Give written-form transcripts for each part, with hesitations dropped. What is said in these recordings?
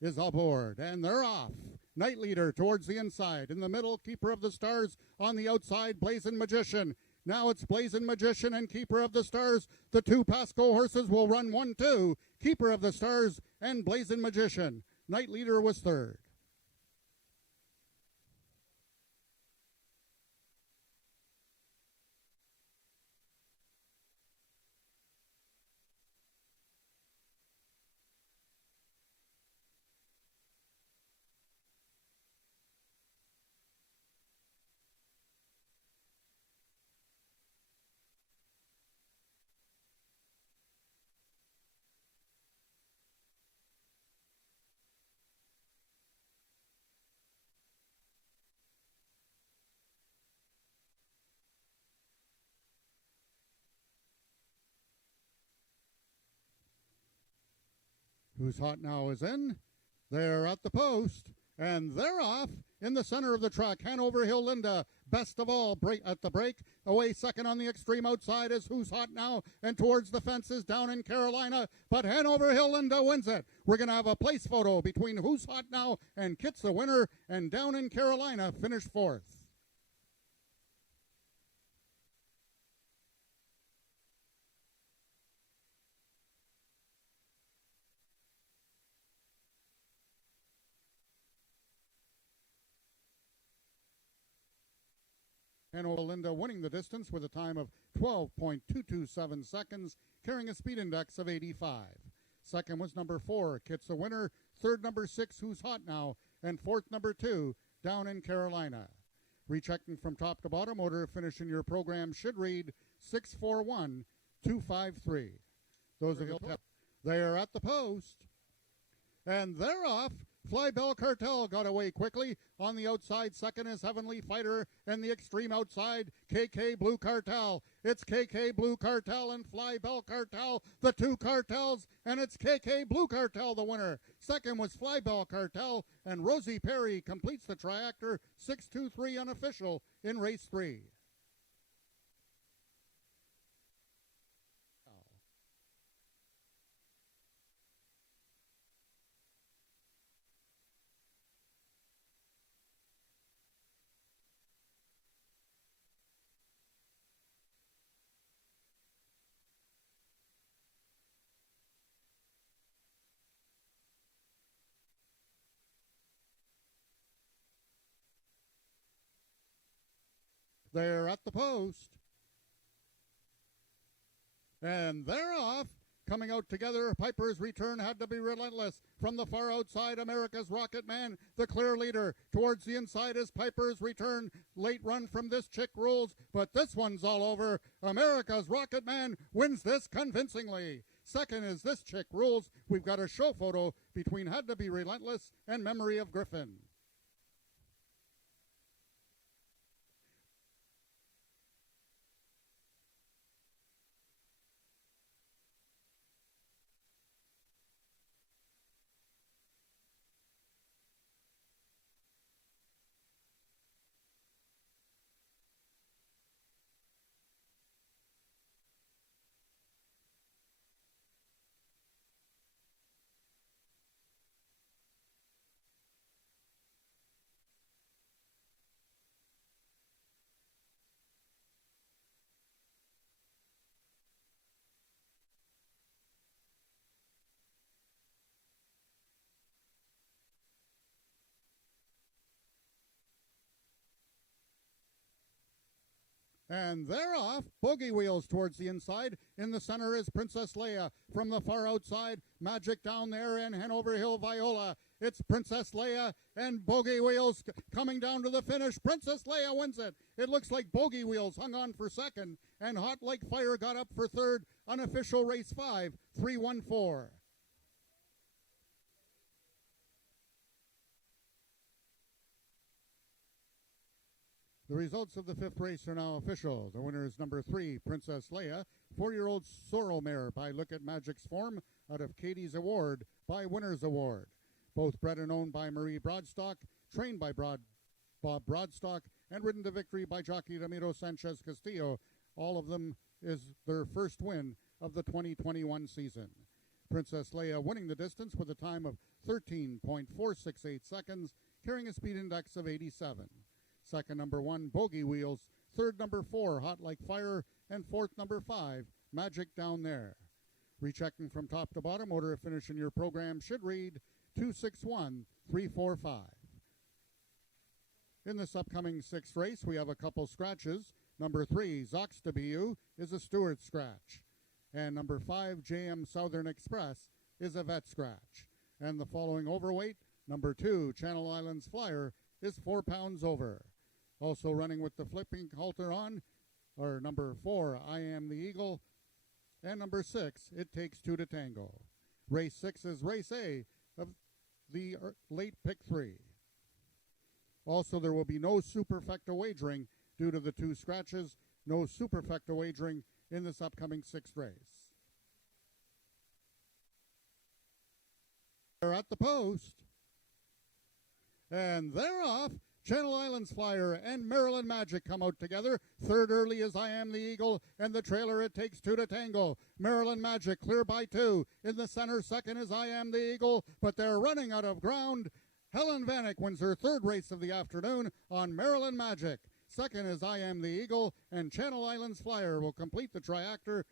is aboard, and they're off. Night Leader towards the inside. In the middle, Keeper of the Stars on the outside, Blazing Magician. Now it's Blazing Magician and Keeper of the Stars. The two Pasco horses will run 1-2. Keeper of the Stars and Blazing Magician. Night Leader was third. Who's Hot Now is in. They're at the post, and they're off in the center of the track. Hanover Hill Linda, best of all, at the break. Away second on the extreme outside is Who's Hot Now, and towards the fences Down in Carolina, but Hanover Hill Linda wins it. We're going to have a place photo between Who's Hot Now and Kit's the winner, and Down in Carolina finished fourth. Hanover Linda winning the distance with a time of 12.227 seconds, carrying a speed index of 85. Second was number 4, Kit's the winner. Third, number 6, Who's Hot Now. And fourth, number 2, Down in Carolina. Rechecking from top to bottom, order of finish in your program should read 641-253. Those are they're at the post. And they're off. Fly Bell Cartel got away quickly. On the outside, second is Heavenly Fighter, and the extreme outside, KK Blue Cartel. It's KK Blue Cartel and Fly Bell Cartel, the two cartels, and it's KK Blue Cartel the winner. Second was Fly Bell Cartel, and Rosie Perry completes the triactor 6-2-3 unofficial in race 3. They're at the post. And they're off. Coming out together, Piper's Return had to be relentless. From the far outside, America's Rocket Man, the clear leader. Towards the inside is Piper's Return. Late run from This Chick Rules, but this one's all over. America's Rocket Man wins this convincingly. Second is This Chick Rules. We've got a show photo between Had to Be Relentless and Memory of Griffin. And they're off. Bogey Wheels towards the inside. In the center is Princess Leia. From the far outside, Magic down there and Hanover Hill Viola. It's Princess Leia and Bogey Wheels coming down to the finish. Princess Leia wins it. It looks like Bogey Wheels hung on for second, and Hot Like Fire got up for third. Unofficial race 5, 3-1-4. The results of the fifth race are now official. The winner is number 3, Princess Leia, 4-year-old Sorrel Mare by Look at Magic's Form out of Katie's Award by Winner's Award. Both bred and owned by Marie Broadstock, trained by Bob Broadstock, and ridden to victory by jockey Ramiro Sanchez Castillo. All of them is their first win of the 2021 season. Princess Leia winning the distance with a time of 13.468 seconds, carrying a speed index of 87. Second, number 1, Bogey Wheels. Third, number 4, Hot Like Fire. And fourth, number 5, Magic Down There. Rechecking from top to bottom, order of finish in your program should read 261-345. In this upcoming sixth race, we have a couple scratches. Number 3, Zoxtabu, is a steward scratch. And number 5, JM Southern Express, is a vet scratch. And the following overweight, number 2, Channel Islands Flyer, is 4 pounds over. Also running with the flipping halter on are number 4, I Am the Eagle, and number 6, It Takes Two to Tango. Race 6 is race A of the late pick 3. Also, there will be no superfecta wagering due to the 2 scratches, no superfecta wagering in this upcoming sixth race. They're at the post, and they're off. Channel Islands Flyer and Maryland Magic come out together. Third early is I Am the Eagle, and the trailer It Takes Two to Tango. Maryland Magic clear by 2. In the center, second is I Am the Eagle, but they're running out of ground. Helen Vanek wins her third race of the afternoon on Maryland Magic. Second is I Am the Eagle, and Channel Islands Flyer will complete the triactor.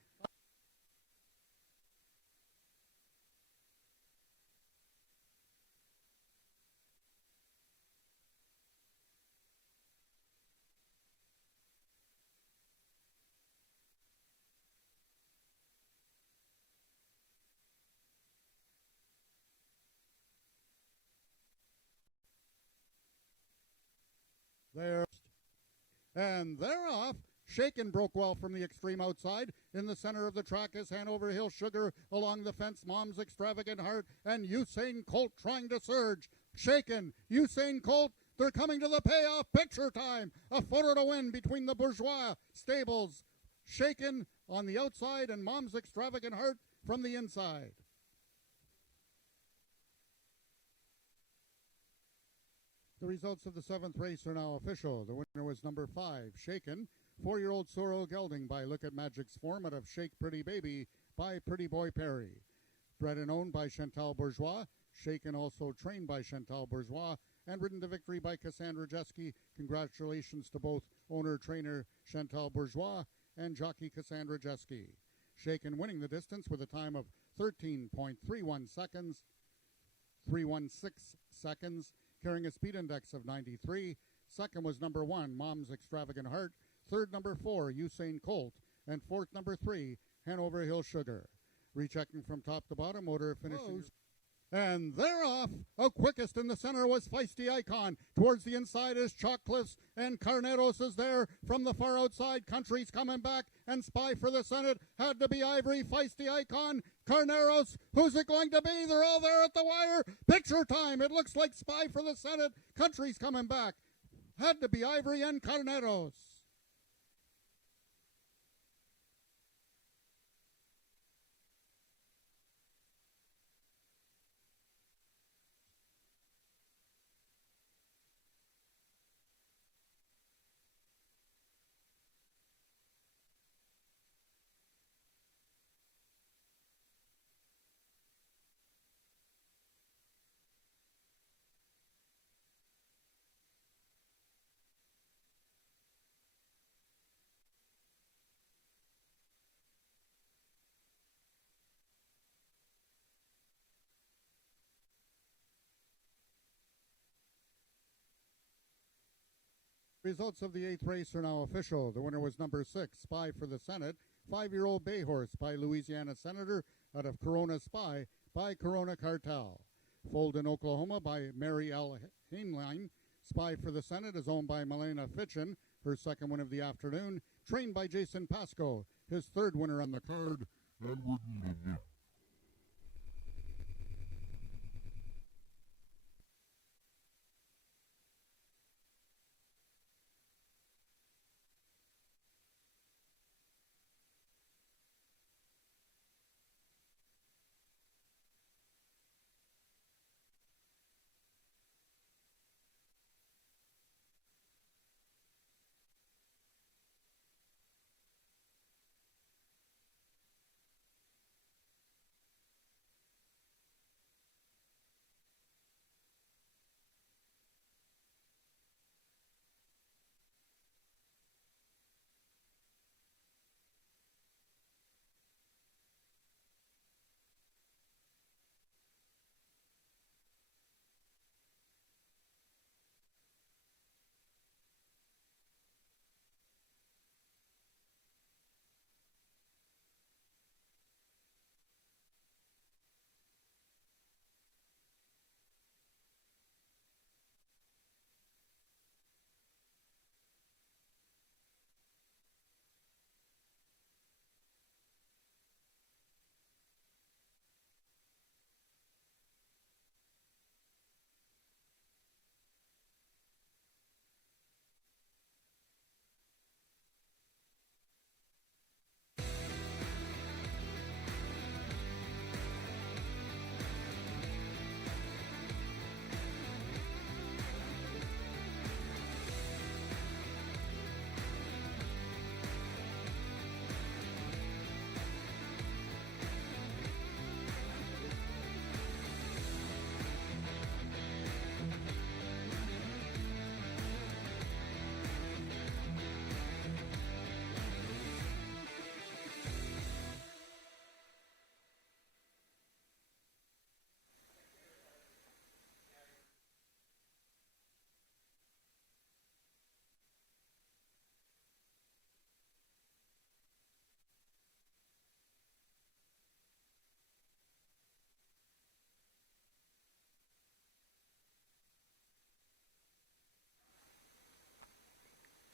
They're off. Shaken broke well from the extreme outside. In the center of the track is Hanover Hill Sugar. Along the fence, Mom's Extravagant Heart and Usain Colt trying to surge. Shaken, Usain Colt, they're coming to the payoff. Picture time. A photo to win between the Bourgeois stables. Shaken on the outside and Mom's Extravagant Heart from the inside. The results of the seventh race are now official. The winner was number 5, Shaken. 4-year-old Sorrel Gelding by Look at Magic's form out of Shake Pretty Baby by Pretty Boy Perry. Bred and owned by Chantal Bourgeois. Shaken also trained by Chantal Bourgeois and ridden to victory by Cassandra Jeske. Congratulations to both owner-trainer Chantal Bourgeois and jockey Cassandra Jeske. Shaken winning the distance with a time of 13.31 seconds, 316 seconds, carrying a speed index of 93. Second was number 1, Mom's Extravagant Heart. Third, number 4, Usain Colt. And fourth, number 3, Hanover Hill Sugar. Rechecking from top to bottom, order finishing. And they're off. Out quickest in the center was Feisty Icon. Towards the inside is Chalk Cliffs, and Carneros is there. From the far outside, Country's coming back, and Spy for the Senate had to be Ivory, Feisty Icon, Carneros. Who's it going to be? They're all there at the wire. Picture time. It looks like Spy for the Senate. Country's coming back. Had to be Ivory and Carneros. Results of the 8th race are now official. The winner was number 6, Spy for the Senate. 5-year-old Bay Horse by Louisiana Senator out of Corona Spy by Corona Cartel. Foaled in Oklahoma by Mary L. Hainline. Spy for the Senate is owned by Milena Fitchin, her second win of the afternoon. Trained by Jason Pasco, his third winner on the card.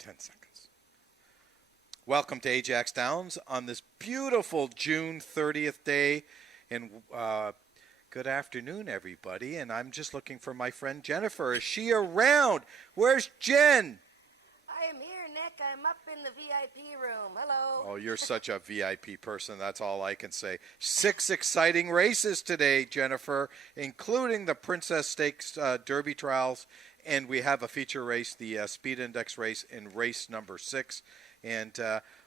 10 seconds. Welcome to AjaxDowns on this beautiful June 30th day. And good afternoon, everybody. And I'm just looking for my friend Jennifer. Is she around? Where's Jen? I am here, Nick. I'm up in the VIP room. Hello. Oh, you're such a VIP person. That's all I can say. 6 exciting races today, Jennifer, including the Princess Stakes Derby trials. And we have a feature race, the Speed Index race in race number 6. And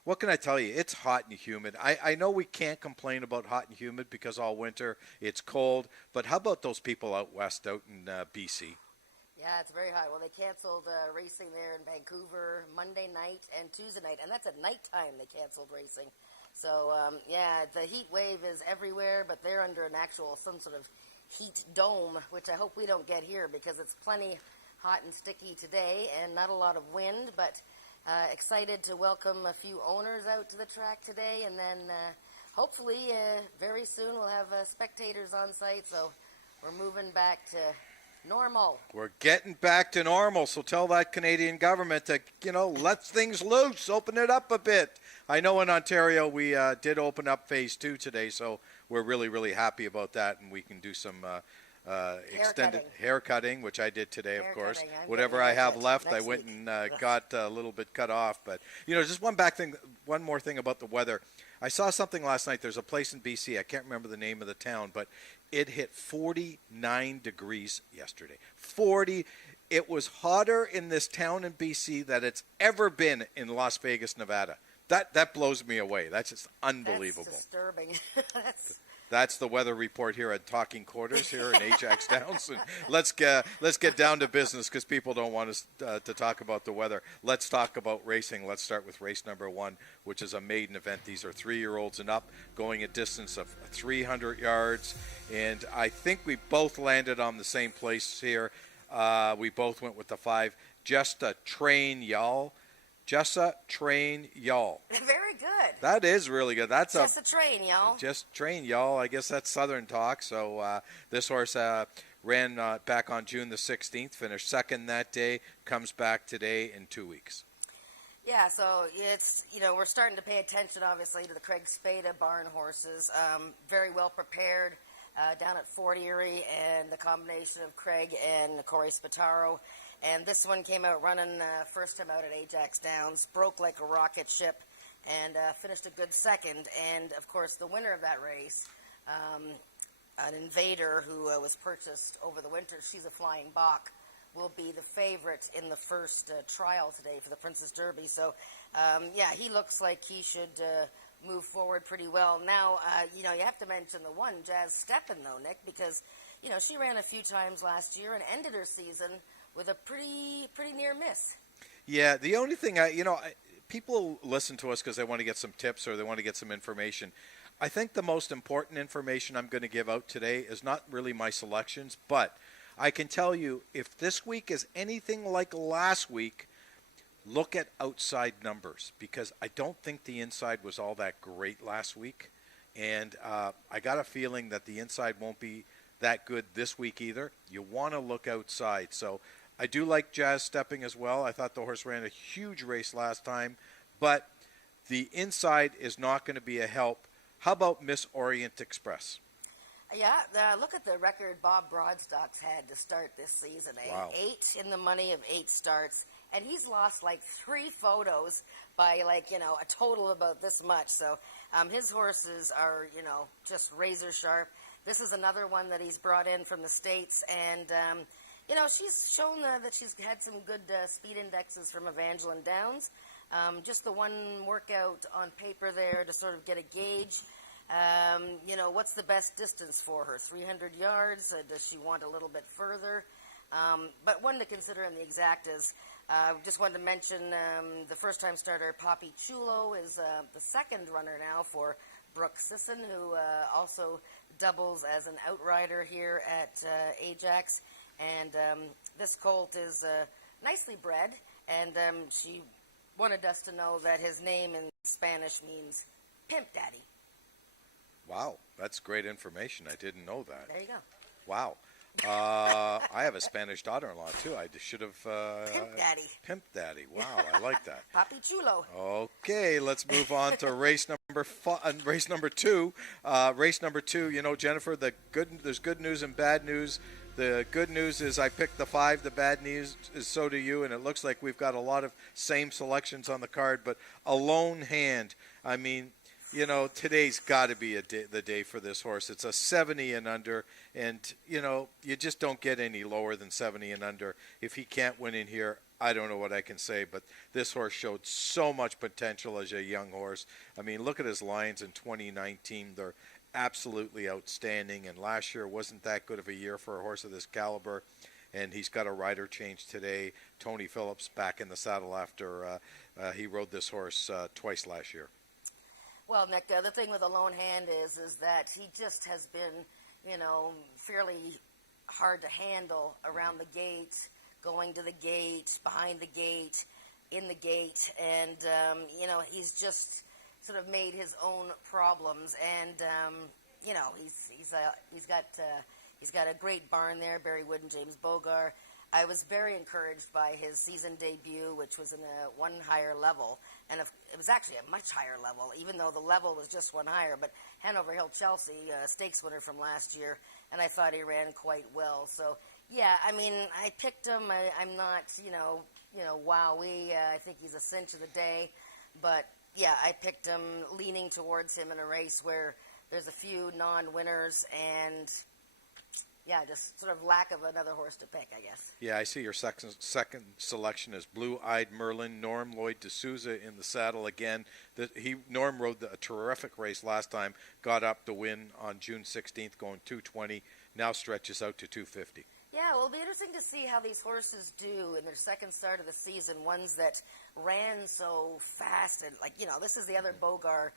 what can I tell you? It's hot and humid. I know we can't complain about hot and humid because all winter it's cold. But how about those people out west, out in BC? Yeah, it's very hot. Well, they canceled racing there in Vancouver Monday night and Tuesday night. And that's at nighttime they canceled racing. So, yeah, the heat wave is everywhere, but they're under some sort of heat dome, which I hope we don't get here because it's plenty hot and sticky today and not a lot of wind, but excited to welcome a few owners out to the track today, and then hopefully very soon we'll have spectators on site, so we're moving back to normal. We're getting back to normal, so tell that Canadian government to, let things loose, open it up a bit. I know in Ontario we did open up phase 2 today, so we're really, really happy about that, and we can do some extended hair cutting, which I did today, of course. Whatever I have left, I went and got a little bit cut off. But, just one more thing about the weather. I saw something last night. There's a place in BC. I can't remember the name of the town, but it hit 49 degrees yesterday. 40. It was hotter in this town in BC than it's ever been in Las Vegas, Nevada. That blows me away. That's just unbelievable. That's disturbing. That's the weather report here at Talking Quarters here in AjaxDowns. And let's get down to business because people don't want us to talk about the weather. Let's talk about racing. Let's start with race number 1, which is a maiden event. These are 3-year-olds and up, going a distance of 300 yards. And I think we both landed on the same place here. We both went with the 5. Just a Train Y'all. Just a Train Y'all. Very good. That is really good. That's Just a train, y'all. Just Train Y'all. I guess that's Southern talk. So this horse ran back on June the 16th, finished second that day, comes back today in 2 weeks. Yeah, so it's, we're starting to pay attention, obviously, to the Craig Spada barn horses. Very well prepared down at Fort Erie, and the combination of Craig and Corey Spataro. And this one came out running first time out at AjaxDowns, broke like a rocket ship, and finished a good second. And, of course, the winner of that race, an Invader who was purchased over the winter, she's a Flying Bach, will be the favorite in the first trial today for the Princess Derby. So, yeah, he looks like he should move forward pretty well. Now, you have to mention the one, Jazz Steppen, though, Nick, because, she ran a few times last year and ended her season with a pretty near miss. Yeah, the only thing, people listen to us because they want to get some tips or they want to get some information. I think the most important information I'm going to give out today is not really my selections, but I can tell you if this week is anything like last week, look at outside numbers because I don't think the inside was all that great last week. And I got a feeling that the inside won't be that good this week either. You want to look outside. So I do like Jazz Stepping as well. I thought the horse ran a huge race last time, but the inside is not going to be a help. How about Miss Orient Express? Yeah, look at the record Bob Broadstock's had to start this season. Wow. 8 in the money of 8 starts, and he's lost like 3 photos by a total of about this much. So his horses are, just razor sharp. This is another one that he's brought in from the States, and she's shown that she's had some good speed indexes from Evangeline Downs. Just the one workout on paper there to sort of get a gauge. What's the best distance for her? 300 yards? Does she want a little bit further? But one to consider in the exact is, just wanted to mention the first-time starter Poppy Chulo is the second runner now for Brooke Sisson, who also doubles as an outrider here at Ajax. And this colt is nicely bred, and she wanted us to know that his name in Spanish means Pimp Daddy. Wow, that's great information. I didn't know that. There you go. Wow. I have a Spanish daughter-in-law too. I should have Pimp Daddy. Pimp Daddy. Wow, I like that. Papi Chulo. Okay, let's move on to race number race number two. Race number two. You know, Jennifer, there's good news and bad news. The good news is I picked the 5. The bad news is so do you, and it looks like we've got a lot of same selections on the card. But a lone hand. I mean, you know, today's got to be the day for this horse. It's a 70 and under, and, you know, you just don't get any lower than 70 and under. If he can't win in here, I don't know what I can say, but this horse showed so much potential as a young horse. I mean, look at his lines in 2019. They're absolutely outstanding, and last year wasn't that good of a year for a horse of this caliber, and he's got a rider change today. Tony Phillips back in the saddle after he rode this horse twice last year. Well, Nick, the thing with a lone hand is that he just has been, you know, fairly hard to handle around the gate, going to the gate, behind the gate, in the gate, and, you know, he's just sort of made his own problems, and you know, he's got a great barn there, Barry Wood and James Bogar. I was very encouraged by his season debut, which was in a one higher level, and it was actually a much higher level, even though the level was just one higher. But Hanover Hill Chelsea, stakes winner from last year, and I thought he ran quite well. So yeah, I mean, I picked him. I'm not, you know, wowee. I think he's a cinch of the day, but yeah, I picked him leaning towards him in a race where there's a few non-winners and, yeah, just sort of lack of another horse to pick, I guess. Yeah, I see your second selection is Blue-Eyed Merlin, Norm Lloyd D'Souza in the saddle again. Norm rode a terrific race last time, got up to win on June 16th, going 220, now stretches out to 250. Yeah, well, it'll be interesting to see how these horses do in their second start of the season, ones that ran so fast. And, like, you know, this is the other Bogar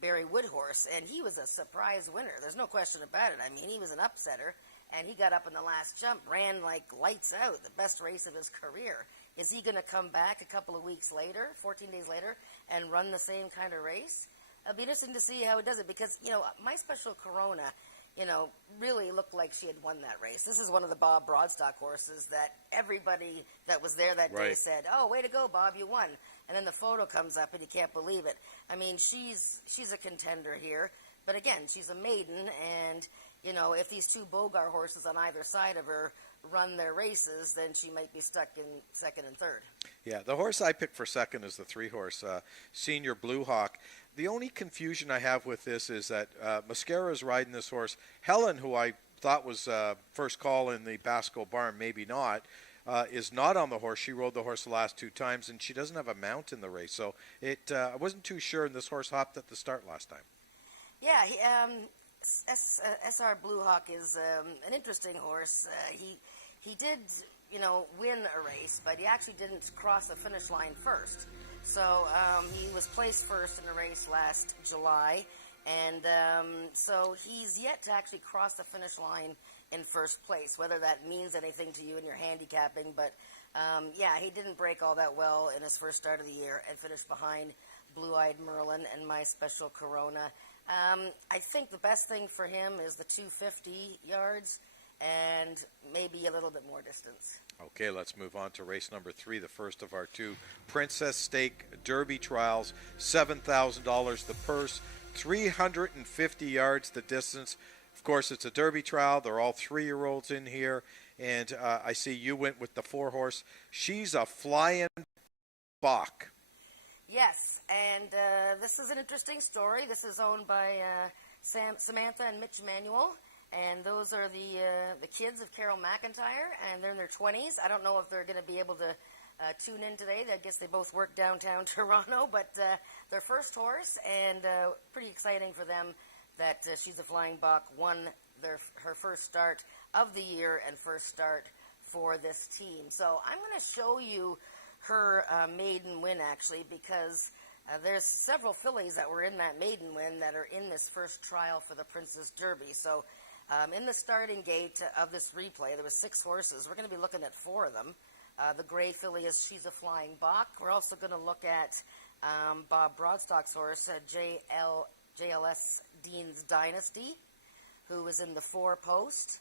Barry Wood horse, and he was a surprise winner. There's no question about it. I mean, he was an upsetter, and he got up in the last jump, ran like lights out, the best race of his career. Is he going to come back a couple of weeks later, 14 days later, and run the same kind of race? It'll be interesting to see how he does it because, you know, My Special Corona, you know, really looked like she had won that race. This is one of the Bob Broadstock horses that everybody that was there that day said, "Oh, way to go, Bob, you won." And then the photo comes up and you can't believe it. I mean, she's a contender here, but again, she's a maiden, and you know, if these two Bogar horses on either side of her run their races, then she might be stuck in second and third. Yeah, the horse I picked for second is the 3-horse Senior Blue Hawk. The only confusion I have with this is that Mascara is riding this horse. Helen, who I thought was first call in the Basco barn, maybe not, is not on the horse. She rode the horse the last 2 times, and she doesn't have a mount in the race. So I wasn't too sure, and this horse hopped at the start last time. Yeah, SR Blue Hawk is an interesting horse. He did, you know, win a race, but he actually didn't cross the finish line first. So he was placed first in a race last July, and so he's yet to actually cross the finish line in first place, whether that means anything to you in your handicapping. But, yeah, he didn't break all that well in his first start of the year and finished behind Blue-Eyed Merlin and My Special Corona. I think the best thing for him is the 250 yards and maybe a little bit more distance. Okay, let's move on to race number 3, the first of our 2 Princess Stake Derby trials. $7,000 the purse, 350 yards the distance. Of course, it's a Derby trial. They're all 3-year-olds in here. And I see you went with the 4-horse. She's a flying Bach. Yes, and this is an interesting story. This is owned by Samantha and Mitch Emanuel, and those are the kids of Carol McIntyre, and they're in their 20s. I don't know if they're going to be able to tune in today. I guess they both work downtown Toronto, but their first horse, and pretty exciting for them that She's a Flying Bach won her first start of the year and first start for this team. So I'm going to show you her maiden win, actually, because there's several fillies that were in that maiden win that are in this first trial for the Princess Derby. So in the starting gate of this replay, there was 6 horses. We're going to be looking at 4 of them. The gray filly is She's a Flying Bach. We're also going to look at Bob Broadstock's horse, JLS Dean's Dynasty, who was in the 4 post.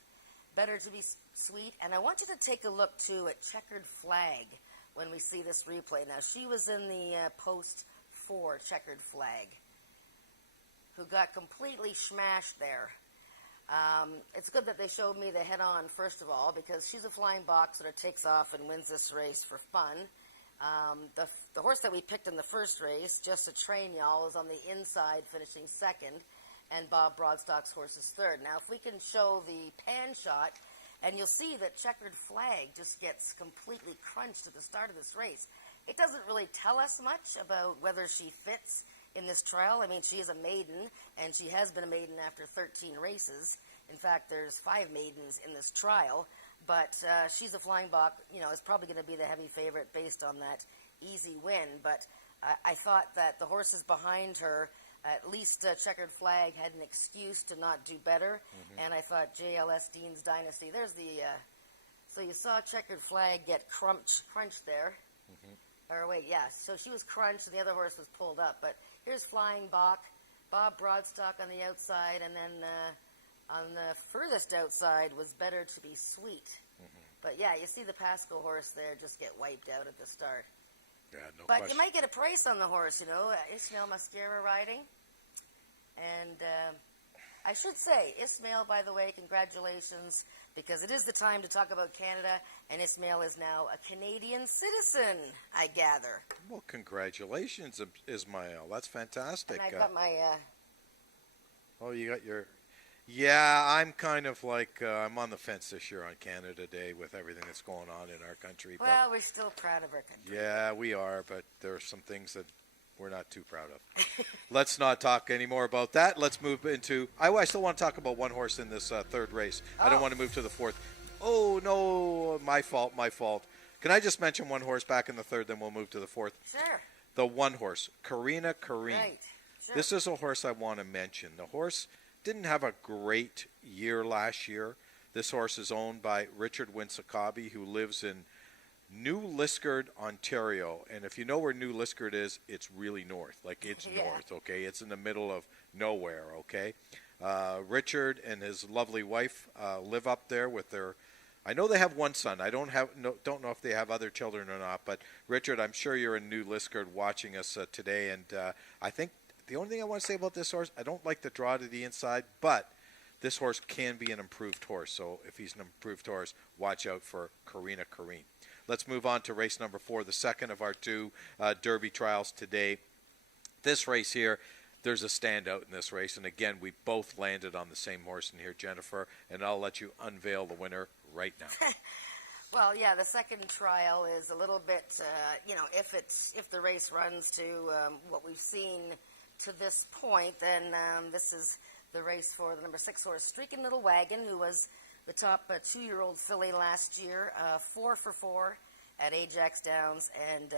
Better to be Sweet. And I want you to take a look, too, at Checkered Flag when we see this replay. Now, she was in the post 4 Checkered Flag, who got completely smashed there. It's good that they showed me the head-on, first of all, because she's a flying boxer that takes off and wins this race for fun. The horse that we picked in the first race, Just to Train Y'all, is on the inside, finishing second, and Bob Broadstock's horse is third. Now, if we can show the pan shot, and you'll see that Checkered Flag just gets completely crunched at the start of this race. It doesn't really tell us much about whether she fits in this trial. I mean, she is a maiden, and she has been a maiden after 13 races. In fact, there's 5 maidens in this trial, but she's a flying buck, is probably going to be the heavy favorite based on that easy win. But I thought that the horses behind her, at least Checkered Flag, had an excuse to not do better, and I thought JLS Dean's Dynasty, there's the, so you saw Checkered Flag get crunched there. Or wait, yeah, so she was crunched and the other horse was pulled up. But here's Flying Bach, Bob Broadstock on the outside, and then on the furthest outside was Better to be Sweet. But yeah, you see the Pasco horse there just get wiped out at the start. Yeah, no But question. you might get a price on the horse, Ismail Mascara riding. And I should say, Ismail, by the way, congratulations, because it is the time to talk about Canada, and Ismail is now a Canadian citizen, I gather. Well, congratulations, Ismail. That's fantastic. And I've got my... Oh, you got your... Yeah, I'm kind of like, I'm on the fence this year on Canada Day with everything that's going on in our country. Well, we're still proud of our country. Yeah, we are, but there are some things that we're not too proud of. Let's not talk any more about that. Let's move into... I still want to talk about one horse in this third race. I don't want to move to the fourth. Oh, no, my fault. Can I just mention one horse back in the third, then we'll move to the fourth? Sure. The one horse, Karina Kareen. Right. Sure. This is a horse I want to mention. The horse didn't have a great year last year. This horse is owned by Richard Winsakabi, who lives in New Liskeard, Ontario. And if you know where New Liskeard is, it's really north. Like, it's north, okay? It's in the middle of nowhere, okay? Richard and his lovely wife live up there with their... I know they have one son. I don't know if they have other children or not. But, Richard, I'm sure you're in New Liskeard watching us today. And I think the only thing I want to say about this horse, I don't like the draw to the inside, but this horse can be an improved horse. So if he's an improved horse, watch out for Karina Kareen. Let's move on to race number 4, the second of our 2 Derby trials today. This race here, there's a standout in this race. And again, we both landed on the same horse in here, Jennifer. And I'll let you unveil the winner right now. Well, yeah, the second trial is a little bit, if the race runs to what we've seen to this point, then this is the race for the number 6 horse, Streaking Little Wagon, who was the top 2-year-old filly last year, 4 for 4 at AjaxDowns, and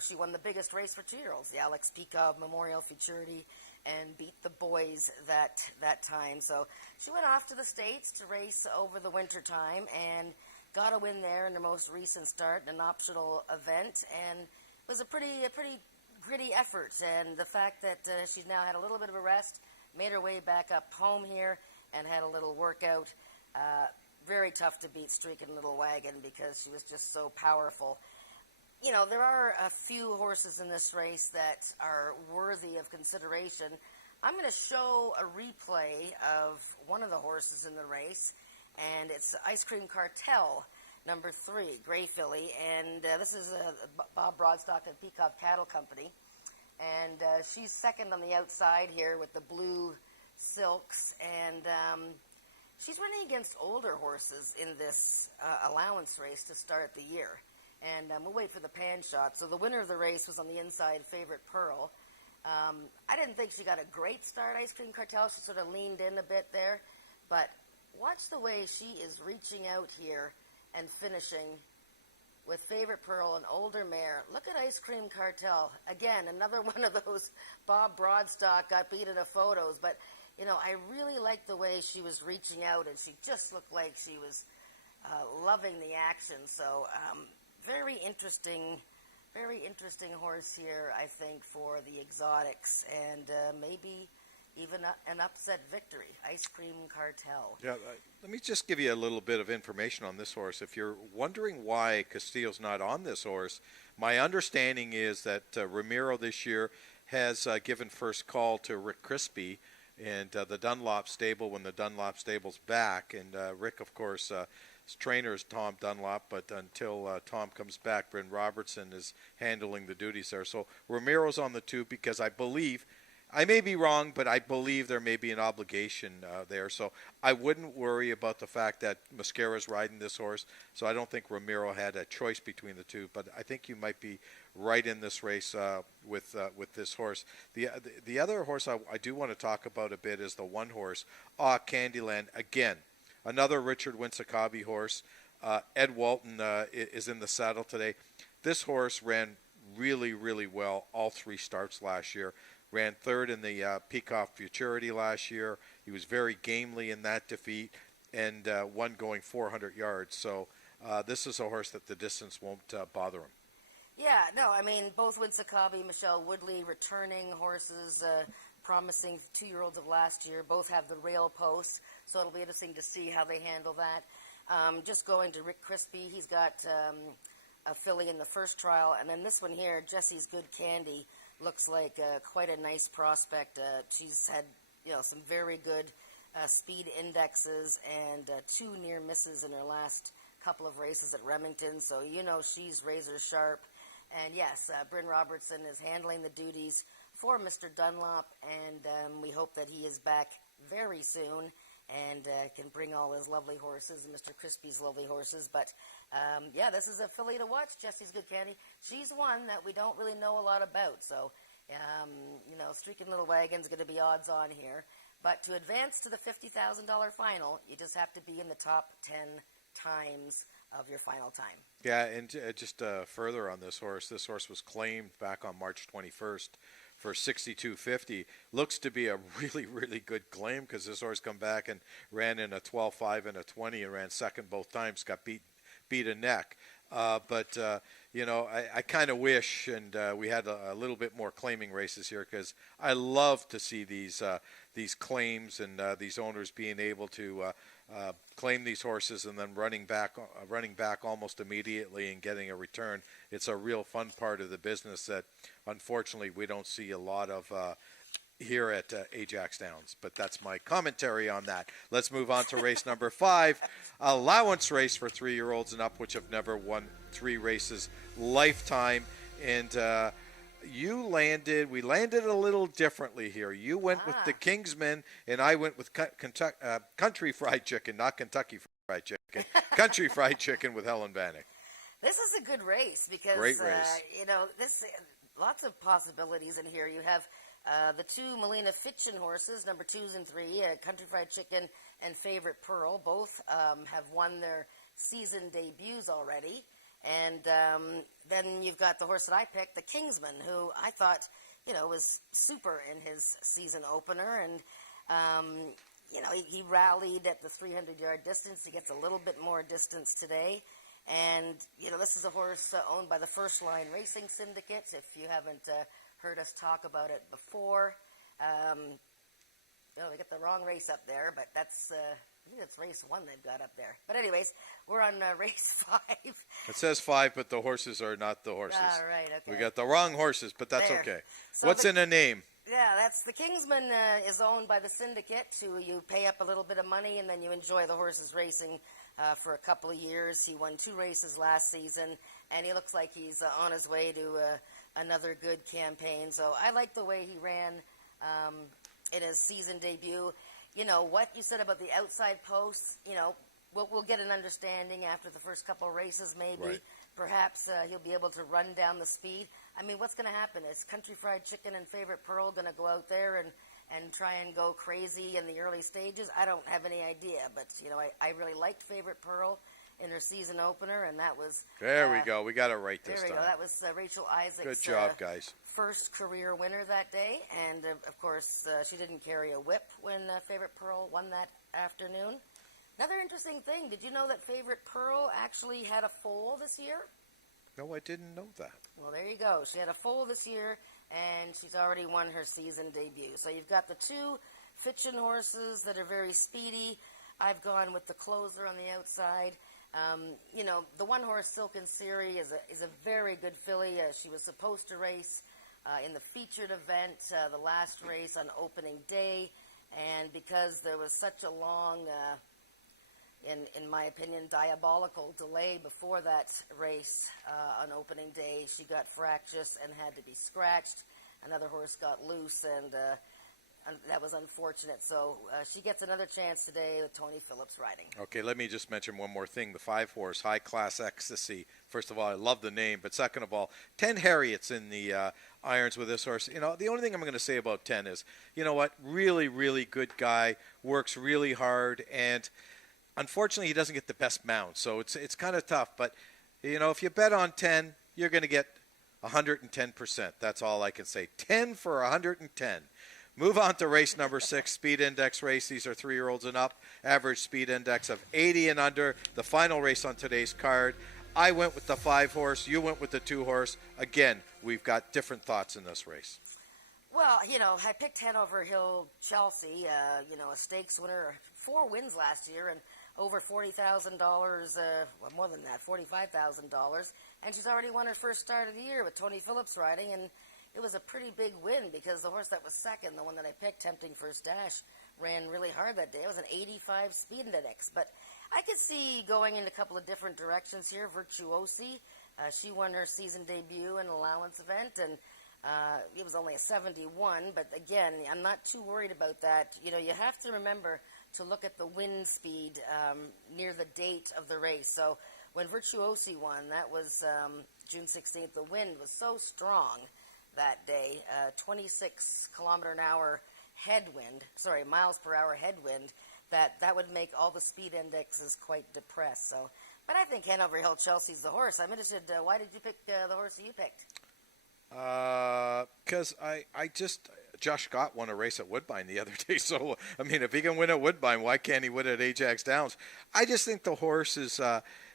she won the biggest race for 2-year-olds, the Alex Peacock Memorial Futurity, and beat the boys that time. So she went off to the States to race over the winter time and got a win there in her most recent start, an optional event, and it was a pretty gritty effort. And the fact that she's now had a little bit of a rest, made her way back up home here, and had a little workout. Very tough to beat Streaking Little Wagon because she was just so powerful. There are a few horses in this race that are worthy of consideration. I'm going to show a replay of one of the horses in the race, and it's Ice Cream Cartel, number 3, Gray Filly, and this is Bob Broadstock and Peacock Cattle Company, and she's second on the outside here with the blue silks, and she's running against older horses in this allowance race to start the year. And we'll wait for the pan shot. So the winner of the race was on the inside, Favorite Pearl. I didn't think she got a great start, Ice Cream Cartel. She sort of leaned in a bit there. But watch the way she is reaching out here and finishing with Favorite Pearl, an older mare. Look at Ice Cream Cartel. Again, another one of those Bob Broadstock got beat in the photos. But, I really liked the way she was reaching out, and she just looked like she was loving the action. So very interesting horse here, I think, for the exotics. And maybe even an upset victory. Ice Cream Cartel. Yeah, let me just give you a little bit of information on this horse. If you're wondering why Castillo's not on this horse, my understanding is that Ramiro this year has given first call to Rick Crispy and the Dunlop stable when the Dunlop stable's back. And Rick, of course, his trainer is Tom Dunlop, but until Tom comes back, Bryn Robertson is handling the duties there. So Ramiro's on the tube because I believe, I may be wrong, but I believe there may be an obligation there. So I wouldn't worry about the fact that Mascara's riding this horse. So I don't think Ramiro had a choice between the two. But I think you might be right in this race with this horse. The other horse I do want to talk about a bit is the one horse, Candyland. Again, another Richard Winsakabi horse. Ed Walton is in the saddle today. This horse ran really, really well all three starts last year. Ran third in the Peacock Futurity last year. He was very gamely in that defeat and won going 400 yards. So this is a horse that the distance won't bother him. Yeah, no, I mean, both Winsakabi, Michelle Woodley, returning horses, promising 2-year-olds of last year. Both have the rail posts, so it'll be interesting to see how they handle that. Just going to Rick Crispy, he's got a filly in the first trial, and then this one here, Jesse's Good Candy, looks like quite a nice prospect. She's had, some very good speed indexes and 2 near misses in her last couple of races at Remington, so she's razor sharp. And yes, Bryn Robertson is handling the duties for Mr. Dunlop, and we hope that he is back very soon and can bring all his lovely horses, Mr. Crispy's lovely horses. But, yeah, this is a filly to watch, Jesse's Good Candy. She's one that we don't really know a lot about. So, Streaking Little Wagon's going to be odds on here. But to advance to the $50,000 final, you just have to be in the top 10 times of your final time. Yeah, and just further on this horse was claimed back on March 21st for $62.50. Looks to be a really, really good claim because this horse come back and ran in a 12.5 and a 20 and ran second both times, got beat a neck. But I kind of wish, and we had a little bit more claiming races here because I love to see these claims and these owners being able to claim these horses and then running back almost immediately and getting a return. It's a real fun part of the business that unfortunately we don't see a lot of here at AjaxDowns. But that's my commentary on that. Let's move on to race number 5, allowance race for 3-year-olds and up, which have never won 3 races lifetime. And we landed a little differently here. You went with the Kingsman, and I went with Country Fried Chicken, not Kentucky Fried Chicken. Country Fried Chicken with Helen Bannock. This is a good race because, great race. Lots of possibilities in here. You have the 2 Melina Fitchin horses, number 2s and 3, Country Fried Chicken and Favorite Pearl. Both have won their season debuts already. And then you've got the horse that I picked, the Kingsman, who I thought, was super in his season opener. And, he rallied at the 300-yard distance. He gets a little bit more distance today. And, this is a horse owned by the First Line Racing Syndicate, if you haven't heard us talk about it before. They got the wrong race up there, but that's... I think it's race 1 they've got up there. But anyways, we're on race 5. It says 5, but the horses are not the horses. All right, okay. We got the wrong horses, but that's there. okay. So what's in a name? Yeah, that's the Kingsman is owned by the syndicate, who you pay up a little bit of money and then you enjoy the horses racing for a couple of years. He won 2 races last season, and he looks like he's on his way to another good campaign. So I like the way he ran in his season debut. What you said about the outside posts, we'll get an understanding after the first couple of races maybe. Right. Perhaps he'll be able to run down the speed. I mean, what's going to happen? Is Country Fried Chicken and Favorite Pearl going to go out there and try and go crazy in the early stages? I don't have any idea, but, I really liked Favorite Pearl in her season opener, and that was... There we go. We got it right this time. There we go. That was Rachel Isaac's... Good job, guys. First career winner that day, and of course she didn't carry a whip when Favorite Pearl won that afternoon. Another interesting thing, did you know that Favorite Pearl actually had a foal this year? No, I didn't know that. Well, there you go. She had a foal this year, and she's already won her season debut. So you've got the two Fitchin horses that are very speedy. I've gone with the closer on the outside. The one horse, Silken Siri, is a very good filly. She was supposed to race in the featured event, the last race on opening day, and because there was such a long, in my opinion, diabolical delay before that race on opening day, she got fractious and had to be scratched. Another horse got loose, and that was unfortunate. So she gets another chance today with Tony Phillips riding. Okay, let me just mention one more thing. The 5-horse, High Class Ecstasy. First of all, I love the name. But second of all, 10 Harriets in the irons with this horse. The only thing I'm going to say about 10 is, you know what, really, really good guy, works really hard, and unfortunately he doesn't get the best mount. So it's kind of tough. But, if you bet on 10, you're going to get 110%. That's all I can say. 10 for 110. Move on to race number 6, Speed Index race. These are 3-year-olds and up. Average speed index of 80 and under. The final race on today's card. I went with the 5-horse. You went with the 2-horse. Again, we've got different thoughts in this race. Well, I picked Hanover Hill Chelsea, a stakes winner, 4 wins last year and over $40,000, more than that, $45,000. And she's already won her first start of the year with Tony Phillips riding, and it was a pretty big win because the horse that was second, the one that I picked, Tempting First Dash, ran really hard that day. It was an 85 speed index. But I could see going in a couple of different directions here. Virtuosi, she won her season debut in an allowance event, and it was only a 71. But again, I'm not too worried about that. You have to remember to look at the wind speed near the date of the race. So when Virtuosi won, that was June 16th, the wind was so strong that day, 26 miles per hour headwind, that would make all the speed indexes quite depressed. So, but I think Hanover Hill Chelsea's the horse. I'm interested, why did you pick the horse that you picked? Because Josh Scott won a race at Woodbine the other day. So, if he can win at Woodbine, why can't he win at Ajax Downs? I just think the horse is,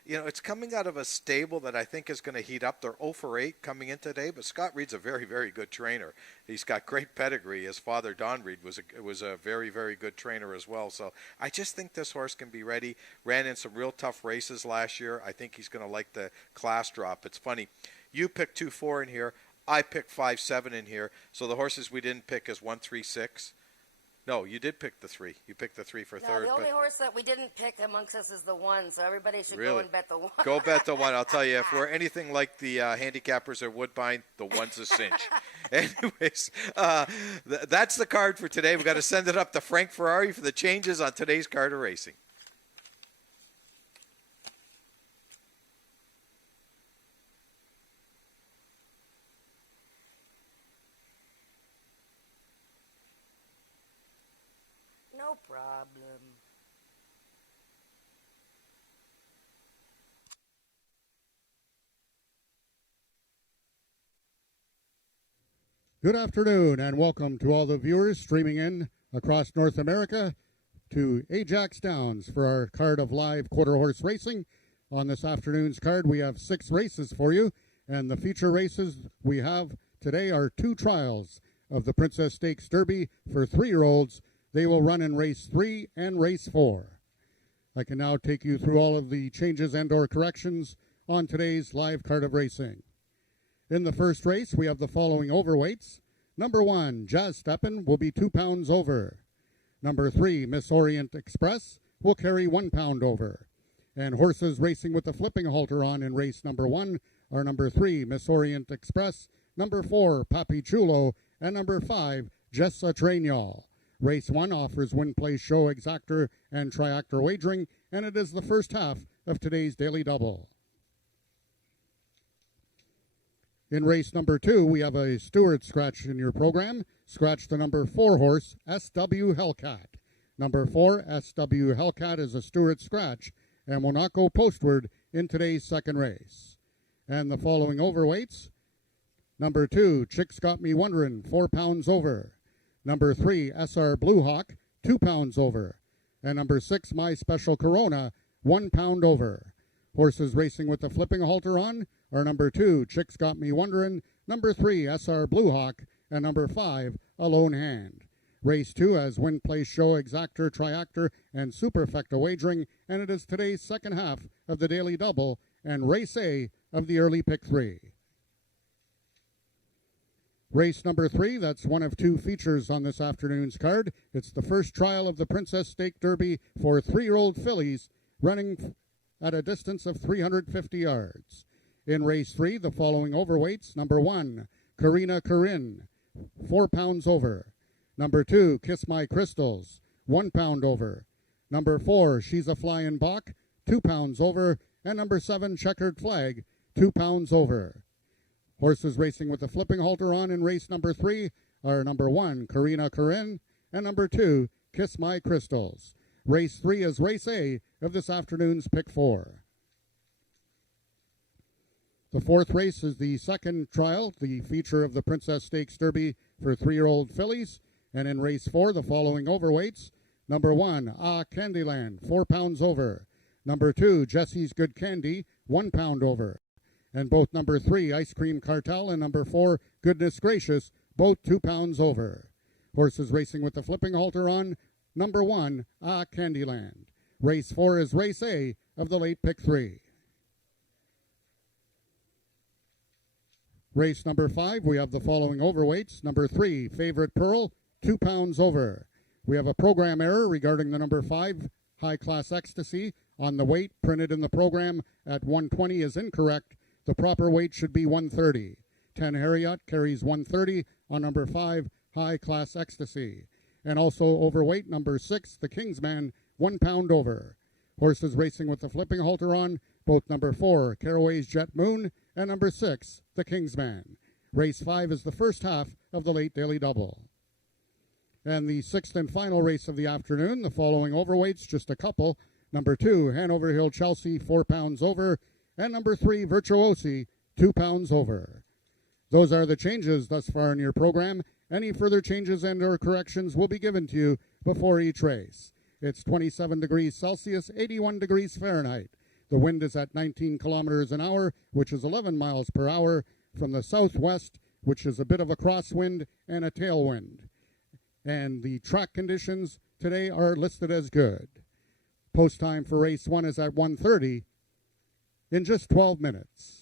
it's coming out of a stable that I think is going to heat up. They're 0 for 8 coming in today, but Scott Reed's a very, very good trainer. He's got great pedigree. His father, Don Reed, was a very, very good trainer as well. So I just think this horse can be ready. Ran in some real tough races last year. I think he's going to like the class drop. It's funny. You picked 2-4 in here. I picked 5-7 in here. So the horses we didn't pick is 1, 3, 6. No, you did pick the 3. You picked the 3 for third. The only horse that we didn't pick amongst us is the 1, so everybody should really go and bet the 1. Go bet the 1. I'll tell you, if we're anything like the handicappers at Woodbine, the 1's a cinch. Anyways, that's the card for today. We've got to send it up to Frank Ferrari for the changes on today's card of racing. No problem. Good afternoon and welcome to all the viewers streaming in across North America to Ajax Downs for our card of live quarter horse racing. On this afternoon's card we have 6 races for you, and the feature races we have today are 2 trials of the Princess Stakes Derby for 3-year-olds. They will run in race 3 and race 4. I can now take you through all of the changes and or corrections on today's live card of racing. In the first race, we have the following overweights. Number 1, Jazz Steppen, will be 2 pounds over. Number 3, Miss Orient Express, will carry 1 pound over. And horses racing with the flipping halter on in race number 1 are number 3, Miss Orient Express, number 4, Papi Chulo, and number 5, Jessa Trainall. Race 1 offers win, play, show, exactor, and triactor wagering, and it is the first half of today's daily double. In race number 2, we have a steward scratch in your program. Scratch the number 4 horse, SW Hellcat. Number 4, SW Hellcat, is a steward scratch and will not go postward in today's second race. And the following overweights. Number 2, Chicks Got Me Wonderin', 4 pounds over. Number 3, SR Blue Hawk, 2 pounds over. And number 6, My Special Corona, 1 pound over. Horses racing with the flipping halter on are number 2, Chicks Got Me Wonderin', number 3, SR Blue Hawk, and number 5, A Lone Hand. Race 2 has Win Place Show, Exactor, Triactor, and Superfecta wagering, and it is today's second half of the Daily Double and Race A of the early pick 3. Race number 3, that's one of 2 features on this afternoon's card. It's the first trial of the Princess Stake Derby for 3-year-old fillies running at a distance of 350 yards. In race 3, the following overweights: number 1, Karina Corinne, 4 pounds over. Number 2, Kiss My Crystals, 1 pound over. Number 4, She's a Flyin' Bach, 2 pounds over. And number 7, Checkered Flag, 2 pounds over. Horses racing with the flipping halter on in race number 3 are number 1, Karina Corinne, and number 2, Kiss My Crystals. Race 3 is race A of this afternoon's pick 4. The fourth race is the second trial, the feature of the Princess Stakes Derby for 3-year-old fillies. And in race 4, the following overweights: number 1, Candyland, 4 pounds over. Number 2, Jesse's Good Candy, 1 pound over. And both number 3, Ice Cream Cartel, and number 4, Goodness Gracious, both 2 pounds over. Horses racing with the flipping halter on: number 1, Candyland. Race 4 is race A of the late pick 3. Race number 5, we have the following overweights: number 3, Favorite Pearl, 2 pounds over. We have a program error regarding the number 5, High Class Ecstasy. On the weight printed in the program at 120 is incorrect. The proper weight should be 130. 10 Harriet carries 130 on number 5, High Class Ecstasy. And also overweight, number 6, the Kingsman, 1 pound over. Horses racing with the flipping halter on: both number 4, Caraway's Jet Moon, and number 6, the Kingsman. Race 5 is the first half of the late Daily Double. And the sixth and final race of the afternoon, the following overweights, just a couple: number 2, Hanover Hill Chelsea, 4 pounds over, and number 3, Virtuosi, 2 pounds over. Those are the changes thus far in your program. Any further changes and or corrections will be given to you before each race. It's 27 degrees Celsius, 81 degrees Fahrenheit. The wind is at 19 kilometers an hour, which is 11 miles per hour, from the southwest, which is a bit of a crosswind and a tailwind. And the track conditions today are listed as good. Post time for race 1 is at 1:30 in just 12 minutes.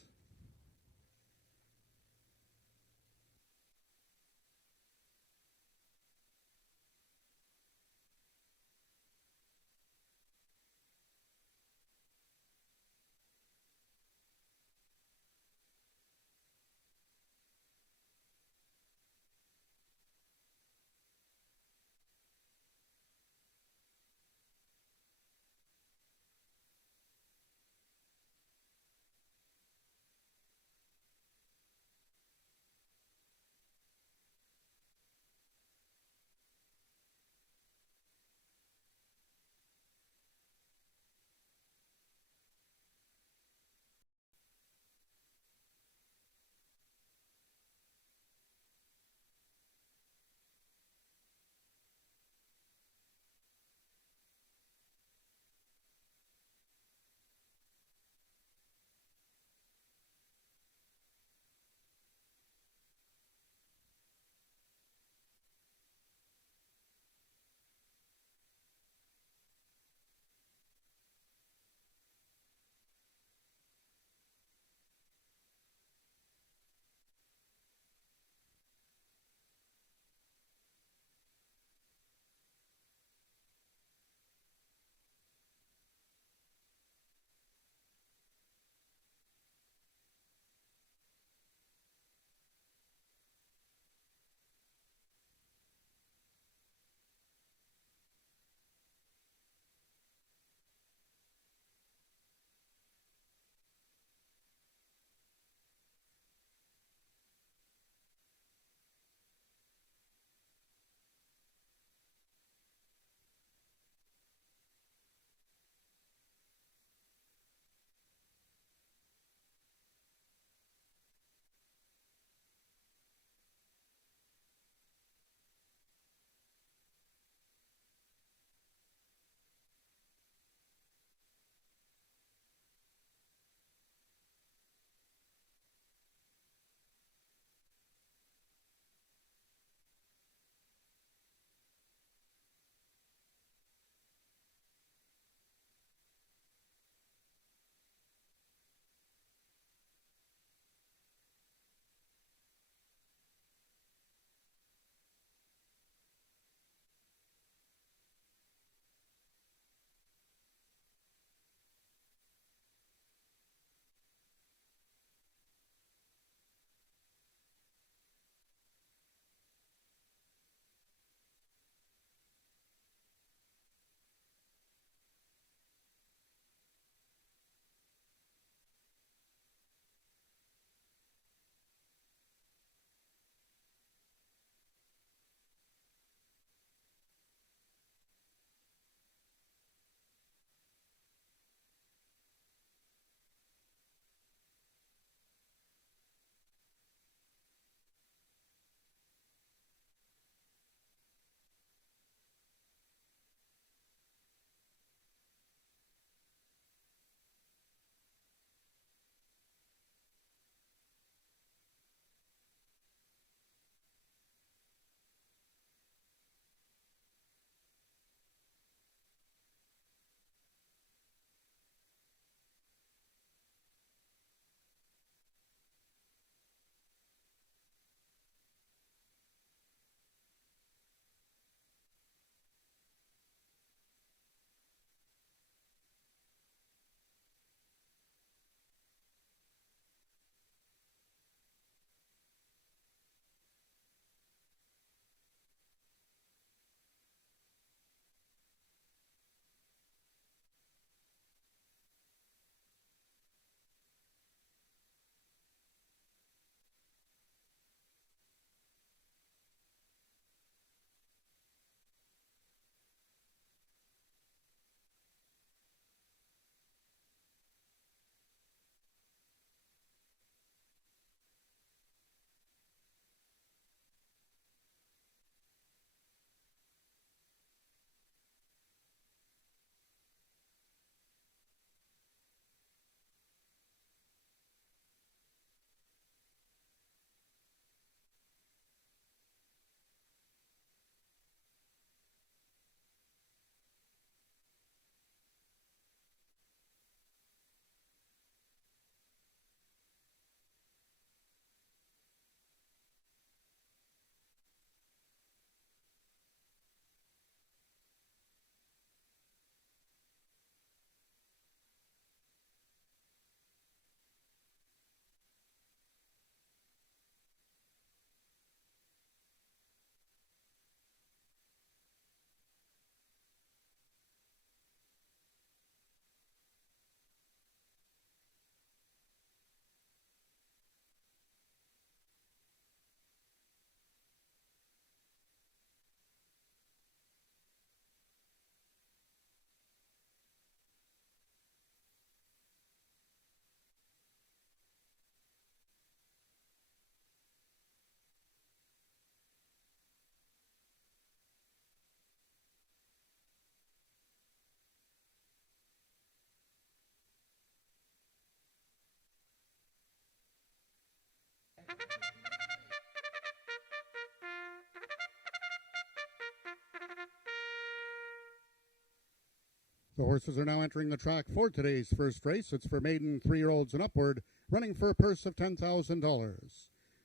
The horses are now entering the track for today's first race. It's for maiden 3-year-olds and upward, running for a purse of $10,000.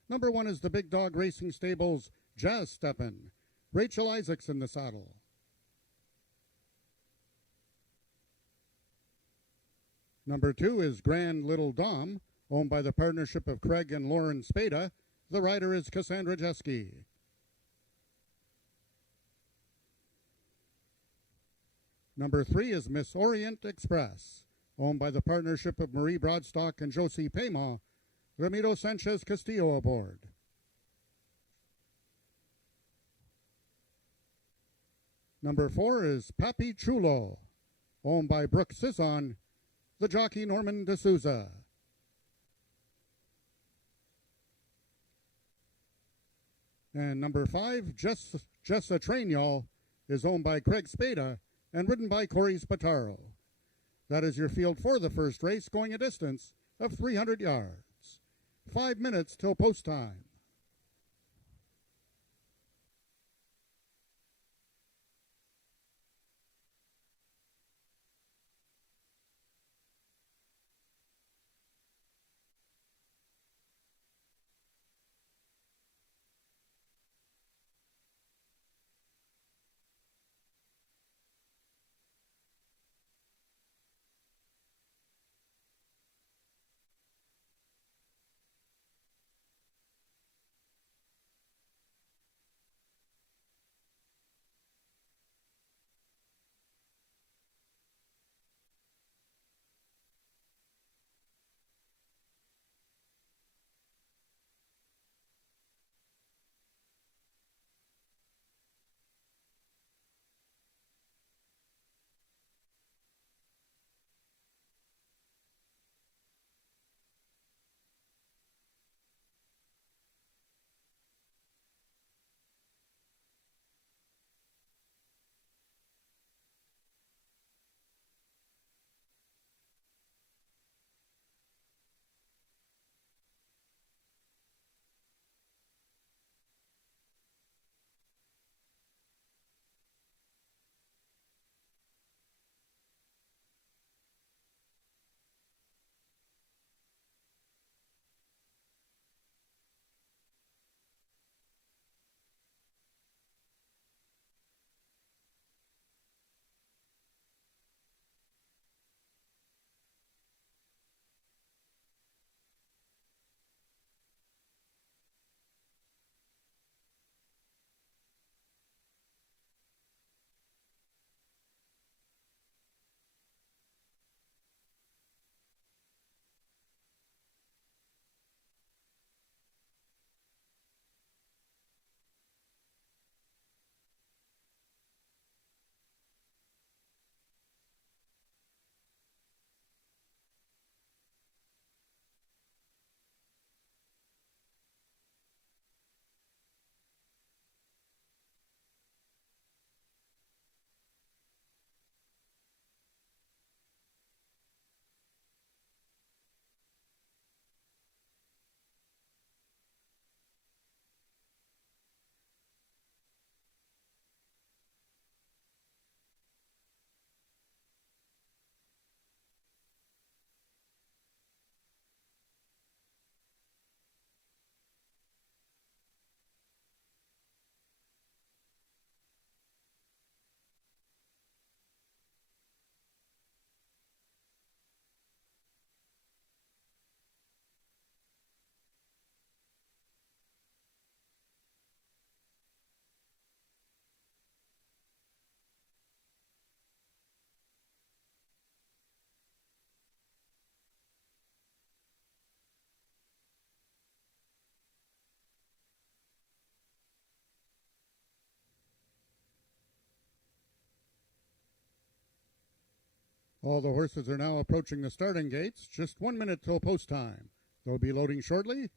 Number 1 is the Big Dog Racing Stables Jazz Steppin'. Rachel Isaacs in the saddle. Number 2 is Grand Little Dom, owned by the partnership of Craig and Lauren Spada. The rider is Cassandra Jeske. Number 3 is Miss Orient Express, owned by the partnership of Marie Broadstock and Josie Payma. Ramiro Sanchez Castillo aboard. Number 4 is Papi Chulo, owned by Brooke Sisson, the jockey Norman D'Souza. And number 5, Jessa Train Y'all, is owned by Craig Spada and ridden by Corey Spataro. That is your field for the first race, going a distance of 300 yards. 5 minutes till post time. All the horses are now approaching the starting gates. Just 1 minute till post time. They'll be loading shortly.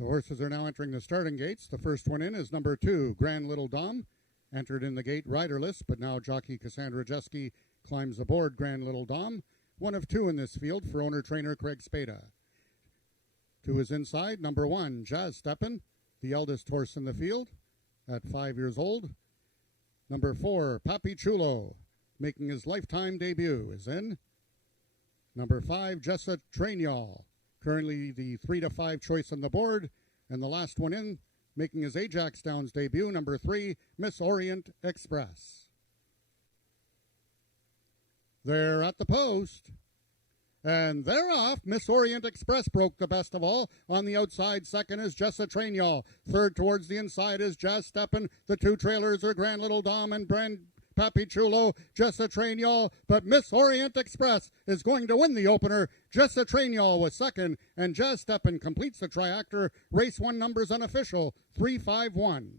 The horses are now entering the starting gates. The first one in is number 2, Grand Little Dom. Entered in the gate riderless, but now jockey Cassandra Jeske climbs aboard Grand Little Dom. One of 2 in this field for owner-trainer Craig Spada. To his inside, number 1, Jazz Steppen, the eldest horse in the field at 5 years old. Number 4, Papi Chulo, making his lifetime debut, is in. Number 5, Jessa Trainall, currently the 3 to 5 choice on the board. And the last one in, making his AjaxDowns debut, number 3, Miss Orient Express. They're at the post. And they're off. Miss Orient Express broke the best of all. On the outside, second is Jessa Trainall. Third towards the inside is Jazz Steppen. The 2 trailers are Grand Little Dom and Papi Chulo. Jessa Trainall, but Miss Orient Express is going to win the opener. Jessa Trainall was second, and Jazz Steppen completes the triactor. Race 1 numbers unofficial, 3-5-1.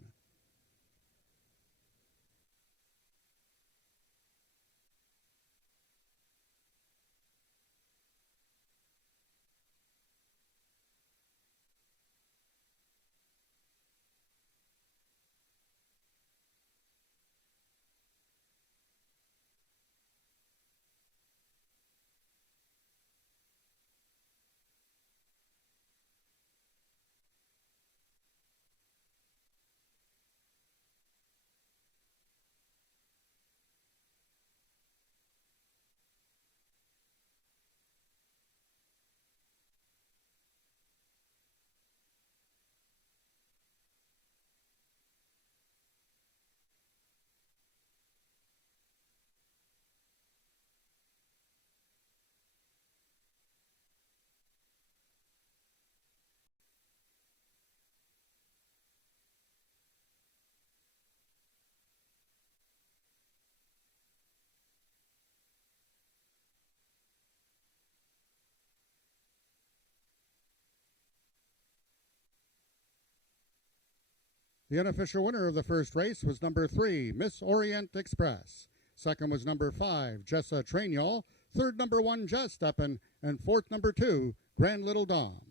The unofficial winner of the first race was number 3, Miss Orient Express. Second was number 5, Jessa Trainall. Third, number 1, Jazz Steppen. And fourth, number 2, Grand Little Dom.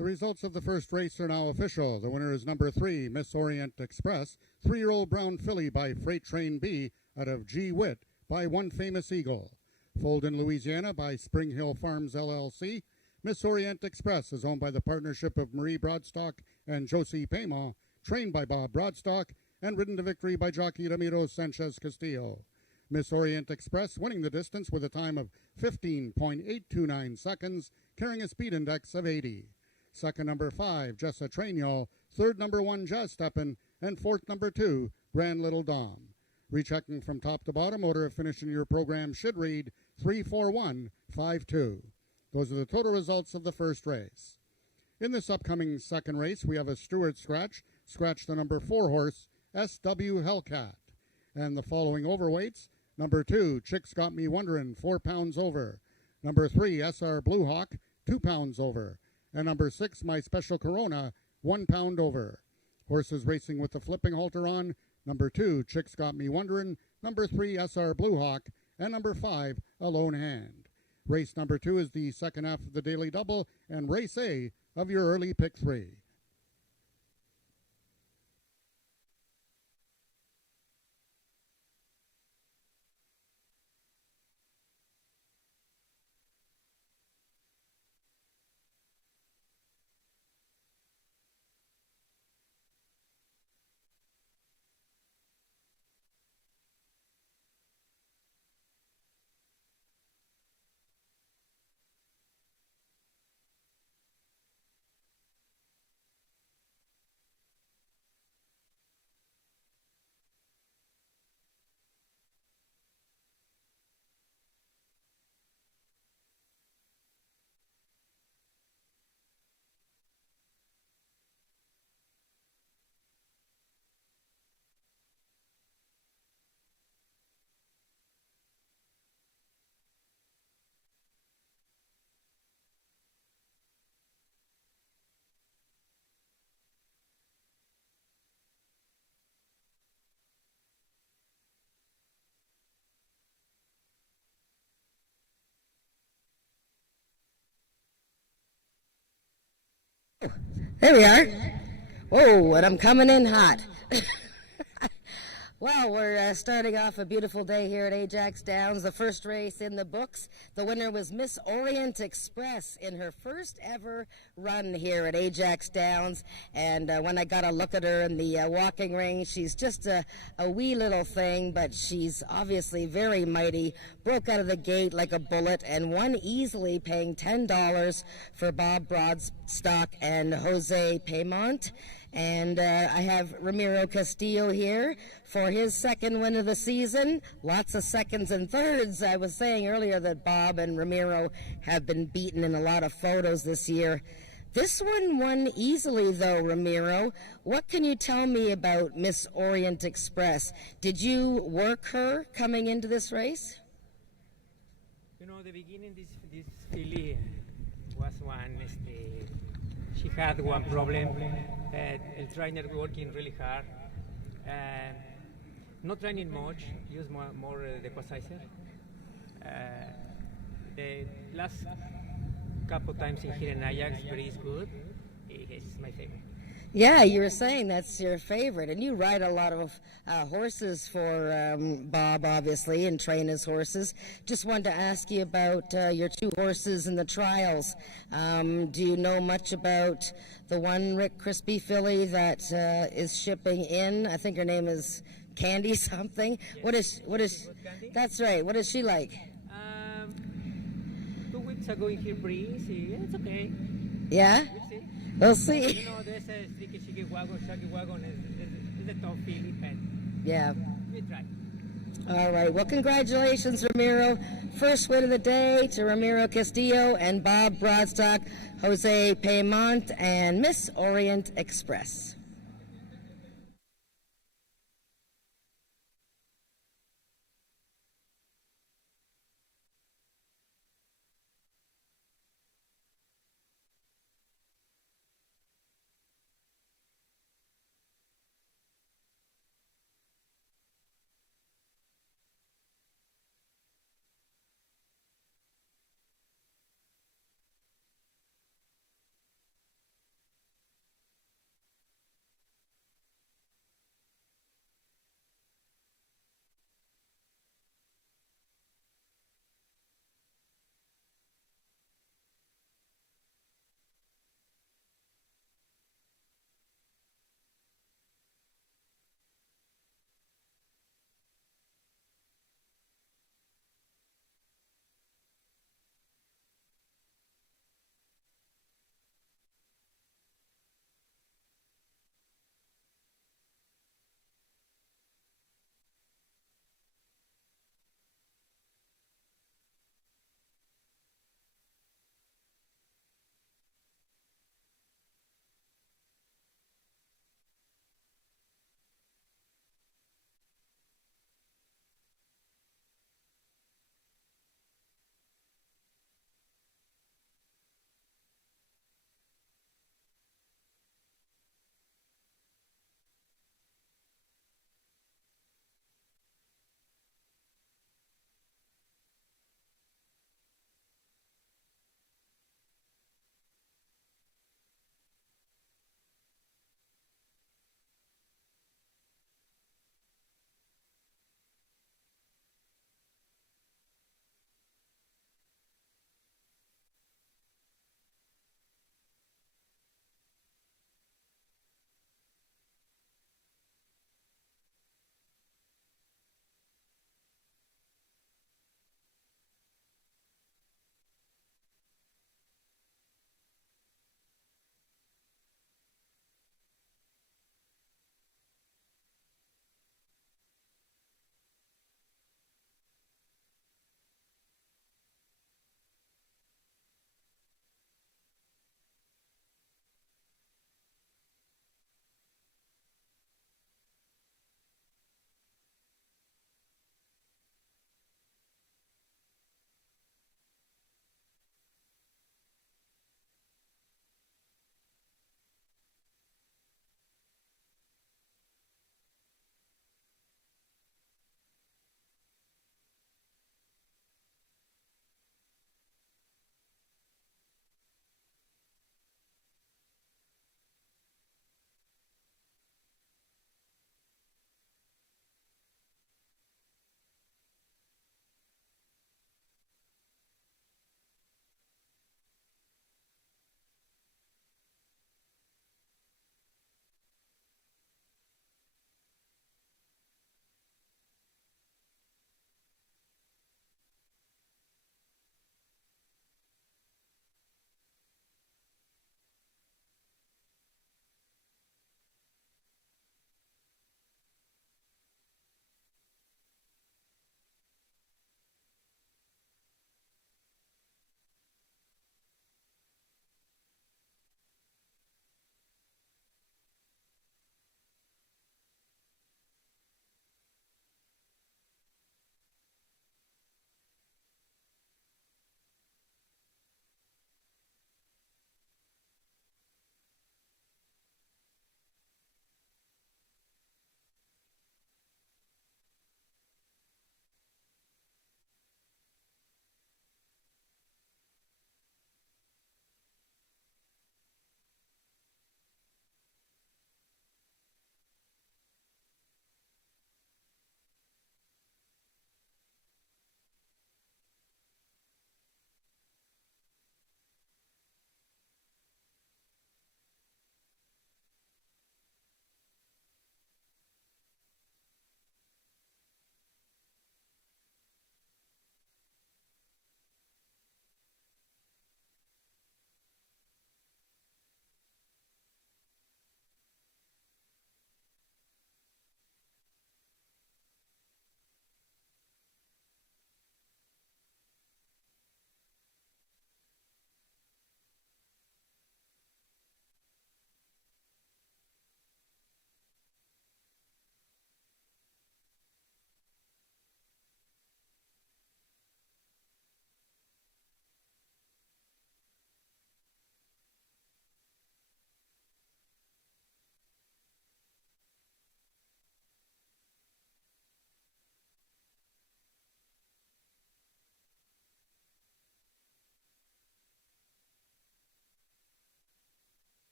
The results of the first race are now official. The winner is number 3, Miss Orient Express, 3-year-old brown filly by Freight Train B out of G. Witt by One Famous Eagle. Foaled in Louisiana by Spring Hill Farms LLC, Miss Orient Express is owned by the partnership of Marie Broadstock and Josie Paiement, trained by Bob Broadstock, and ridden to victory by jockey Ramiro Sanchez Castillo. Miss Orient Express winning the distance with a time of 15.829 seconds, carrying a speed index of 80. Second, number 5, Jessa Trainall. Third, number 1, Jazz Steppen. And fourth, number 2, Grand Little Dom. Rechecking from top to bottom, order of finish in your program should read 34152. Those are the total results of the first race. In this upcoming second race, we have a Stewart scratch. Scratch the number 4 horse, SW Hellcat. And the following overweights, number 2, Chicks Got Me Wonderin', 4 pounds over. Number 3, SR Blue Hawk, 2 pounds over. And number 6, My Special Corona, 1 pound over. Horses racing with the flipping halter on, number 2, Chicks Got Me Wonderin', number 3, SR Blue Hawk, and number 5, A Lone Hand. Race number 2 is the second half of the Daily Double, and race A of your early pick 3. There we are. Oh, and I'm coming in hot. Well, we're starting off a beautiful day here at Ajax Downs. The first race in the books. The winner was Miss Orient Express in her first ever run here at Ajax Downs. And when I got a look at her in the walking ring, she's just a wee little thing, but she's obviously very mighty. Broke out of the gate like a bullet and won easily, paying $10 for Bob Broadstock and Jose Paiement. And I have Ramiro Castillo here for his second win of the season. Lots of seconds and thirds. I was saying earlier that Bob and Ramiro have been beaten in a lot of photos this year. This one won easily, though, Ramiro. What can you tell me about Miss Orient Express? Did you work her coming into this race? You know, the beginning, this filly was one. She had one problem. The trainer working really hard. Not training much. Use more the posizer. The last couple times in here in Ajax, very is good. It's my favorite. Yeah, you were saying that's your favorite, and you ride a lot of horses for Bob, obviously, and train his horses. Just wanted to ask you about your 2 horses in the trials. Do you know much about the one Rick Crispy filly that is shipping in? I think her name is Candy something. Yes. What is? Candy? That's right. What is she like? 2 weeks ago in here, breezy. It's okay. Yeah, We'll see. we'll see. You know, there's a sticky shaggy wagon is the top filly, but Yeah. we try. All right. Well, congratulations, Ramiro. First win of the day to Ramiro Castillo and Bob Broadstock, Jose Paiement, and Miss Orient Express.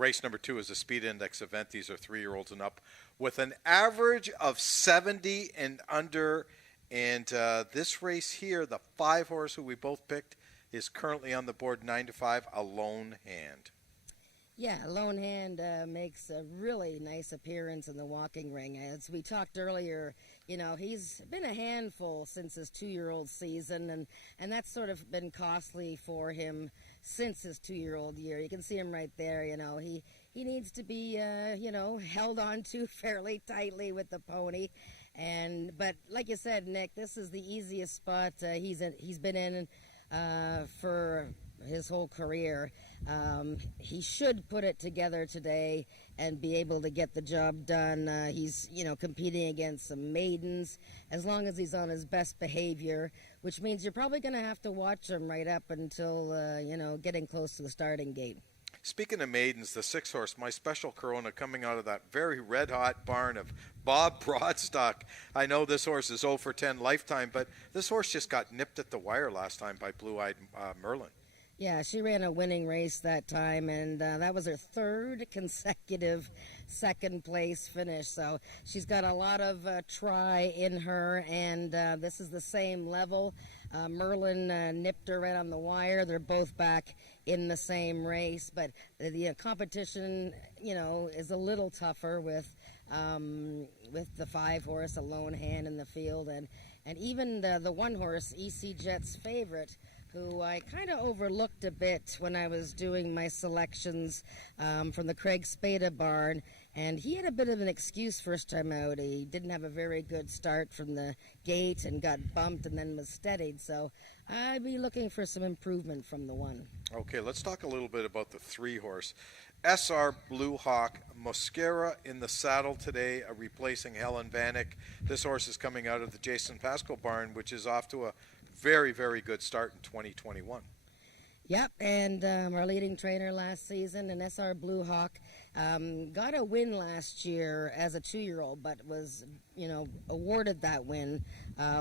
Race number 2 is a speed index event. These are 3-year-olds and up with an average of 70 and under. And this race here, the 5-horse who we both picked, is currently on the board 9-5, a lone hand. Yeah, Lone Hand makes a really nice appearance in the walking ring. As we talked earlier, he's been a handful since his 2-year-old season, and that's sort of been costly for him since his 2-year-old year. You can see him right there, he needs to be, held on to fairly tightly with the pony. But like you said, Nick, this is the easiest spot he's been in for his whole career. He should put it together today and be able to get the job done. He's, competing against some maidens as long as he's on his best behavior, which means you're probably going to have to watch him right up until, getting close to the starting gate. Speaking of maidens, the 6-horse, My Special Corona, coming out of that very red-hot barn of Bob Broadstock. I know this horse is 0 for 10 lifetime, but this horse just got nipped at the wire last time by Blue-Eyed Merlin. Yeah, she ran a winning race that time, and that was her 3rd consecutive second-place finish. So she's got a lot of try in her, and this is the same level. Merlin nipped her right on the wire. They're both back in the same race, but the competition, is a little tougher with the 5-horse, a lone hand in the field, and even the 1-horse, EC Jet's favorite, who I kind of overlooked a bit when I was doing my selections from the Craig Spada barn. And he had a bit of an excuse first time out. He didn't have a very good start from the gate and got bumped and then was steadied. So I'd be looking for some improvement from the 1. Okay, let's talk a little bit about the 3-horse. SR Blue Hawk, Mosquera in the saddle today, replacing Helen Vanek. This horse is coming out of the Jason Pascal barn, which is off to a very, very good start in 2021. Yep, and our leading trainer last season, an SR Blue Hawk, got a win last year as a 2-year-old, but was, awarded that win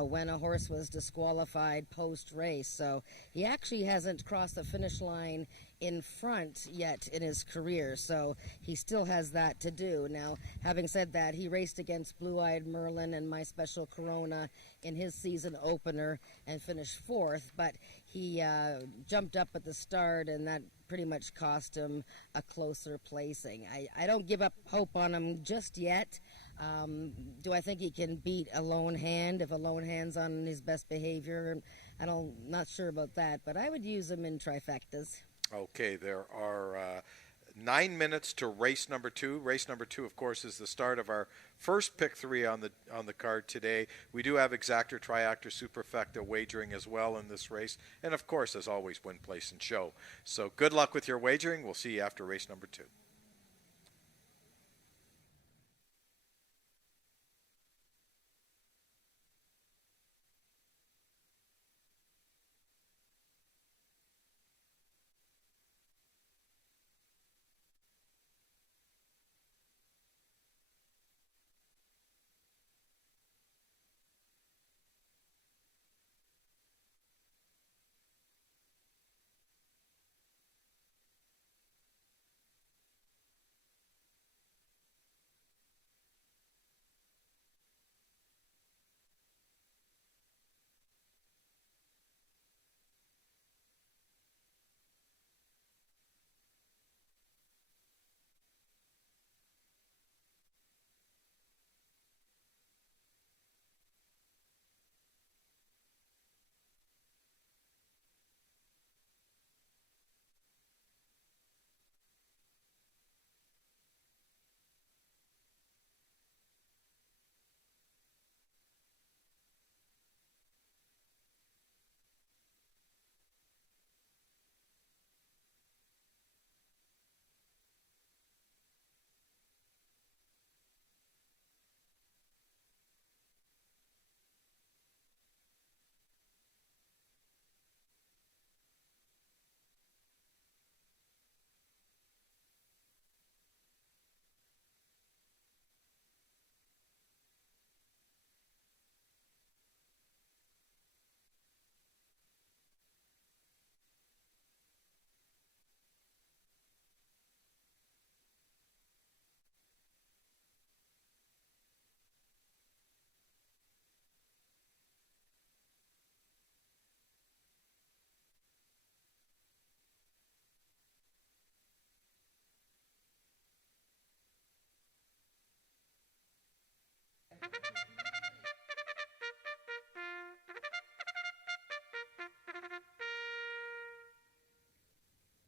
when a horse was disqualified post-race. So he actually hasn't crossed the finish line in front yet in his career, so he still has that to do. Now, having said that, he raced against Blue-Eyed Merlin and My Special Corona in his season opener and finished 4th, but he jumped up at the start, and that pretty much cost him a closer placing. I don't give up hope on him just yet. Do I think he can beat a lone hand if a lone hand's on his best behavior? I'm not sure about that, but I would use him in trifectas. Okay, there are 9 minutes to race number 2. Race number 2, of course, is the start of our first pick 3 on the card today. We do have exactor, triactor, superfecta wagering as well in this race, and of course, as always, win, place, and show. So good luck with your wagering. We'll see you after race number 2.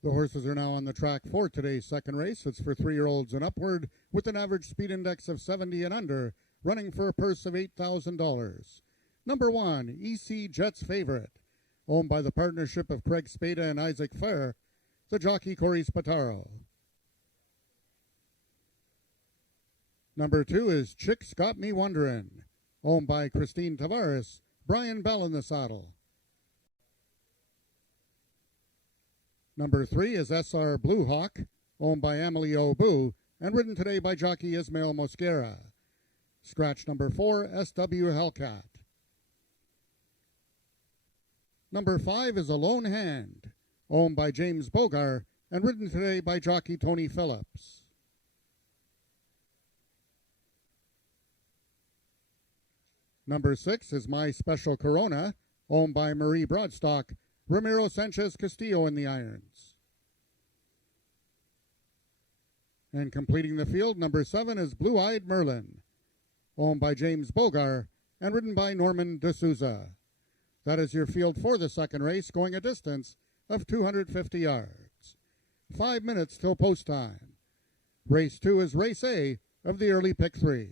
The horses are now on the track for today's second race. It's for 3-year-olds and upward with an average speed index of 70 and under, running for a purse of $8,000. Number 1, EC Jet's Favorite, owned by the partnership of Craig Spada and Isaac Fair, the jockey Corey Spataro. Number 2 is Chick's Got Me Wonderin', owned by Christine Tavares, Brian Bell in the saddle. Number 3 is SR Blue Hawk, owned by Emily Obu, and ridden today by jockey Ismael Mosquera. Scratch number 4, SW Hellcat. Number 5 is A Lone Hand, owned by James Bogar, and ridden today by jockey Tony Phillips. Number 6 is My Special Corona, owned by Marie Broadstock, Ramiro Sanchez Castillo in the irons. And completing the field, number 7 is Blue Eyed Merlin, owned by James Bogar and ridden by Norman D'Souza. That is your field for the second race, going a distance of 250 yards. 5 minutes till post time. Race 2 is race A of the early pick 3.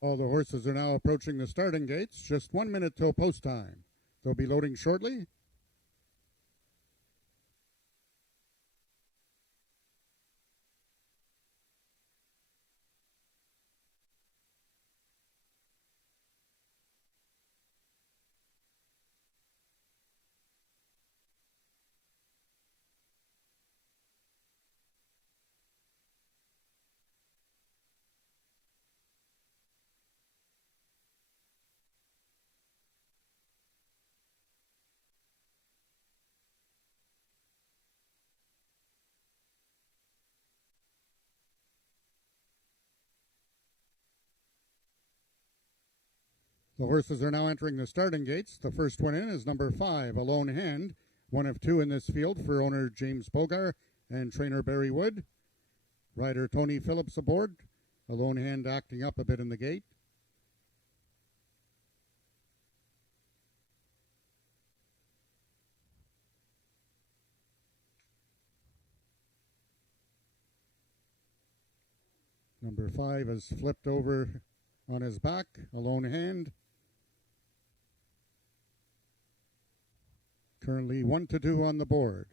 All the horses are now approaching the starting gates. Just 1 minute till post time. They'll be loading shortly. The horses are now entering the starting gates. The first one in is number 5, A Lone Hand, one of 2 in this field for owner James Bogar and trainer Barry Wood. Rider Tony Phillips aboard. A Lone Hand acting up a bit in the gate. Number 5 has flipped over on his back, A Lone Hand. Currently 1-2 on the board.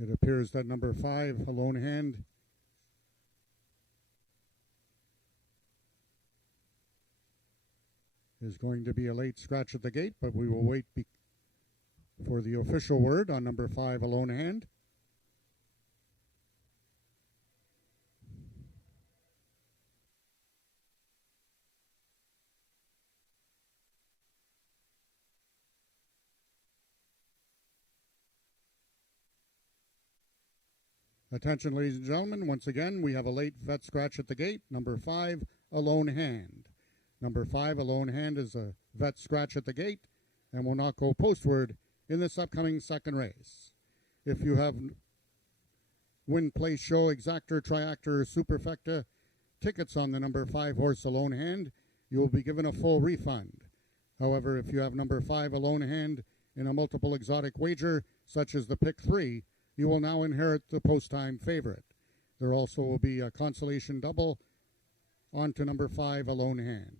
It appears that number 5, A Lone Hand, is going to be a late scratch at the gate, but we will wait for the official word on number 5, A Lone Hand. Attention, ladies and gentlemen, once again, we have a late vet scratch at the gate. Number 5, A Lone Hand. Number 5, A Lone Hand, is a vet scratch at the gate and will not go postward in this upcoming second race. If you have win, play, show, exactor, triactor, or superfecta tickets on the number 5 horse, A Lone Hand, you will be given a full refund. However, if you have number 5, A Lone Hand, in a multiple exotic wager, such as the pick 3, you will now inherit the post-time favorite. There also will be a consolation double onto number 5, A Lone Hand.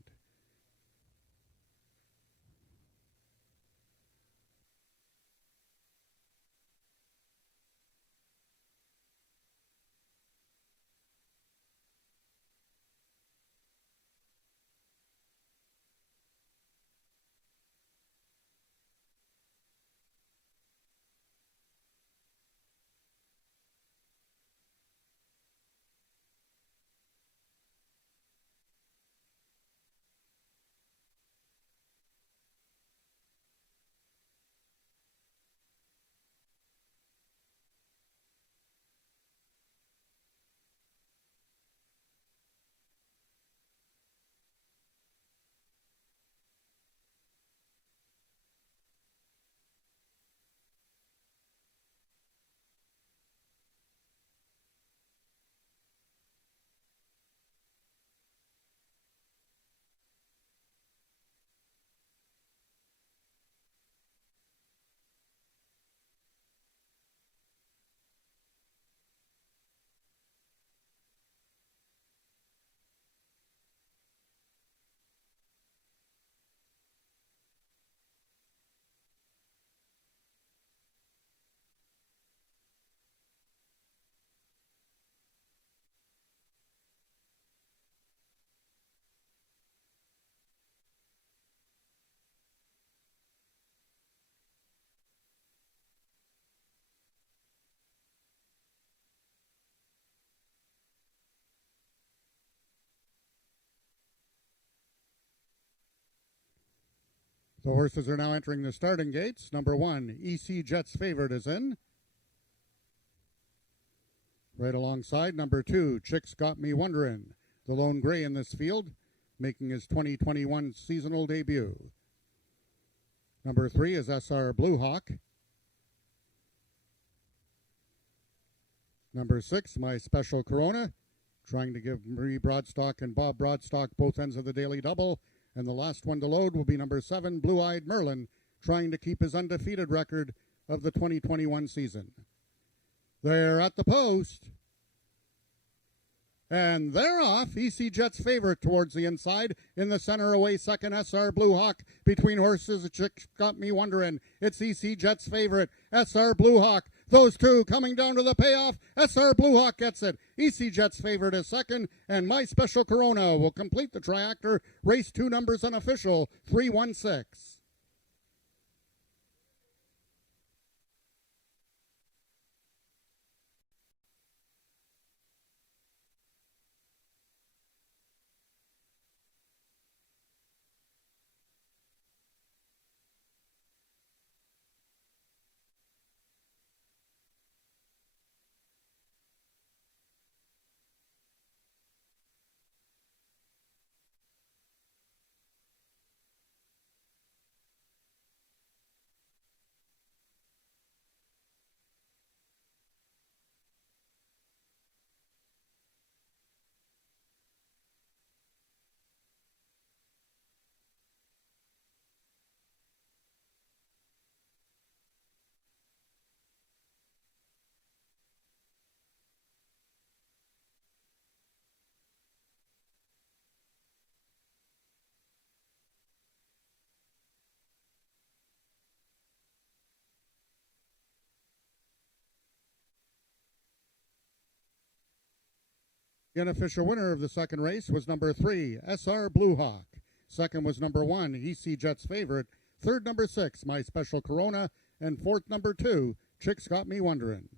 The horses are now entering the starting gates. Number 1, EC Jet's Favorite, is in. Right alongside, number 2, Chicks Got Me Wonderin', the lone gray in this field, making his 2021 seasonal debut. Number 3 is SR Blue Hawk. Number 6, My Special Corona, trying to give Marie Broadstock and Bob Broadstock both ends of the daily double. And the last one to load will be number 7, Blue-Eyed Merlin, trying to keep his undefeated record of the 2021 season. They're at the post. And they're off. EC Jet's Favorite towards the inside. In the center away second, SR Blue Hawk. Between horses, a Chick Got Me Wonderin'. It's EC Jet's Favorite, SR Blue Hawk. Those two coming down to the payoff. SR Blue Hawk gets it. EC Jet's Favorite is second, and My Special Corona will complete the triactor. Race 2 numbers unofficial, 316. The unofficial winner of the second race was number 3, SR Blue Hawk. Second was number 1, EC Jet's Favorite. Third, number 6, My Special Corona. And fourth, number 2, Chicks Got Me Wonderin'.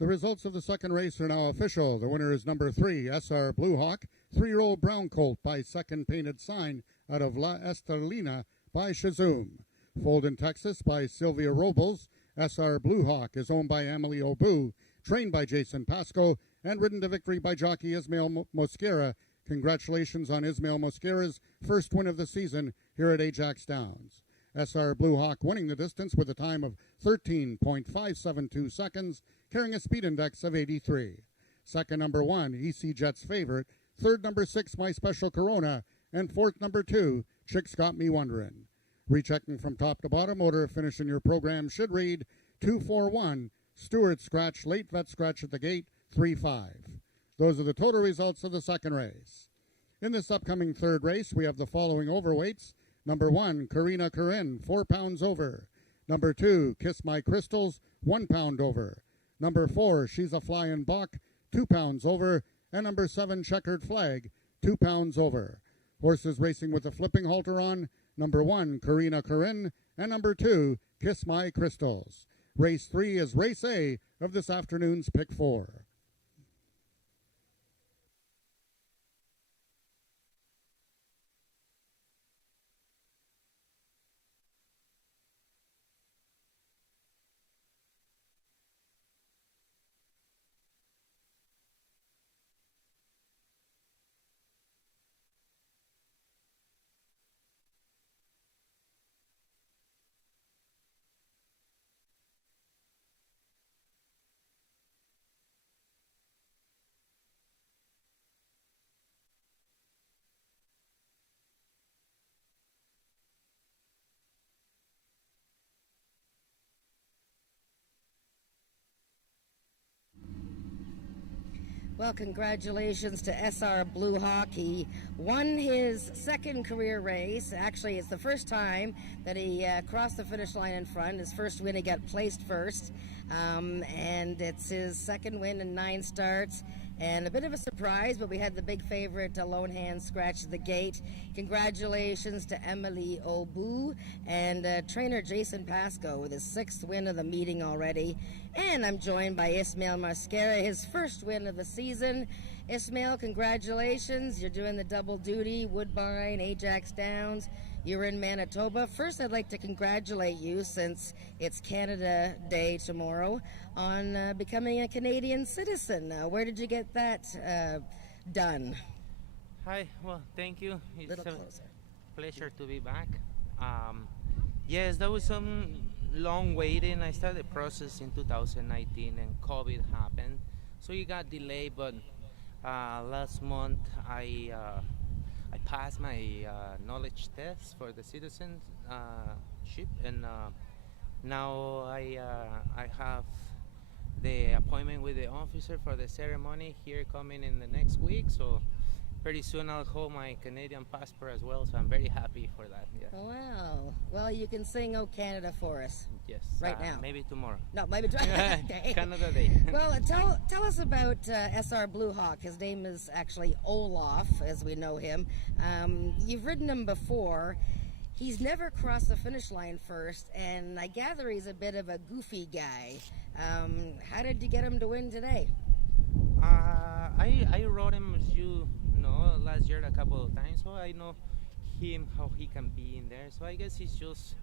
The results of the second race are now official. The winner is number 3, SR Blue Hawk, 3-year-old brown colt by Second Painted Sign out of La Estelina by Shazoom. Foaled in Texas by Sylvia Robles, SR Blue Hawk is owned by Emily Obu, trained by Jason Pasco, and ridden to victory by jockey Ismail Mosquera. Congratulations on Ismail Mosquera's first win of the season here at AjaxDowns. SR Blue Hawk winning the distance with a time of 13.572 seconds, carrying a speed index of 83. Second, number 1, EC Jet's Favorite. Third, number 6, My Special Corona. And fourth, number 2, Chicks Got Me Wonderin'. Rechecking from top to bottom, order of finish in your program should read 241, Stewart Scratch, Late Vet Scratch at the gate, 3-5. Those are the total results of the second race. In this upcoming third race, we have the following overweights. Number 1, Karina Corinne, 4 pounds over. Number 2, Kiss My Crystals, 1 pound over. Number 4, She's a Flyin' Bach, 2 pounds over. And number 7, Checkered Flag, 2 pounds over. Horses racing with a flipping halter on. Number 1, Karina Corinne. And number 2, Kiss My Crystals. Race 3 is Race A of this afternoon's Pick 4. Well, congratulations to SR Blue Hawk. He won his second career race. Actually, it's the first time that he crossed the finish line in front. His first win, he got placed first. And it's his second win in 9 starts. And a bit of a surprise, but we had the big favorite, Lone Hand, scratch the gate. Congratulations to Emily Obu and trainer Jason Pasco with his 6th win of the meeting already. And I'm joined by Ismail Mascara, his first win of the season. Ismail, congratulations. You're doing the double duty, Woodbine, AjaxDowns. You're in Manitoba. First, I'd like to congratulate you, since it's Canada Day tomorrow, on becoming a Canadian citizen. Where did you get that done? Hi, well, thank you. It's Little a closer. pleasure to be back. Yes, there was some long waiting. I started the process in 2019 and COVID happened. So it got delayed, but last month I passed my knowledge test for the citizenship, and now I have the appointment with the officer for the ceremony here coming in the next week. So pretty soon I'll hold my Canadian passport as well. So I'm very happy for that. Yeah. Wow. Well, you can sing "Oh Canada" for us. Yes. Right now. Maybe tomorrow. No, maybe okay. Canada Day. Well, tell us about SR Blue Hawk. His name is actually Olaf, as we know him. You've ridden him before. He's never crossed the finish line first, and I gather he's a bit of a goofy guy. How did you get him to win today? I rode him, as you know, last year a couple of times, so I know him, how he can be in there. So I guess it's just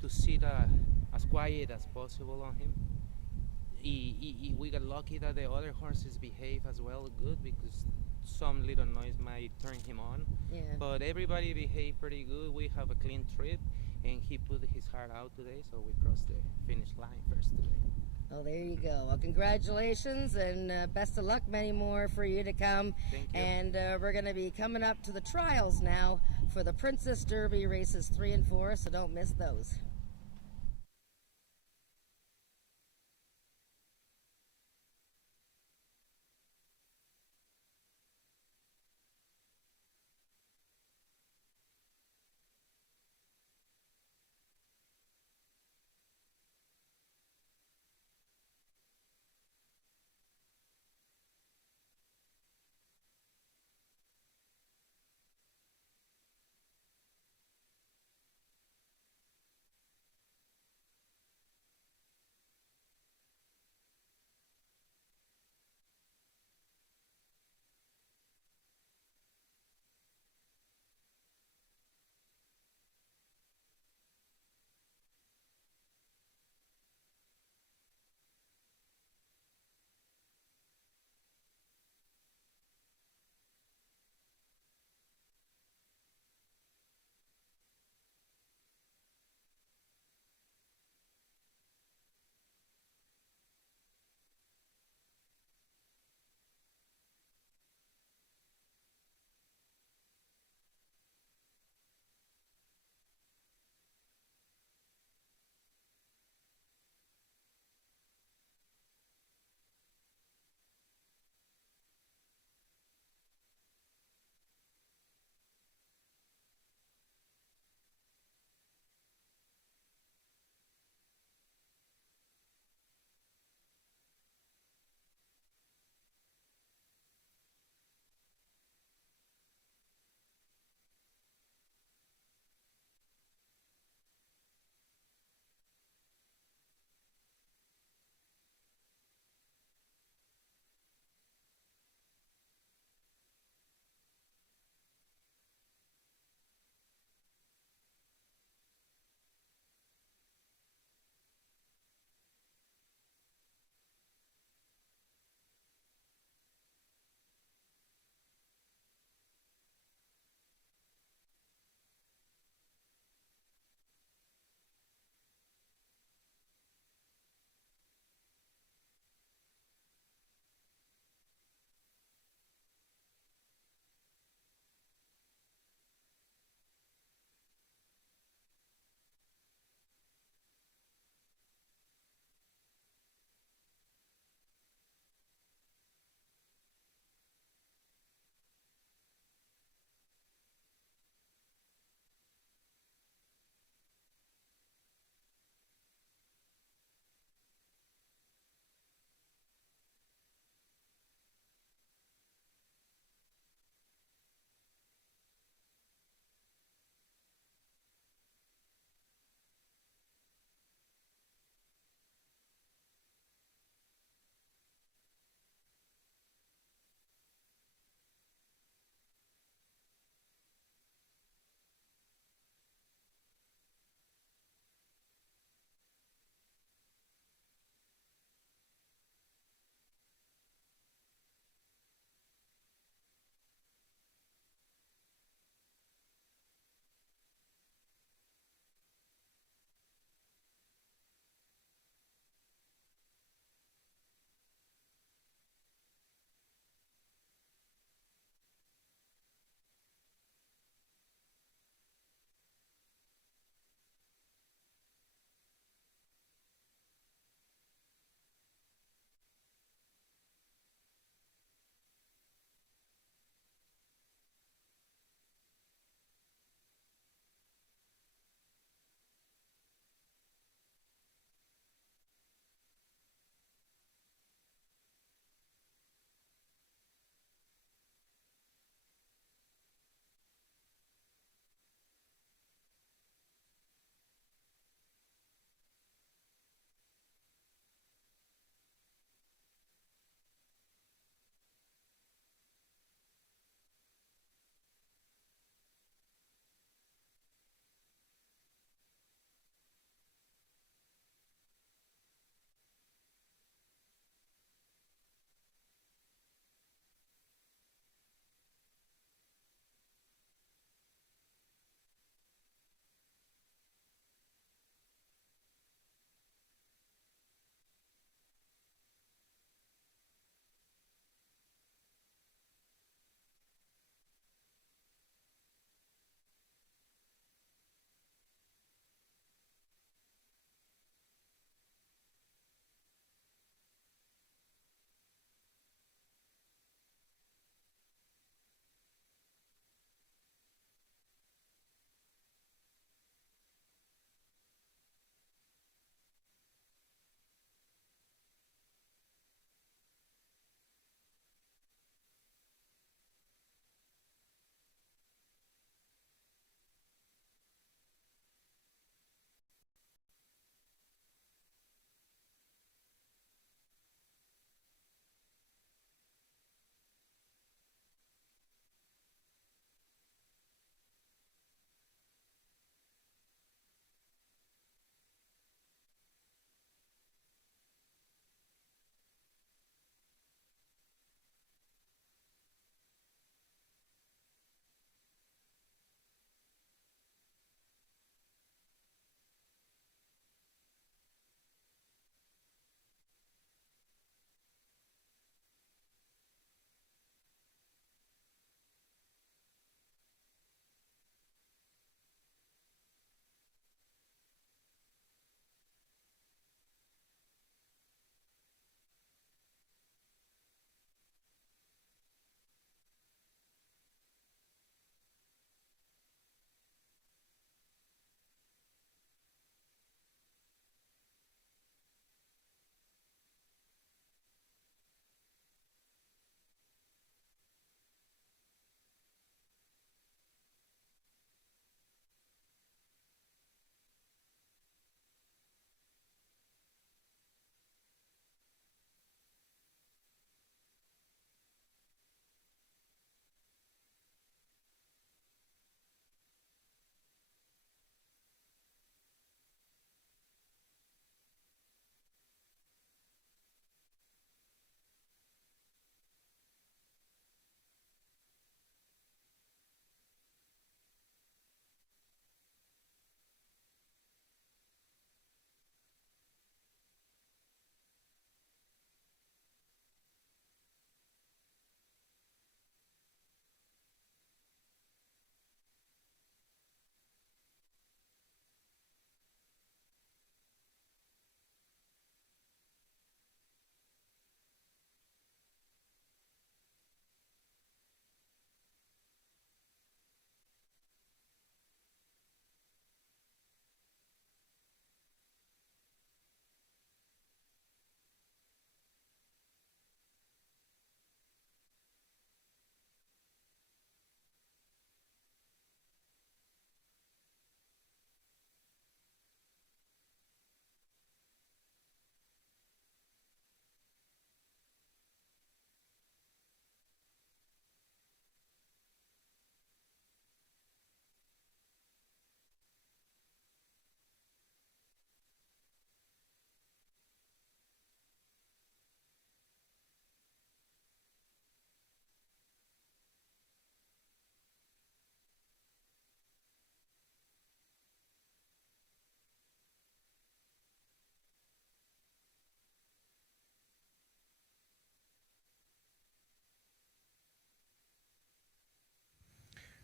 to sit as quiet as possible on him. We got lucky that the other horses behave as well good, because some little noise might turn him on. Yeah. But everybody behaved pretty good. We have a clean trip, and he put his heart out today, so we crossed the finish line first today. Well, there you go. Well, congratulations, and best of luck. Many more for you to come. Thank you. And we're going to be coming up to the trials now for the Princess Derby races 3 and 4, so don't miss those.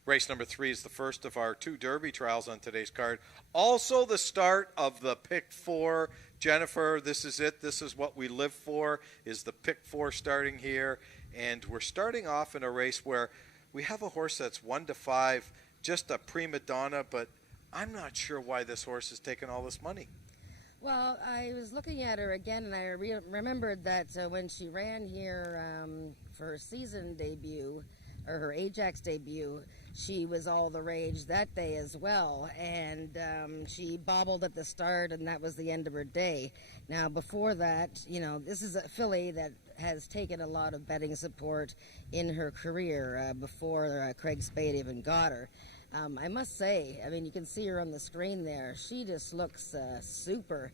Race number 3 is the first of our 2 Derby trials on today's card. Also the start of the Pick 4. Jennifer, this is it. This is what we live for, is the Pick 4 starting here. And we're starting off in a race where we have a horse that's 1-5, just a prima donna, but I'm not sure why this horse is taking all this money. Well, I was looking at her again, and I remembered that when she ran here for her season debut, or her Ajax debut, she was all the rage that day as well, and she bobbled at the start, and that was the end of her day. Now, before that, you know, this is a filly that has taken a lot of betting support in her career before Craig Spade even got her. I must say, I mean, you can see her on the screen there. She just looks super.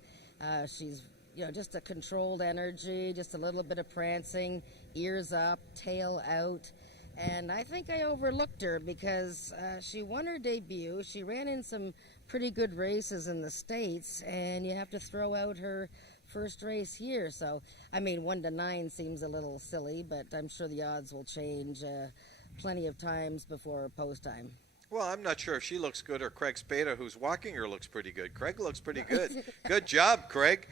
She's, you know, just a controlled energy, just a little bit of prancing, ears up, tail out. And I think I overlooked her because she won her debut. She ran in some pretty good races in the States, and you have to throw out her first race here. So, I mean, 1-9 seems a little silly, but I'm sure the odds will change plenty of times before post time. Well, I'm not sure if she looks good or Craig Spada, who's walking her, looks pretty good. Craig looks pretty good. Good job, Craig.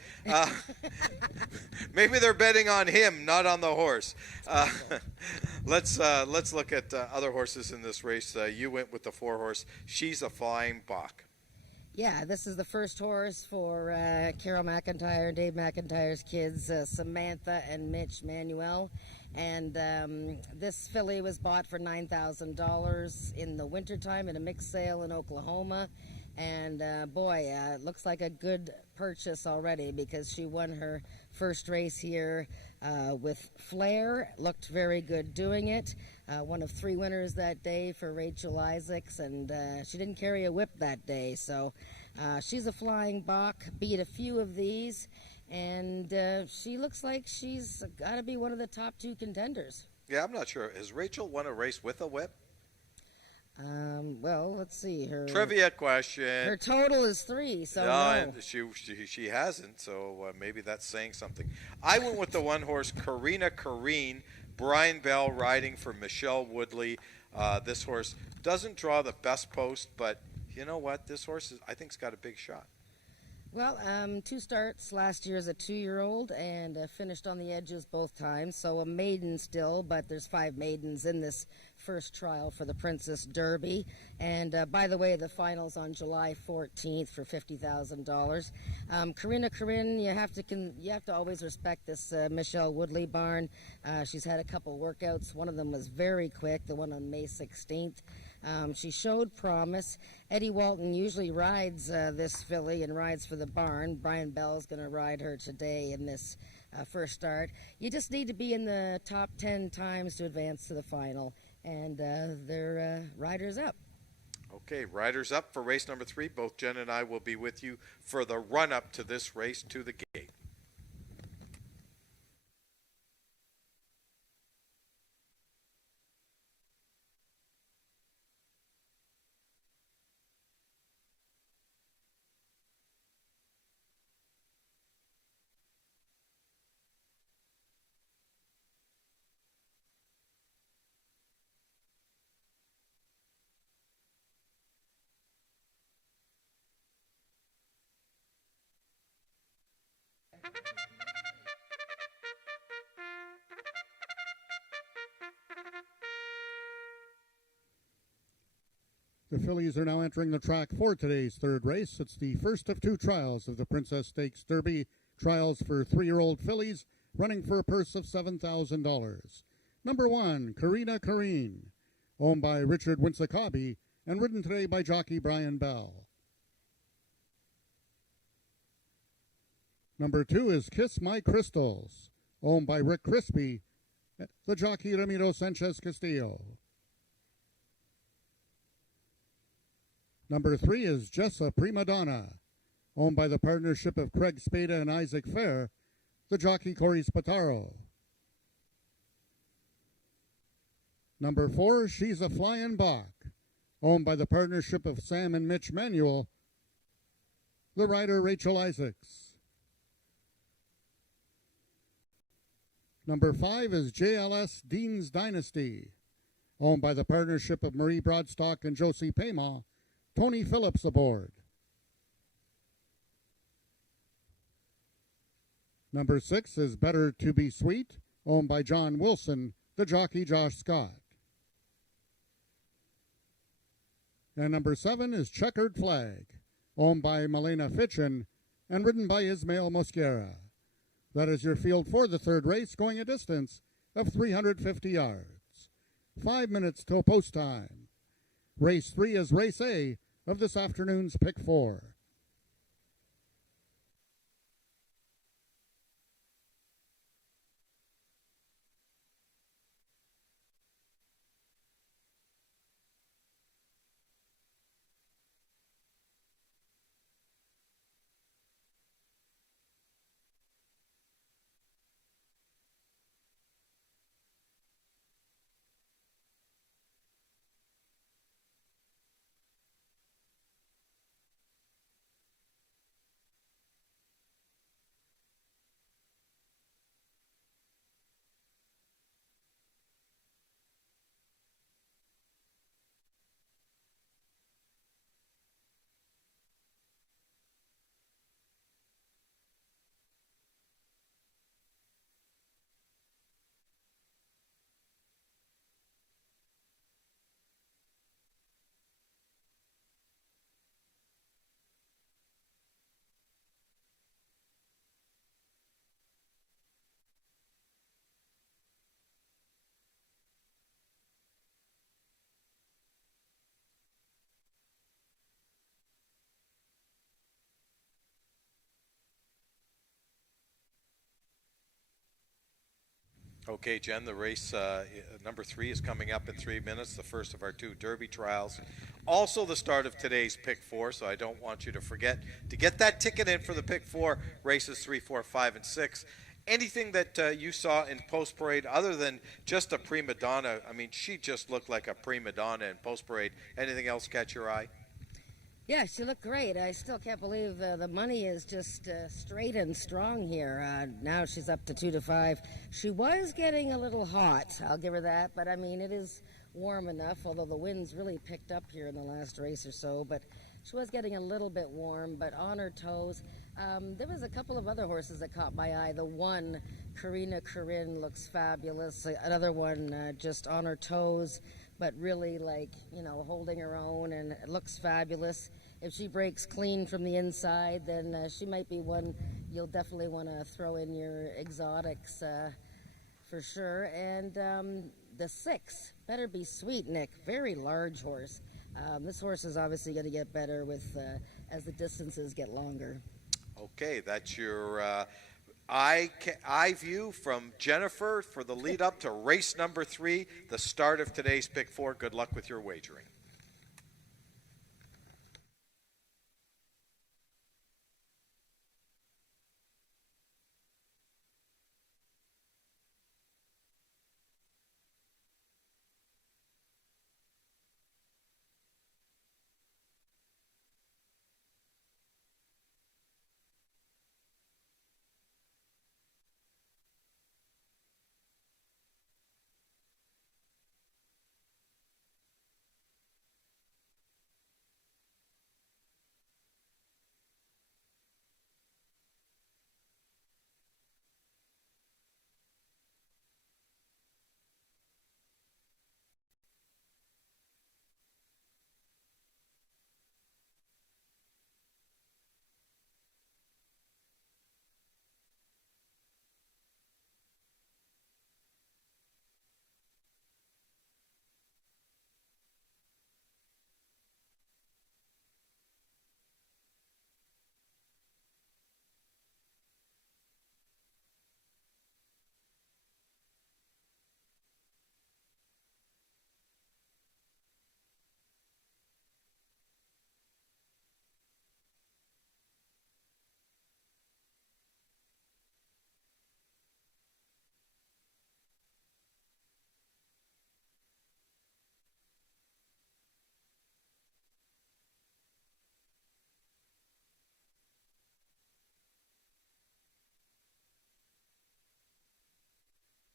Maybe they're betting on him, not on the horse. Let's look at other horses in this race. You went with the 4-horse. She's a Flying Bach. Yeah, this is the first horse for Carol McIntyre, Dave McIntyre's kids, Samantha and Mitch Manuel. And this filly was bought for $9,000 in the wintertime at a mixed sale in Oklahoma. And boy, it looks like a good purchase already because she won her first race here with flair. Looked very good doing it. One of 3 winners that day for Rachel Isaacs, and she didn't carry a whip that day. So she's a Flying Bach, beat a few of these. And she looks like she's got to be one of the top 2 contenders. Yeah, I'm not sure. Has Rachel won a race with a whip? Well, let's see. Her Trivia question. Her total is 3, so no. She hasn't, so maybe that's saying something. I went with the 1-horse, Carine, Brian Bell riding for Michelle Woodley. This horse doesn't draw the best post, but you know what? This horse, I think, has got a big shot. Well, 2 starts last year as a 2-year-old and finished on the edges both times. So a maiden still, but there's 5 maidens in this first trial for the Princess Derby. And by the way, the final's on July 14th for $50,000. Carine, you have to always respect this Michelle Woodley barn. She's had a couple workouts. One of them was very quick, the one on May 16th. She showed promise. Eddie Walton usually rides this filly and rides for the barn. Brian Bell's going to ride her today in this first start. You just need to be in the top 10 times to advance to the final, and they're riders up. Okay, riders up for race number 3. Both Jen and I will be with you for the run-up to this race to the gate. The fillies are now entering the track for today's 3rd race. It's the first of 2 trials of the Princess Stakes Derby. Trials for 3-year-old fillies, running for a purse of $7,000. Number 1, Carine, owned by Richard Winsakabi and ridden today by jockey Brian Bell. Number 2 is Kiss My Crystals, owned by Rick Crispy, the jockey Ramiro Sanchez Castillo. Number 3 is Jessa Prima Donna, owned by the partnership of Craig Spada and Isaac Fair, the jockey Corey Spataro. Number 4, She's a Flying Bach, owned by the partnership of Sam and Mitch Manuel, the rider Rachel Isaacs. Number 5 is JLS Dean's Dynasty, owned by the partnership of Marie Broadstock and Josie Payma. Tony Phillips aboard. Number 6 is Better to Be Sweet, owned by John Wilson, the jockey Josh Scott. And number 7 is Checkered Flag, owned by Milena Fitchin and ridden by Ismael Mosquera. That is your field for the third race, going a distance of 350 yards. 5 minutes till post time. Race 3 is race A of this afternoon's Pick 4. Okay, Jen, the race number 3 is coming up in 3 minutes, the first of our 2 Derby trials. Also the start of today's Pick 4, so I don't want you to forget to get that ticket in for the Pick 4, races 3, 4, 5, and 6. Anything that you saw in Post Parade other than just a prima donna? I mean, she just looked like a prima donna in Post Parade. Anything else catch your eye? Yeah, she looked great. I still can't believe the money is just straight and strong here. Now she's up to 2 to 5. She was getting a little hot, I'll give her that, but I mean, it is warm enough, although the winds really picked up here in the last race or so, but she was getting a little bit warm, but on her toes. There was a couple of other horses that caught my eye. The one, Karina Corinne, looks fabulous. Another one just on her toes, but really holding her own, and it looks fabulous. If she breaks clean from the inside, then she might be one you'll definitely want to throw in your exotics for sure. And the 6, Better Be Sweet, Nick, very large horse. This horse is obviously going to get better with as the distances get longer. Okay, that's your eye view from Jennifer for the lead up to race number 3, the start of today's Pick 4. Good luck with your wagering.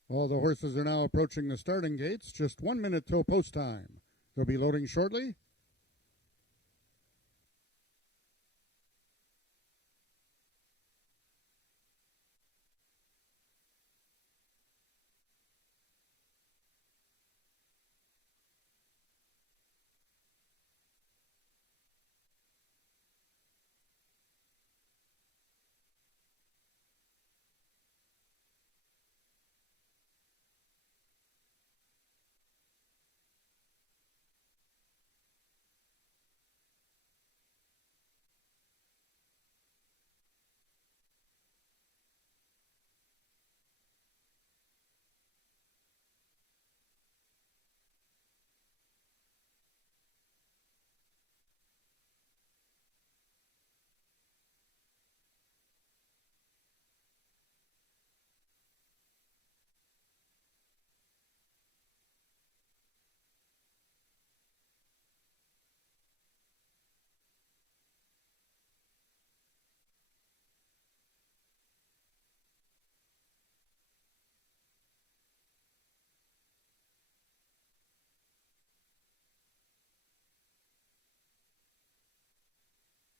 All the horses are now approaching the starting gates. Just 1 minute till post time. They'll be loading shortly.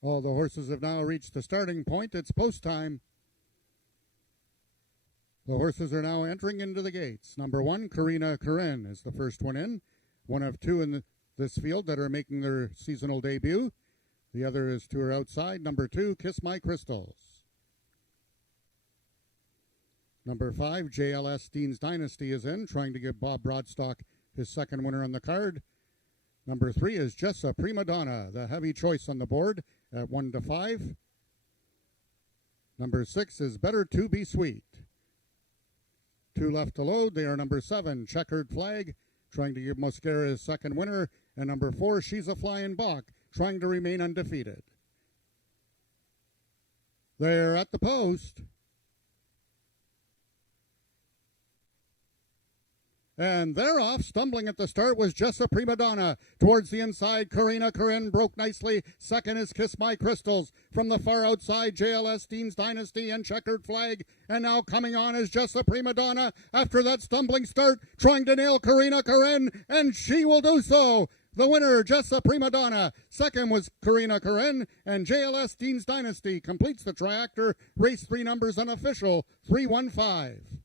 All the horses have now reached the starting point. It's post time. The horses are now entering into the gates. Number 1, Karina Karen is the first one in. One of two in this field that are making their seasonal debut. The other is to her outside. Number 2, Kiss My Crystals. Number 5, JLS Dean's Dynasty is in, trying to give Bob Broadstock his second winner on the card. Number 3 is Just a Prima Donna, the heavy choice on the board at 1 to 5. Number 6 is Better to Be Sweet. 2 left to load. They are number 7, Checkered Flag, trying to give Mosquera his second winner, and number 4, She's a Flying Bach, trying to remain undefeated. They're at the post. And they're off. Stumbling at the start was Just a Prima Donna. Towards the inside, Karina Karen broke nicely. Second is Kiss My Crystals. From the far outside, JLS Dean's Dynasty and Checkered Flag. And now coming on is Just a Prima Donna. After that stumbling start, trying to nail Karina Karen, and she will do so. The winner, Just a Prima Donna. Second was Karina Karen, and JLS Dean's Dynasty completes the triactor. Race 3 numbers unofficial, 315.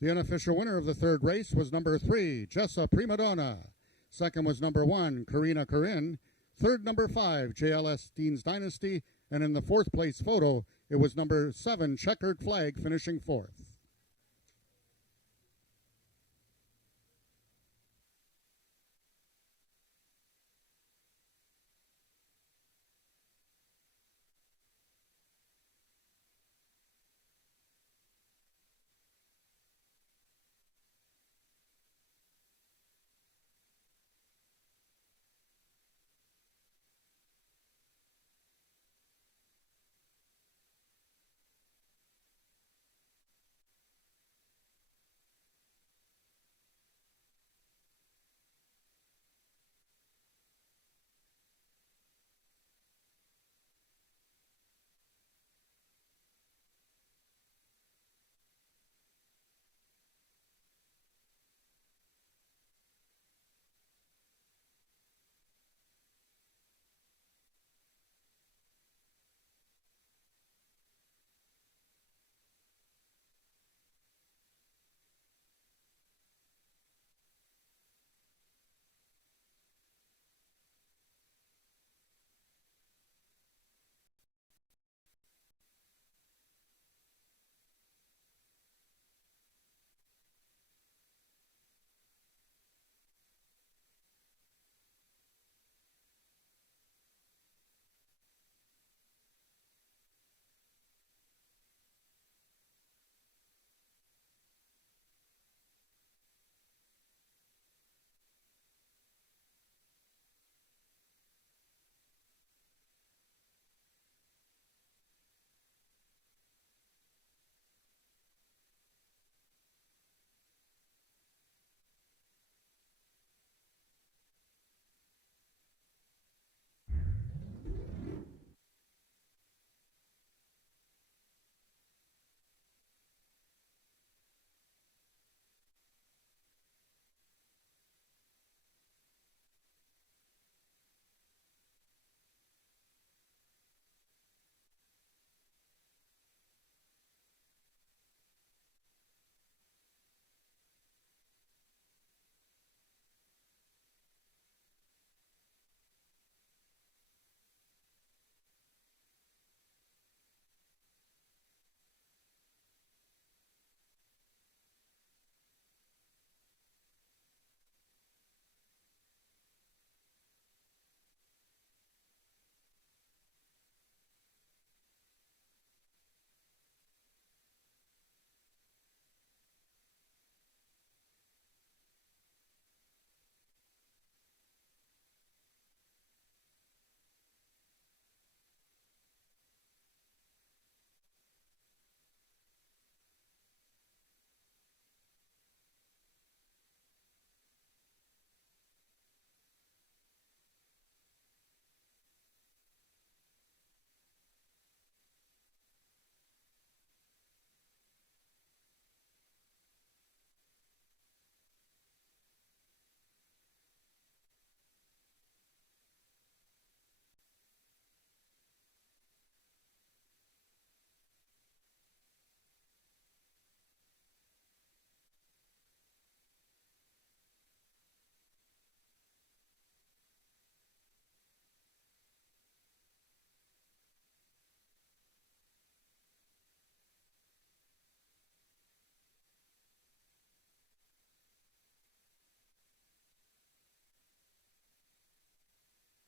The unofficial winner of the third race was number 3, Just a Prima Donna. Second was number 1, Karina Karen. Third, number 5, JLS Dean's Dynasty. And in the fourth place photo, it was number 7, Checkered Flag, finishing fourth.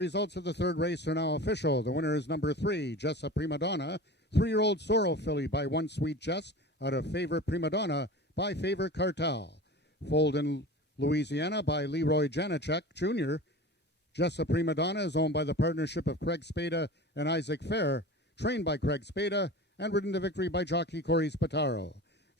Results of the third race are now official. The winner is number 3, Jessa Prima Donna, 3-year-old Sorrel filly by One Sweet Jess out of Favor Prima Donna by Favor Cartel. Foaled in Louisiana by Leroy Janacek Jr. Jessa Prima Donna is owned by the partnership of Craig Spada and Isaac Fair, trained by Craig Spada, and ridden to victory by jockey Corey Spataro.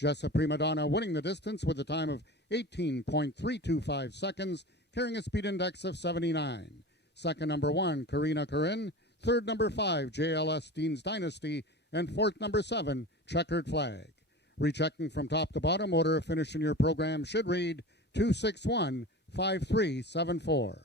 Jessa Prima Donna winning the distance with a time of 18.325 seconds, carrying a speed index of 79. Second, number 1, Karina Corinne. Third, number 5, JLS Dean's Dynasty. And fourth, number 7, Checkered Flag. Rechecking from top to bottom, order of finish in your program should read 261-5374.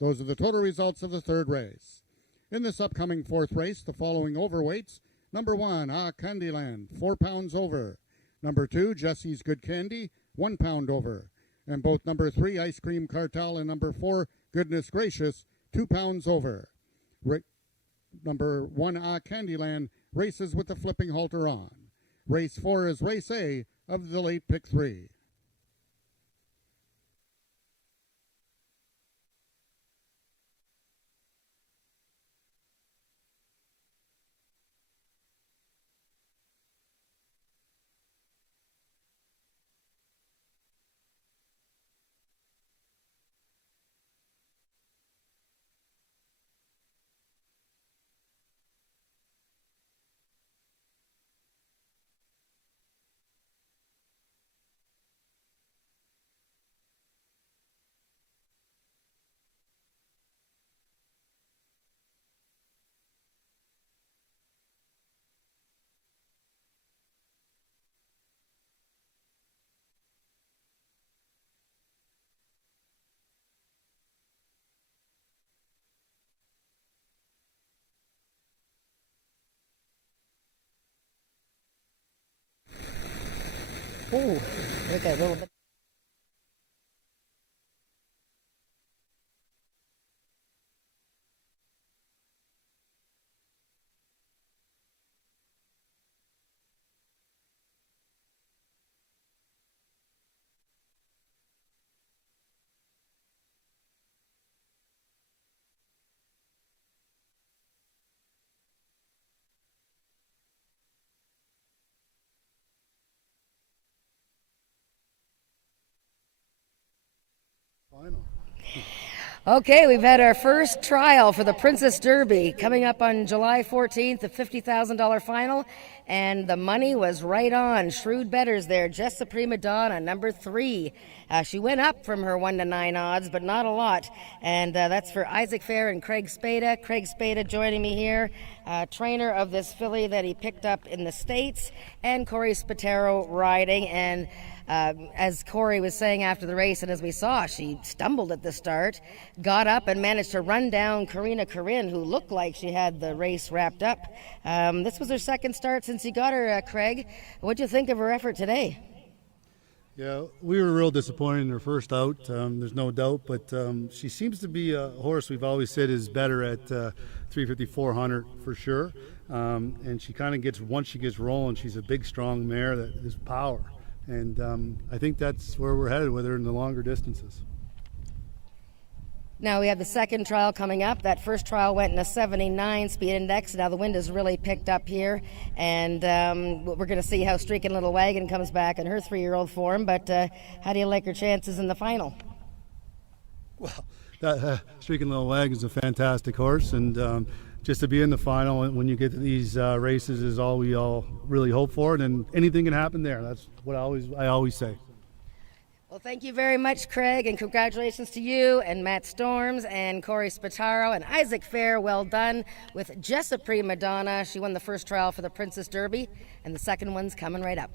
Those are the total results of the third race. In this upcoming fourth race, the following overweights. Number 1, Candyland, 4 pounds over. Number 2, Jesse's Good Candy, 1 pound over. And both number 3, Ice Cream Cartel, and number 4, Goodness Gracious, 2 pounds over. Number 1, Candyland, races with the flipping halter on. Race 4 is race A of the late pick 3. Ooh, look at a little bit. Final. Okay, we've had our first trial for the Princess Derby coming up on July 14th, the $50,000 final, and the money was right on. Shrewd bettors there. Jessa Prima Donna, number 3. She went up from her 1-9 odds, but not a lot, and that's for Isaac Fair and Craig Spada. Craig Spada joining me here, trainer of this filly that he picked up in the States, and Corey Spataro riding, and as Corey was saying after the race, and as we saw, she stumbled at the start, got up and managed to run down Karina Corinne, who looked like she had the race wrapped up. This was her second start since you got her, Craig. What do you think of her effort today? Yeah, we were real disappointed in her first out, there's no doubt, but she seems to be a horse we've always said is better at 350, 400 for sure. And she kind of gets, once she gets rolling, she's a big, strong mare that is power. And I think that's where we're headed with her in the longer distances. Now we have the second trial coming up. That first trial went in a 79 speed index. Now the wind has really picked up here, and we're going to see how Streaking Little Wagon comes back in her 3-year-old form. But how do you like her chances in the final? Well, that Streaking Little Wagon is a fantastic horse, and just to be in the final when you get to these races is all we all really hope for, and anything can happen there. That's what I always say. Well, thank you very much, Craig, and congratulations to you and Matt Storms and Corey Spataro and Isaac Fair. Well done with Jessa Prima Donna. She won the first trial for the Princess Derby, and the second one's coming right up.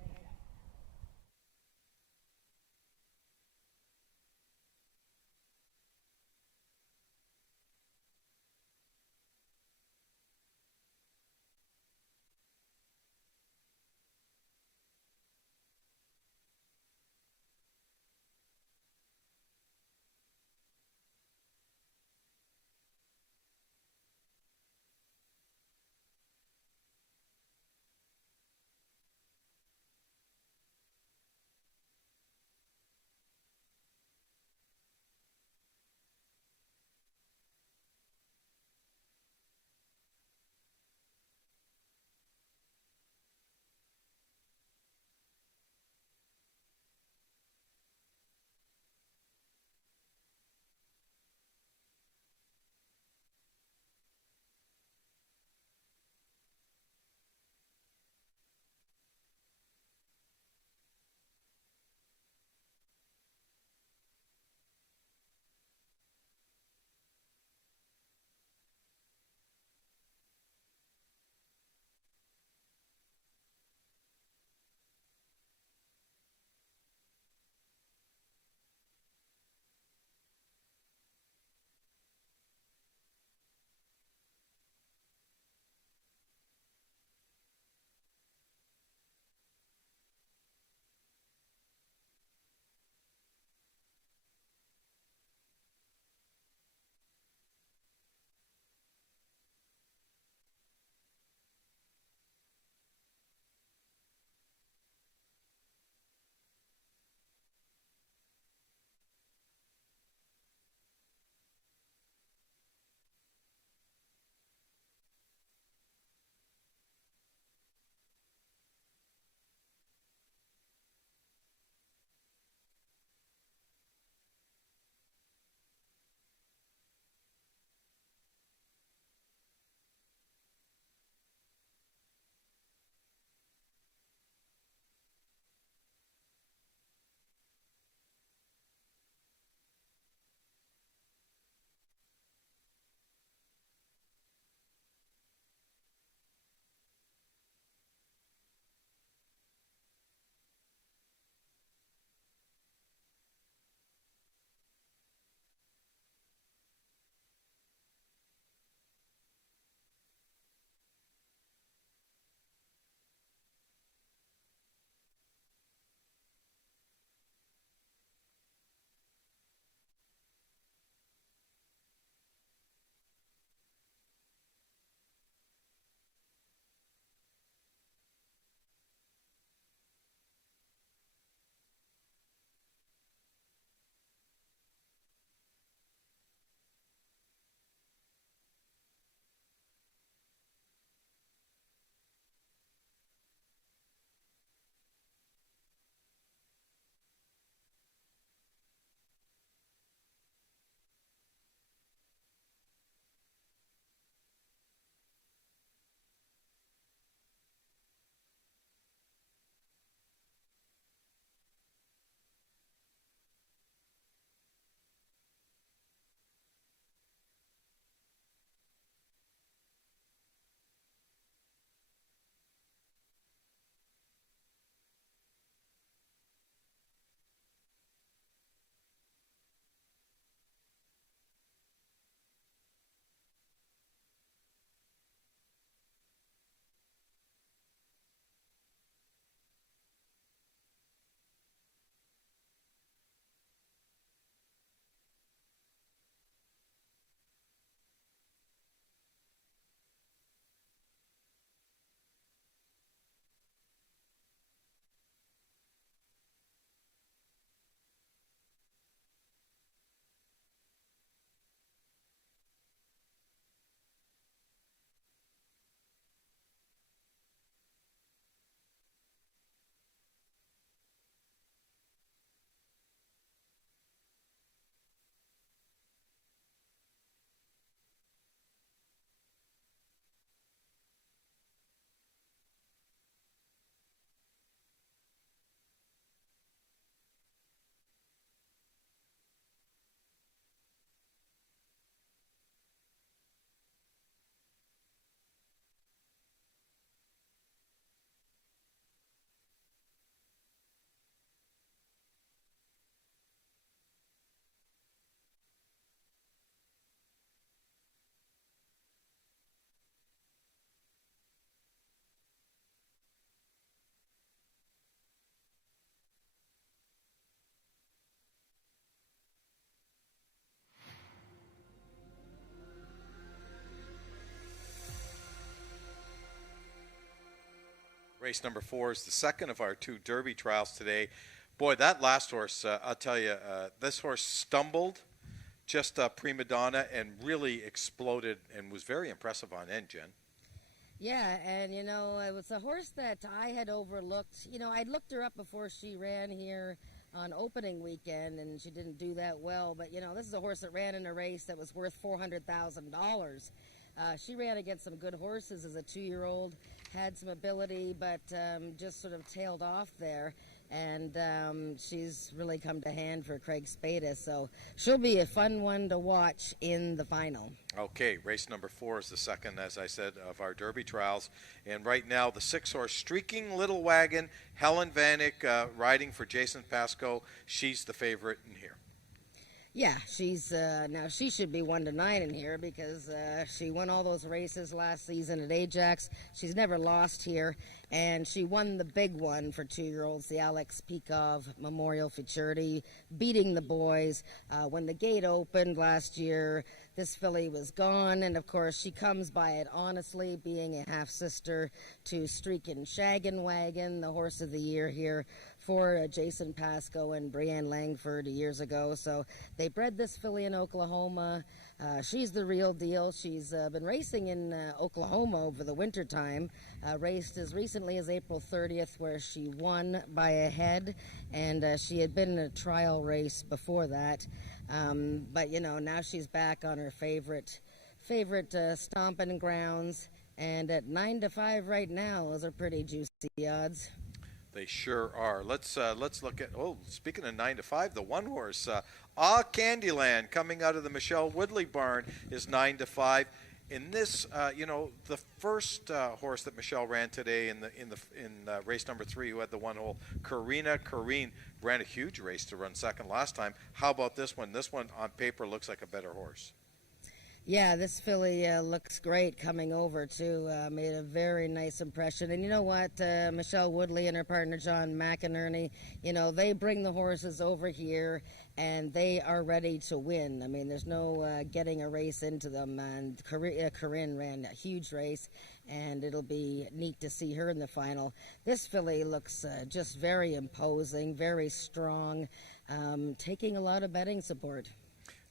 Race number 4 is the second of our 2 Derby trials today. Boy, that last horse, I'll tell you, this horse stumbled just prima donna and really exploded and was very impressive on end, Jen. Yeah, and it was a horse that I had overlooked. I'd looked her up before she ran here on opening weekend, and she didn't do that well. But, this is a horse that ran in a race that was worth $400,000. She ran against some good horses as a 2-year-old, had some ability, but just sort of tailed off there. And she's really come to hand for Craig Spada, so she'll be a fun one to watch in the final. Okay, race number 4 is the second, as I said, of our Derby trials. And right now, the 6-horse Streaking Little Wagon, Helen Vanek riding for Jason Pascoe. She's the favorite in here. Yeah, she's now she should be 1-9 in here because she won all those races last season at Ajax. She's never lost here, and she won the big one for 2-year-olds, the Alex Peikov Memorial Futurity, beating the boys. When the gate opened last year, this filly was gone, and of course she comes by it honestly, being a half-sister to Streakin' Shaggin' Wagon, the horse of the year here for Jason Pascoe and Brianne Langford years ago. So they bred this filly in Oklahoma. She's the real deal. She's been racing in Oklahoma over the wintertime, raced as recently as April 30th, where she won by a head, and she had been in a trial race before that. But, now she's back on her favorite stomping grounds, and at 9-5 right now, those are pretty juicy odds. They sure are. Let's look at, speaking of 9-5, the 1-horse, Candyland, coming out of the Michelle Woodley barn, is 9-5. In this, the first horse that Michelle ran today in race number 3, who had the 1-hole, Kareen ran a huge race to run second last time. How about this one? This one on paper looks like a better horse. Yeah, this filly looks great coming over, too. Made a very nice impression. And you know what? Michelle Woodley and her partner, John McInerney, they bring the horses over here, and they are ready to win. I mean, there's no getting a race into them. And Corinne ran a huge race, and it'll be neat to see her in the final. This filly looks just very imposing, very strong, taking a lot of betting support.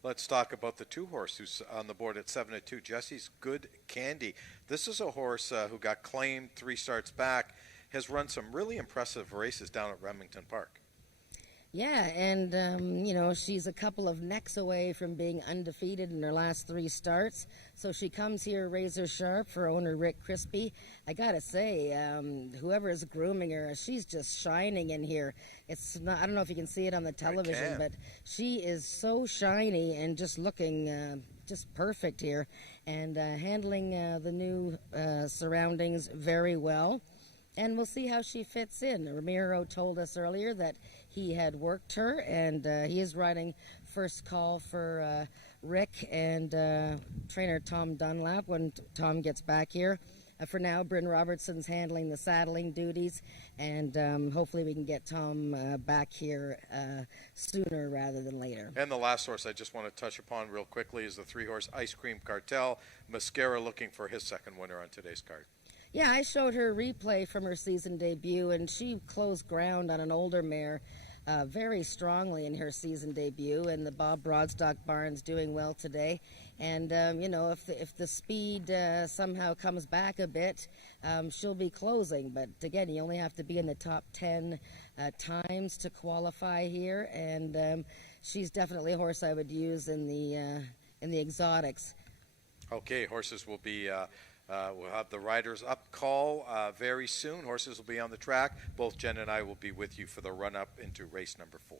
Let's talk about the 2-horse who's on the board at 7-2, Jesse's Good Candy. This is a horse who got claimed 3 starts back, has run some really impressive races down at Remington Park. Yeah, and, she's a couple of necks away from being undefeated in her last 3 starts. So she comes here razor sharp for owner Rick Crispy. I got to say, whoever is grooming her, she's just shining in here. It's not, I don't know if you can see it on the television, but she is so shiny and just looking just perfect here and handling the new surroundings very well. And we'll see how she fits in. Ramiro told us earlier that he had worked her, and he is riding first call for Rick and trainer Tom Dunlap when Tom gets back here. For now, Bryn Robertson's handling the saddling duties, and hopefully we can get Tom back here sooner rather than later. And the last horse I just want to touch upon real quickly is the 3-horse Ice Cream Cartel. Mascara looking for his second winner on today's card. Yeah, I showed her replay from her season debut, and she closed ground on an older mare very strongly in her season debut, and the Bob Broadstock barn's doing well today. And, if the speed somehow comes back a bit, she'll be closing. But, again, you only have to be in the top 10 times to qualify here, and she's definitely a horse I would use in the exotics. Okay, horses will be... we'll have the riders up call very soon. Horses will be on the track. Both Jen and I will be with you for the run-up into race number 4.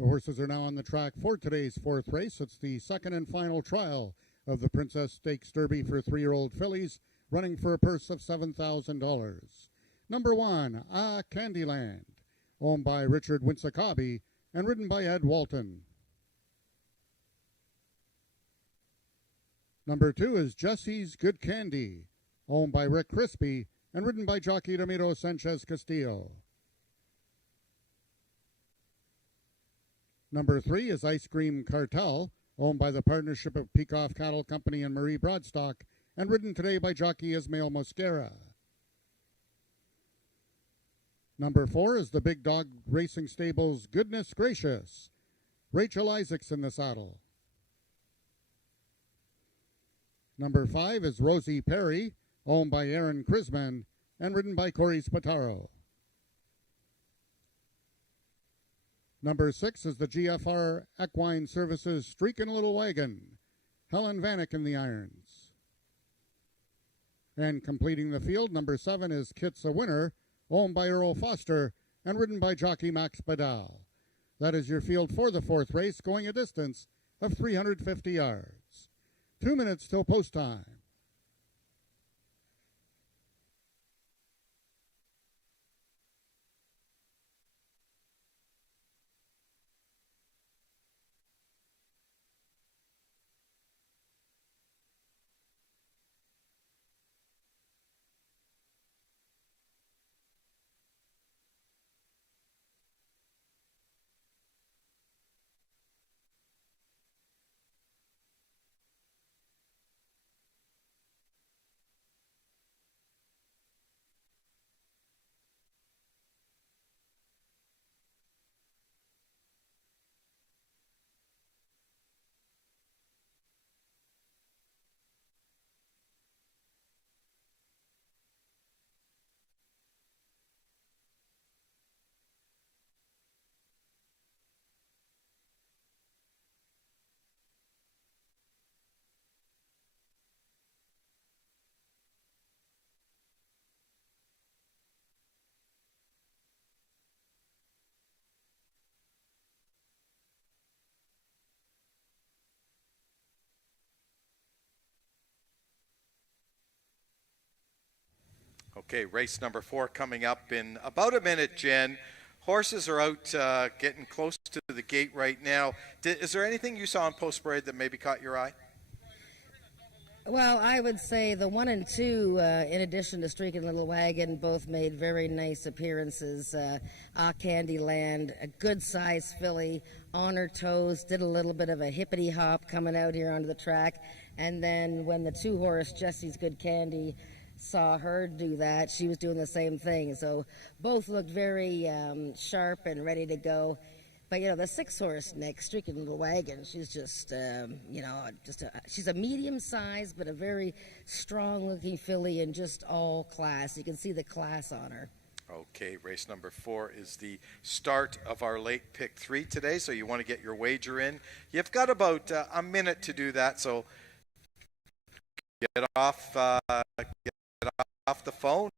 The horses are now on the track for today's fourth race. It's the second and final trial of the Princess Stakes Derby for 3-year-old fillies, running for a purse of $7,000. Number 1, Candyland, owned by Richard Winsakabi and ridden by Ed Walton. Number 2 is Jesse's Good Candy, owned by Rick Crispy and ridden by jockey Ramiro Sanchez Castillo. Number 3 is Ice Cream Cartel, owned by the partnership of Peacock Cattle Company and Marie Broadstock, and ridden today by jockey Ismael Mosquera. Number 4 is the Big Dog Racing Stable's Goodness Gracious, Rachel Isaacs in the saddle. Number 5 is Rosie Perry, owned by Aaron Krisman and ridden by Corey Spataro. Number 6 is the GFR Equine Services Streakin' Little Wagon, Helen Vanek in the irons. And completing the field, number 7 is Kit's a Winner, owned by Earl Foster and ridden by jockey Max Badal. That is your field for the fourth race, going a distance of 350 yards. 2 minutes till post time. Okay, race number 4 coming up in about a minute, Jen. Horses are out getting close to the gate right now. Is there anything you saw on post parade that maybe caught your eye? Well, I would say the 1 and 2, in addition to Streakin' Little Wagon, both made very nice appearances. Candyland, a good-sized filly, on her toes, did a little bit of a hippity hop coming out here onto the track. And then when the 2-horse Jesse's Good Candy saw her do that, she was doing the same thing. So both looked very sharp and ready to go. But, the 6-horse next, Streakin' Little Wagon, she's just, she's a medium size, but a very strong-looking filly and just all class. You can see the class on her. Okay, race number 4 is the start of our late pick 3 today, so you want to get your wager in. You've got about a minute to do that, so get off the phone.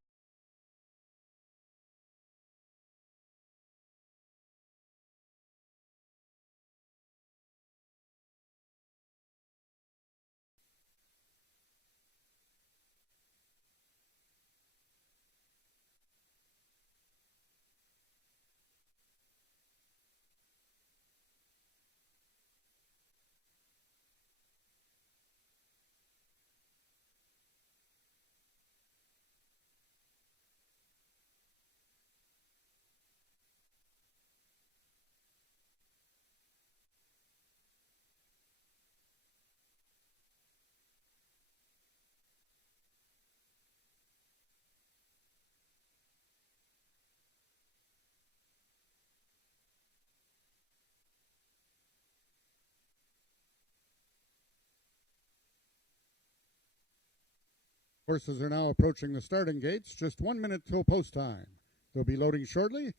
Horses are now approaching the starting gates. Just 1 minute till post time. They'll be loading shortly.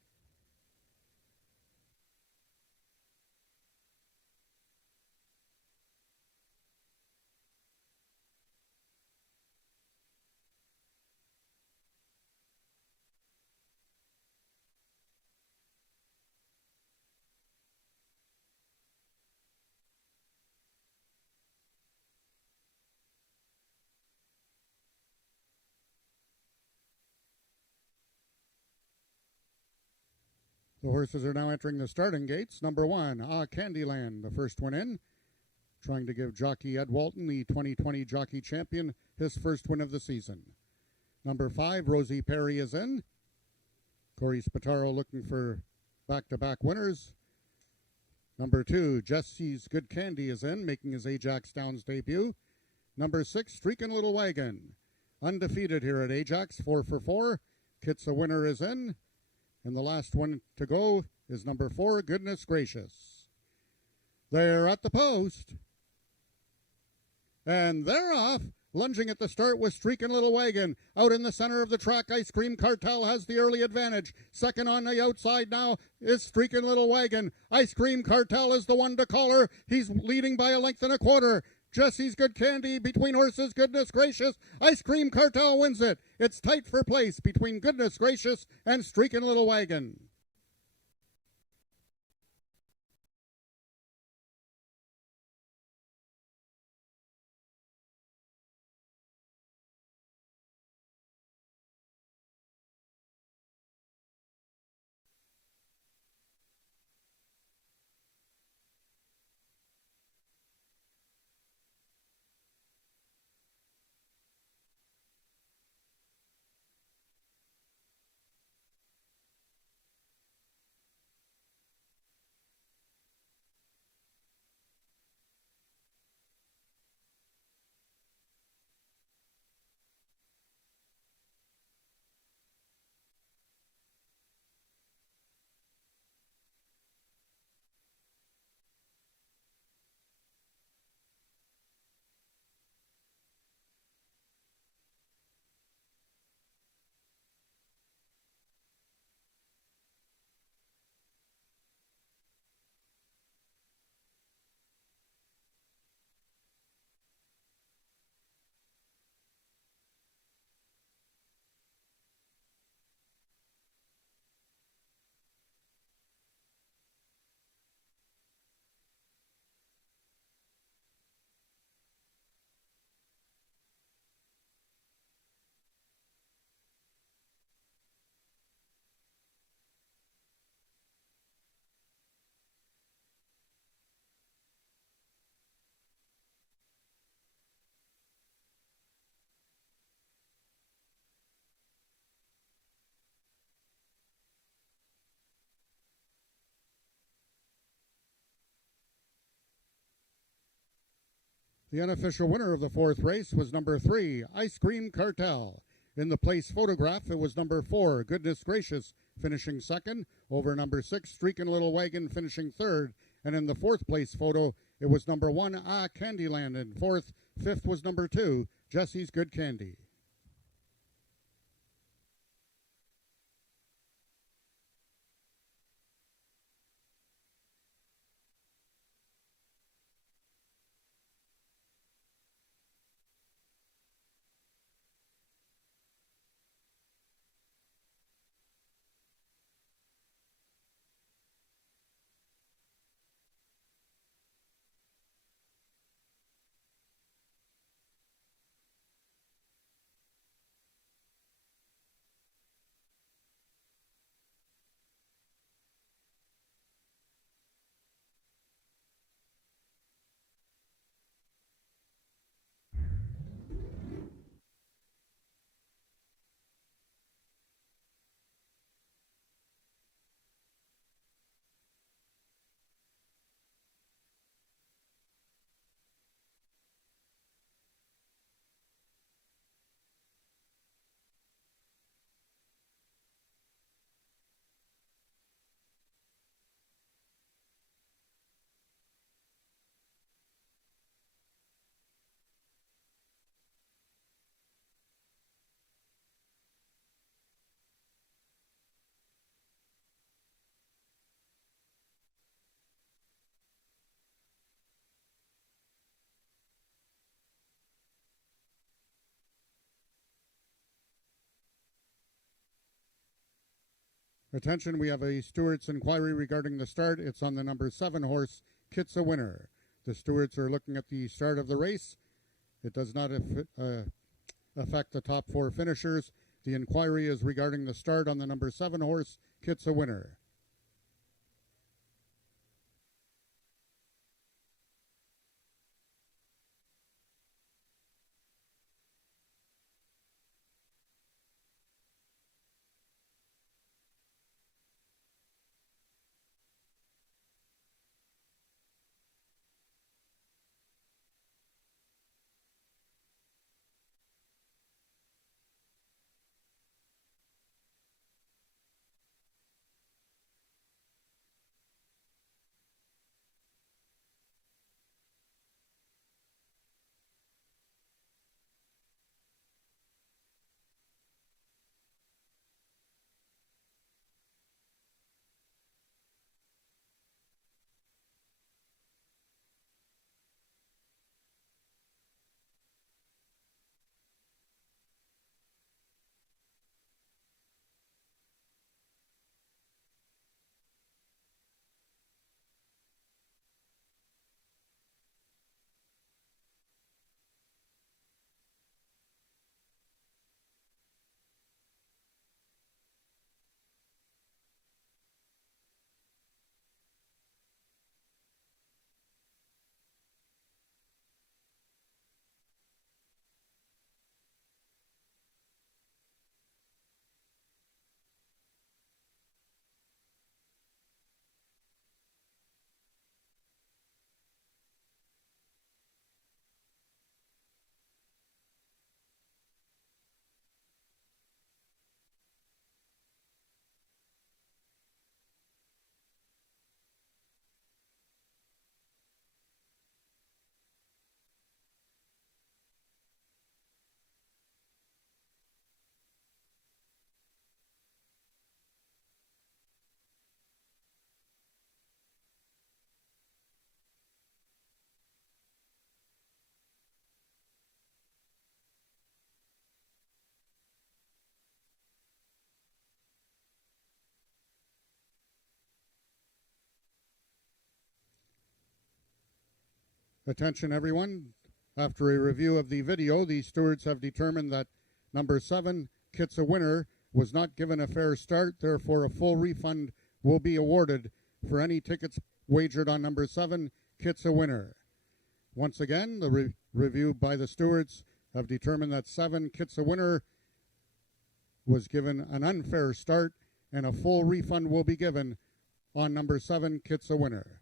The horses are now entering the starting gates. Number 1, Candyland, the first one in, trying to give jockey Ed Walton, the 2020 jockey champion, his first win of the season. Number 5, Rosie Perry is in. Corey Spataro looking for back-to-back winners. Number 2, Jesse's Good Candy is in, making his AjaxDowns debut. Number 6, Streakin' Little Wagon, undefeated here at Ajax, 4 for 4. Kit's a Winner is in. And the last one to go is number 4, Goodness Gracious. They're at the post. And they're off. Lunging at the start was Streakin' Little Wagon. Out in the center of the track, Ice Cream Cartel has the early advantage. Second on the outside now is Streakin' Little Wagon. Ice Cream Cartel is the one to collar. He's leading by a length and a quarter. Jesse's Good Candy between horses, Goodness Gracious. Ice Cream Cartel wins it. It's tight for place between Goodness Gracious and Streakin' Little Wagon. The unofficial winner of the 4th race was number 3, Ice Cream Cartel. In the place photograph, it was number 4, Goodness Gracious, finishing second, over number 6, Streakin' Little Wagon, finishing third. And in the 4th place photo, it was number 1, Candyland in 4th. 5th was number 2, Jesse's Good Candy. Attention, we have a Stewart's inquiry regarding the start. It's on the number 7 horse, Kit's a Winner. The Stewarts are looking at the start of the race. It does not affect the top 4 finishers. The inquiry is regarding the start on the number 7 horse, Kit's a Winner. Attention, everyone. After a review of the video, the stewards have determined that number 7, Kit's a Winner, was not given a fair start. Therefore, a full refund will be awarded for any tickets wagered on number 7, Kit's a Winner. Once again, the review by the stewards have determined that 7, Kit's a Winner, was given an unfair start, and a full refund will be given on number 7, Kit's a Winner.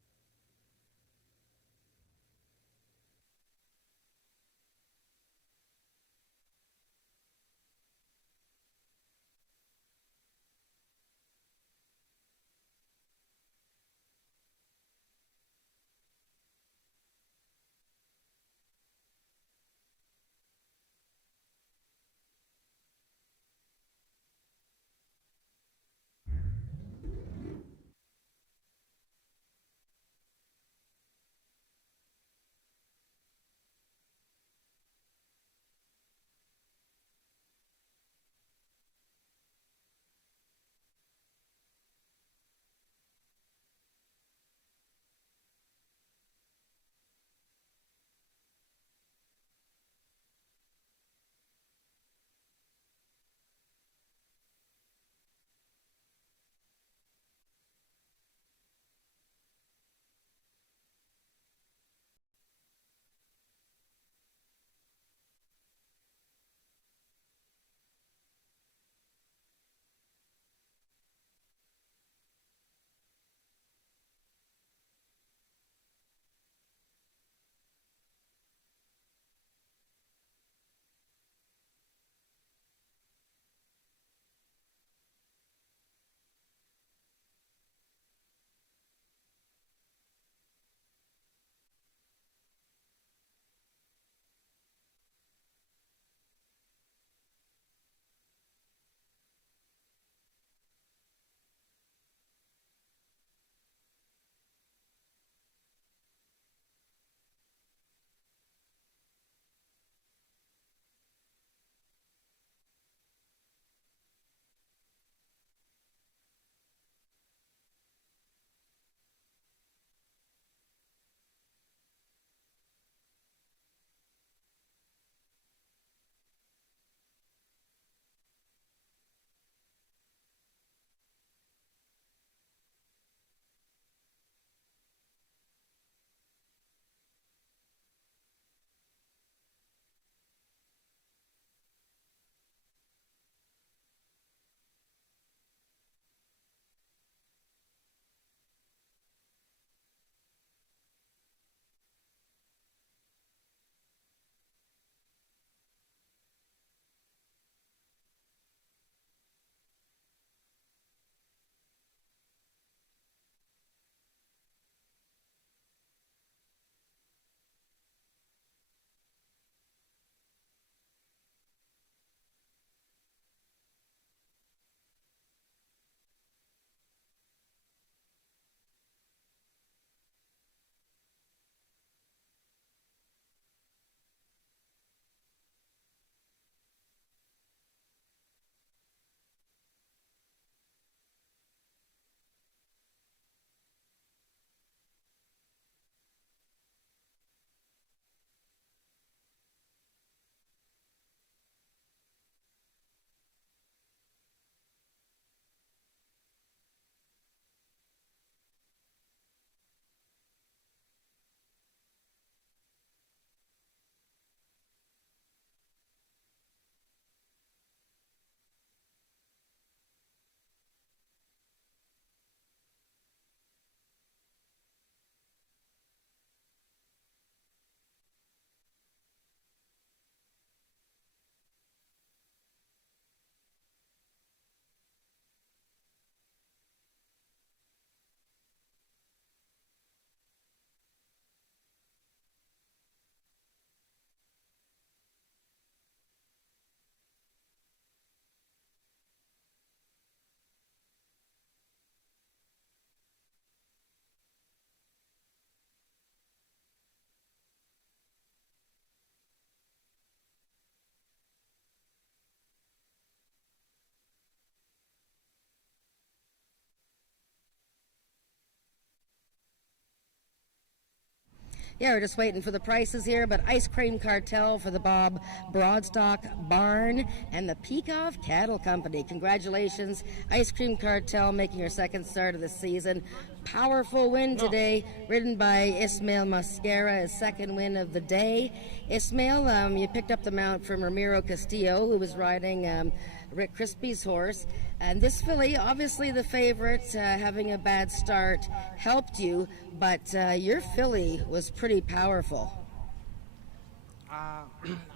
Yeah, we're just waiting for the prices here, but Ice Cream Cartel for the Bob Broadstock Barn and the Peacock Cattle Company. Congratulations, Ice Cream Cartel making your second start of the season. Powerful win today, ridden by Ismail Mascara, his second win of the day. Ismail, you picked up the mount from Ramiro Castillo, who was riding Rick Crispy's horse. And this filly, obviously the favorite, having a bad start, helped you, but your filly was pretty powerful.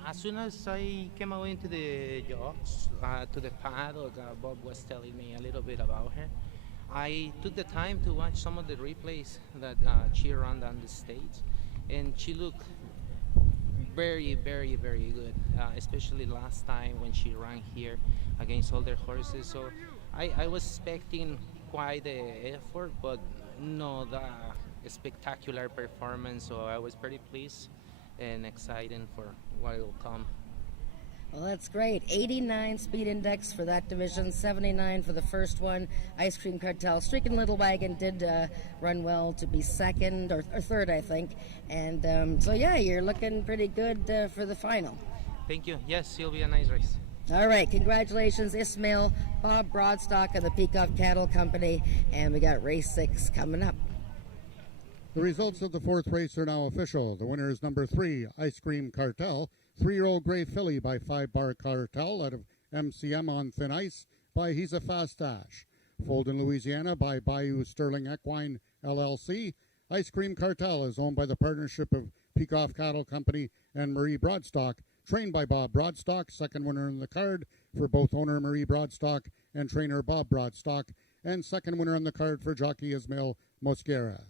As soon as I came out into the jocks, to the paddock, Bob was telling me a little bit about her. I took the time to watch some of the replays that she ran on the stage, and she looked very, very, very good, especially last time when she ran here against older horses. So I was expecting quite the effort, but not a spectacular performance. So I was pretty pleased and excited for what will come. Well, that's great. 89 speed index for that division, 79 for the first one. Ice Cream Cartel. Streaking Little Wagon did run well to be second or third, I think. And so, yeah, you're looking pretty good for the final. Thank you. Yes, it'll be a nice race. All right, congratulations, Ismail, Bob Broadstock of the Peacock Cattle Company. And we got race 6 coming up. The results of the fourth race are now official. The winner is number 3, Ice Cream Cartel. 3-year-old Gray Filly by 5-Bar Cartel out of MCM on Thin Ice by He's a Fast Dash. Folden, Louisiana by Bayou Sterling Equine LLC. Ice Cream Cartel is owned by the partnership of Peacock Cattle Company and Marie Broadstock, trained by Bob Broadstock, second winner in the card for both owner Marie Broadstock and trainer Bob Broadstock, and second winner on the card for jockey Ismail Mosquera.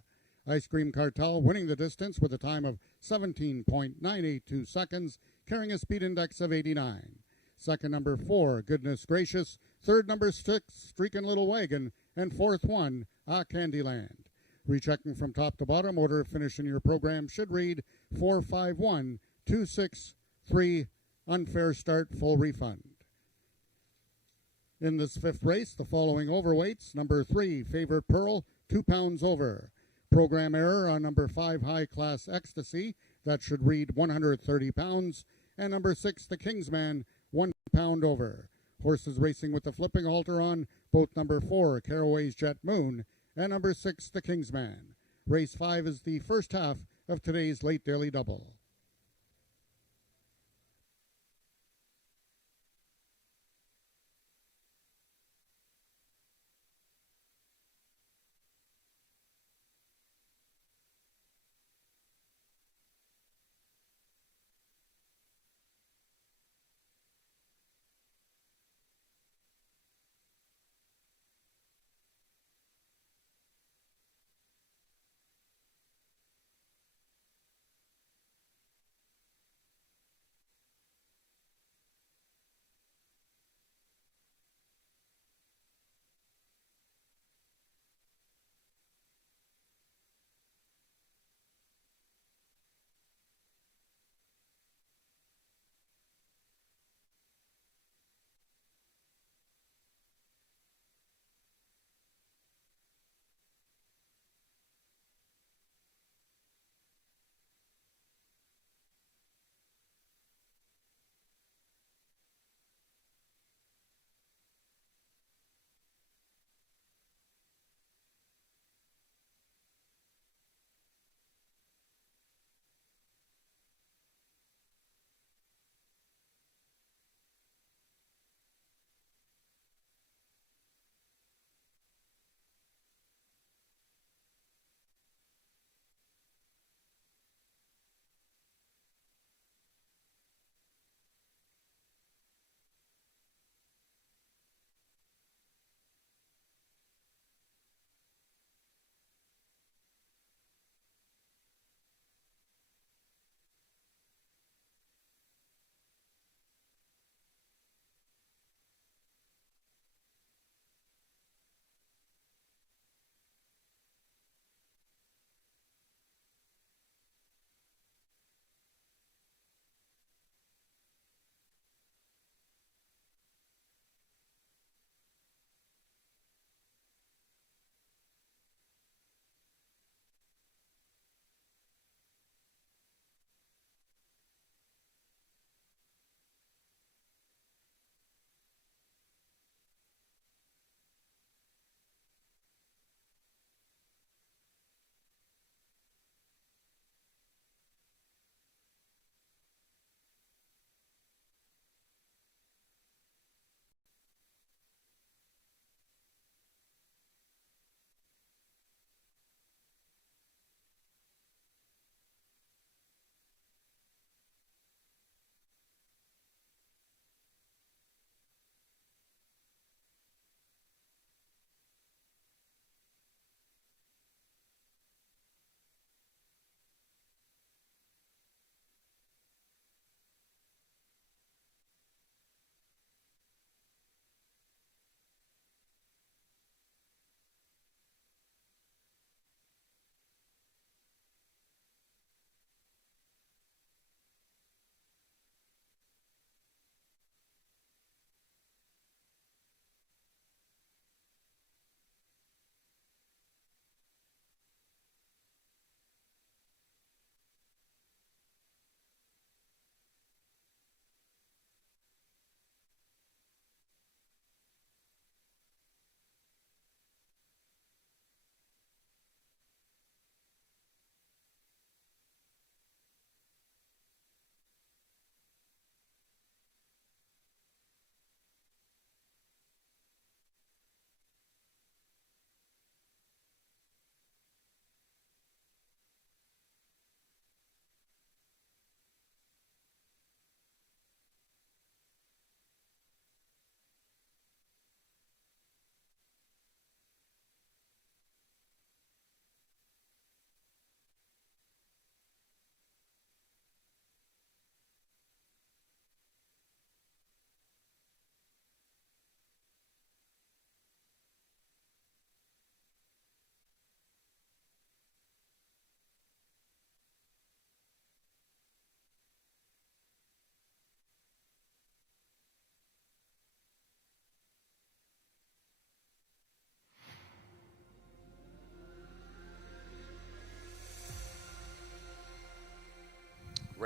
Ice Cream Cartel winning the distance with a time of 17.982 seconds, carrying a speed index of 89. Second, number 4, Goodness Gracious. Third, number 6, Streaking Little Wagon. And fourth one, Candyland. Rechecking from top to bottom, order of finish in your program should read 451 263, unfair start, full refund. In this fifth race, the following overweights. Number 3, Favorite Pearl, 2 pounds over. Program error on number 5, High Class Ecstasy. That should read 130 pounds. And number 6, the Kingsman, 1 pound over. Horses racing with the flipping halter on, both number 4, Caraway's Jet Moon, and number 6, the Kingsman. Race 5 is the first half of today's late daily double.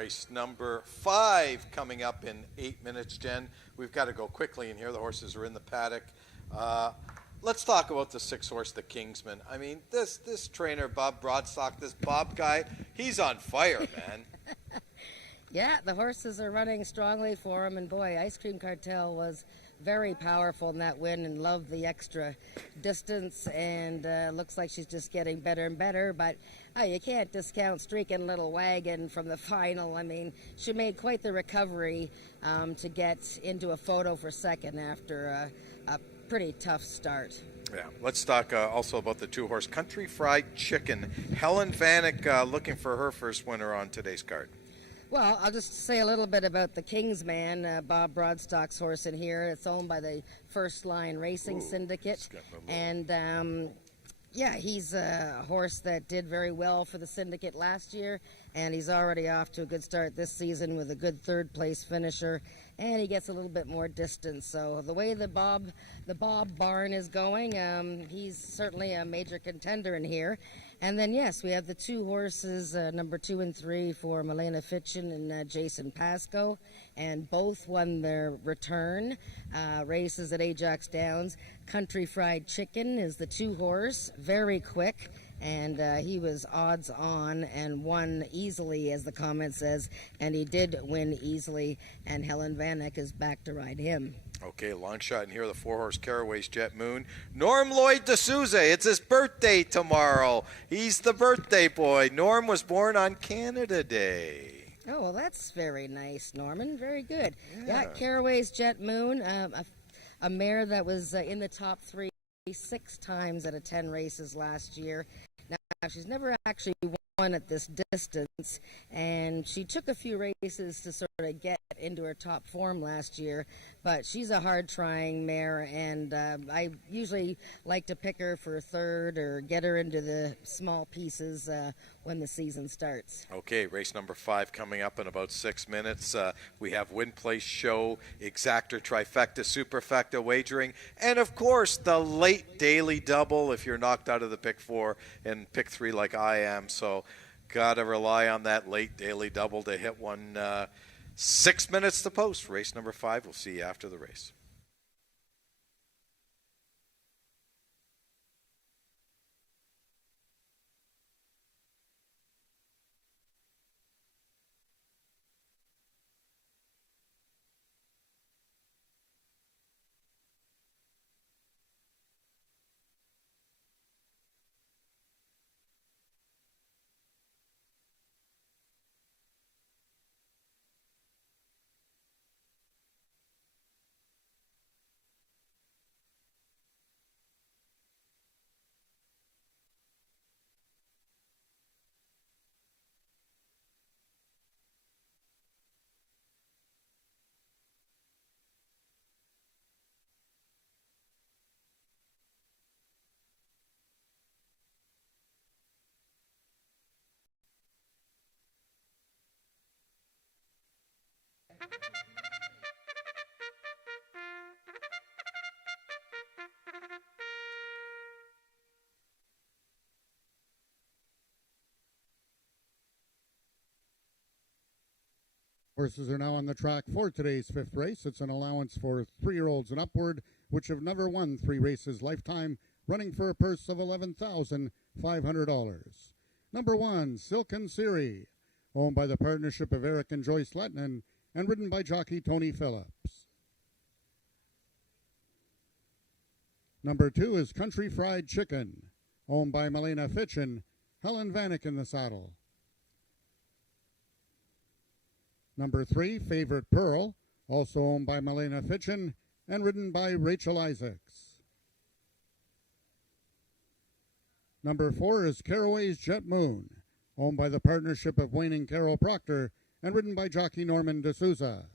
race number 5 coming up in 8 minutes, Jen. We've got to go quickly in here. The horses are in the paddock. Let's talk about the 6-horse, the Kingsman. I mean, this trainer, Bob Broadstock, this Bob guy, he's on fire, man. Yeah, the horses are running strongly for him, and boy, Ice Cream Cartel was very powerful in that win and loved the extra distance, and looks like she's just getting better and better, but you can't discount Streaking Little Wagon from the final. I mean, she made quite the recovery to get into a photo for second after a pretty tough start. Yeah, let's talk also about the 2-horse Country Fried Chicken. Helen Vanek looking for her first winner on today's card. Well, I'll just say a little bit about the Kingsman, Bob Broadstock's horse in here. It's owned by the First Line Racing Syndicate. And, yeah, he's a horse that did very well for the Syndicate last year, and he's already off to a good start this season with a good third-place finisher, and he gets a little bit more distance. So the way the Bob barn is going, he's certainly a major contender in here. And then, yes, we have the 2 horses, number 2 and 3 for Milena Fitchin and Jason Pascoe, and both won their return races at AjaxDowns. Country Fried Chicken is the 2 horse, very quick, and he was odds on and won easily, as the comment says, and he did win easily, and Helen Vanek is back to ride him. Okay, long shot in here, the 4-horse Caraway's Jet Moon. Norm Lloyd D'Souza, it's his birthday tomorrow. He's the birthday boy. Norm was born on Canada Day. Oh, well, that's very nice, Norman. Very good. Yeah, Caraway's Jet Moon, a mare that was in the top 3 6 times out of 10 races last year. Now, she's never actually won at this distance, and she took a few races to sort of get into her top form last year, but she's a hard-trying mare, and I usually like to pick her for third or get her into the small pieces when the season starts. Okay, race number 5 coming up in about 6 minutes. We have Win Place Show, Exactor, Trifecta, Superfecta wagering, and of course the late daily double if you're knocked out of the pick 4 and pick 3 like I am. So gotta rely on that late daily double to hit one. 6 minutes to post. Race number 5. We'll see you after the race. Horses are now on the track for today's 5th race. It's an allowance for 3-year-olds and upward, which have never won 3 races lifetime, running for a purse of $11,500. Number 1, Silken Siri, owned by the partnership of Eric and Joyce Lettinen and ridden by jockey Tony Phillips. Number 2 is Country Fried Chicken, owned by Milena Fitchin, Helen Vanek in the saddle. Number 3, Favorite Pearl, also owned by Milena Fitchin and ridden by Rachel Isaacs. Number 4 is Caraway's Jet Moon, owned by the partnership of Wayne and Carol Proctor and ridden by jockey Norman D'Souza.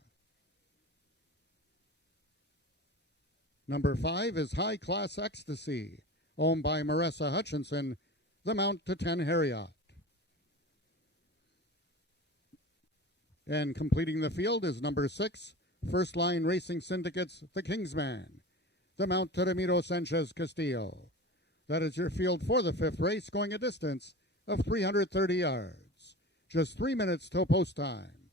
Number 5 is High Class Ecstasy, owned by Marissa Hutchinson, the mount to 10 Harriot. And completing the field is number 6, First Line Racing Syndicate's The Kingsman, the mount to Ramiro Sanchez Castillo. That is your field for the 5th race, going a distance of 330 yards. Just 3 minutes till post time.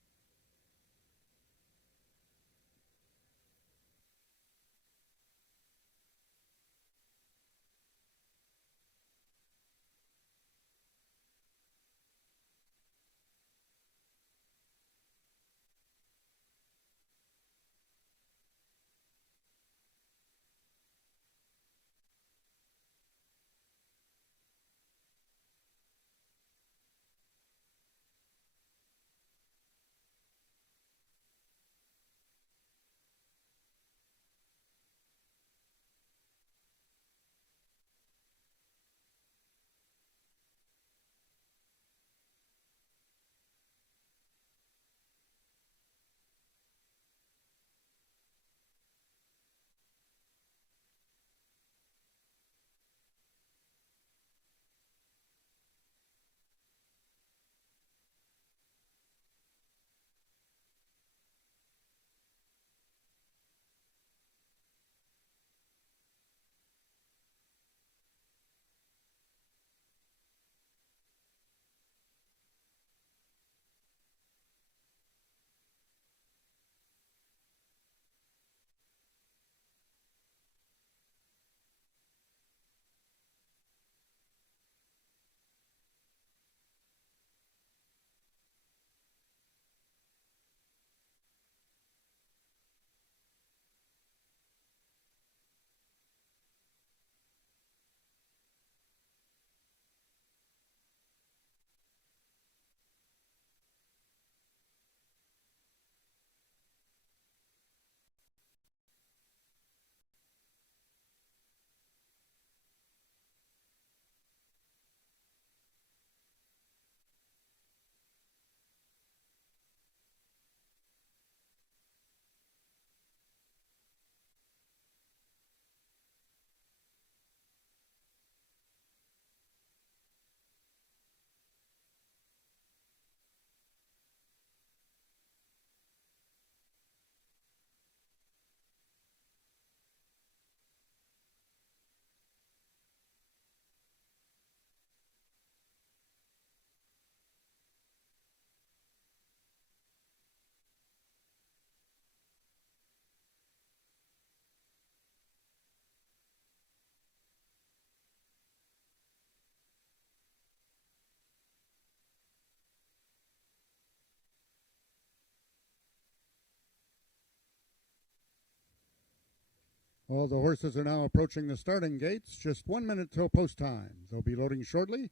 All the horses are now approaching the starting gates. Just 1 minute till post time. They'll be loading shortly.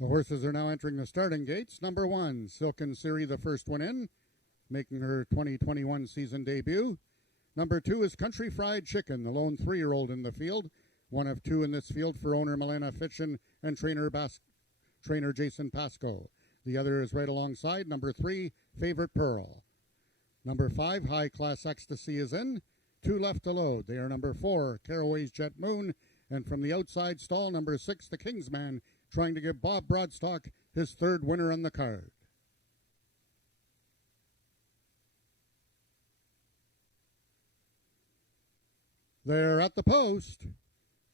The horses are now entering the starting gates. Number 1, Silken Siri, the first one in, making her 2021 season debut. Number 2 is Country Fried Chicken, the lone 3-year-old in the field. One of 2 in this field for owner Milena Fitchin and trainer Jason Pasco. The other is right alongside. Number 3, Favorite Pearl. Number 5, High Class Ecstasy is in. 2 left to load. They are number 4, Caraway's Jet Moon. And from the outside stall, number 6, the Kingsman, trying to give Bob Broadstock his 3rd winner on the card. They're at the post,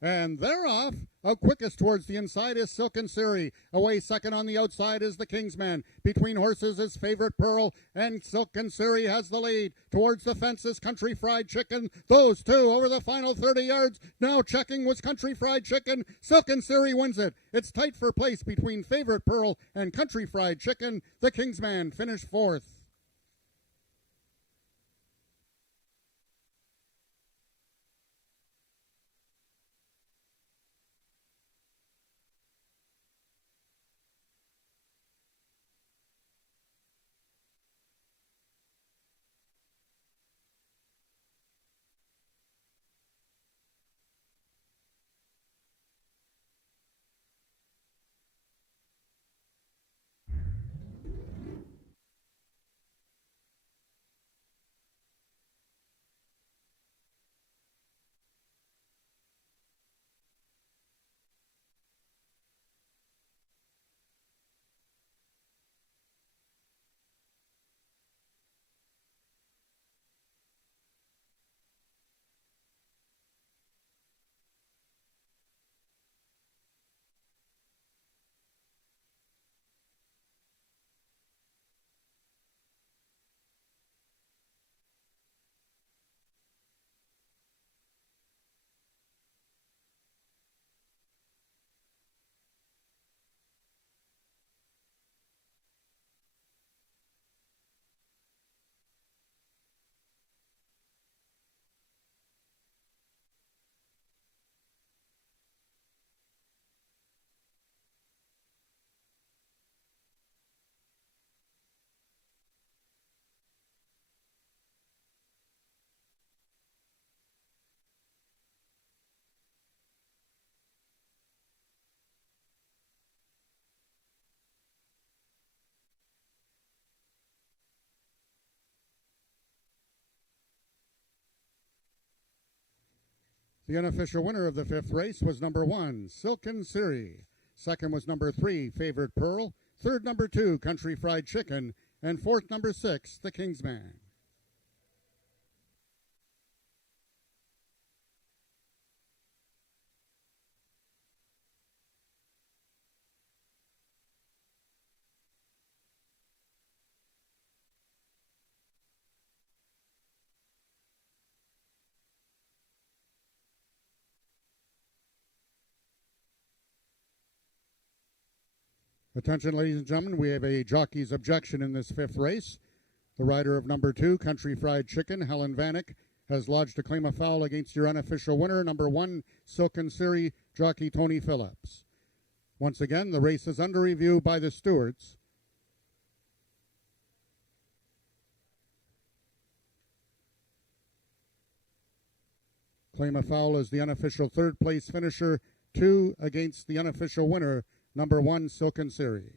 and they're off. Out quickest towards the inside is Silken Siri. Away second on the outside is the Kingsman. Between horses is Favorite Pearl, and Silken Siri has the lead. Towards the fence is Country Fried Chicken. Those 2 over the final 30 yards. Now checking was Country Fried Chicken. Silken Siri wins it. It's tight for place between Favorite Pearl and Country Fried Chicken. The Kingsman finished 4th. The unofficial winner of the fifth race was number 1, Silken Siri. Second was number 3, Favored Pearl. Third, number 2, Country Fried Chicken. And fourth, number 6, The Kingsman. Attention, ladies and gentlemen, we have a jockey's objection in this fifth race. The rider of number 2, Country Fried Chicken, Helen Vanek, has lodged a claim of foul against your unofficial winner, number 1, Silken Siri, jockey Tony Phillips. Once again, the race is under review by the stewards. Claim of foul is the unofficial third place finisher, 2 against the unofficial winner, number 1, Silken Siri.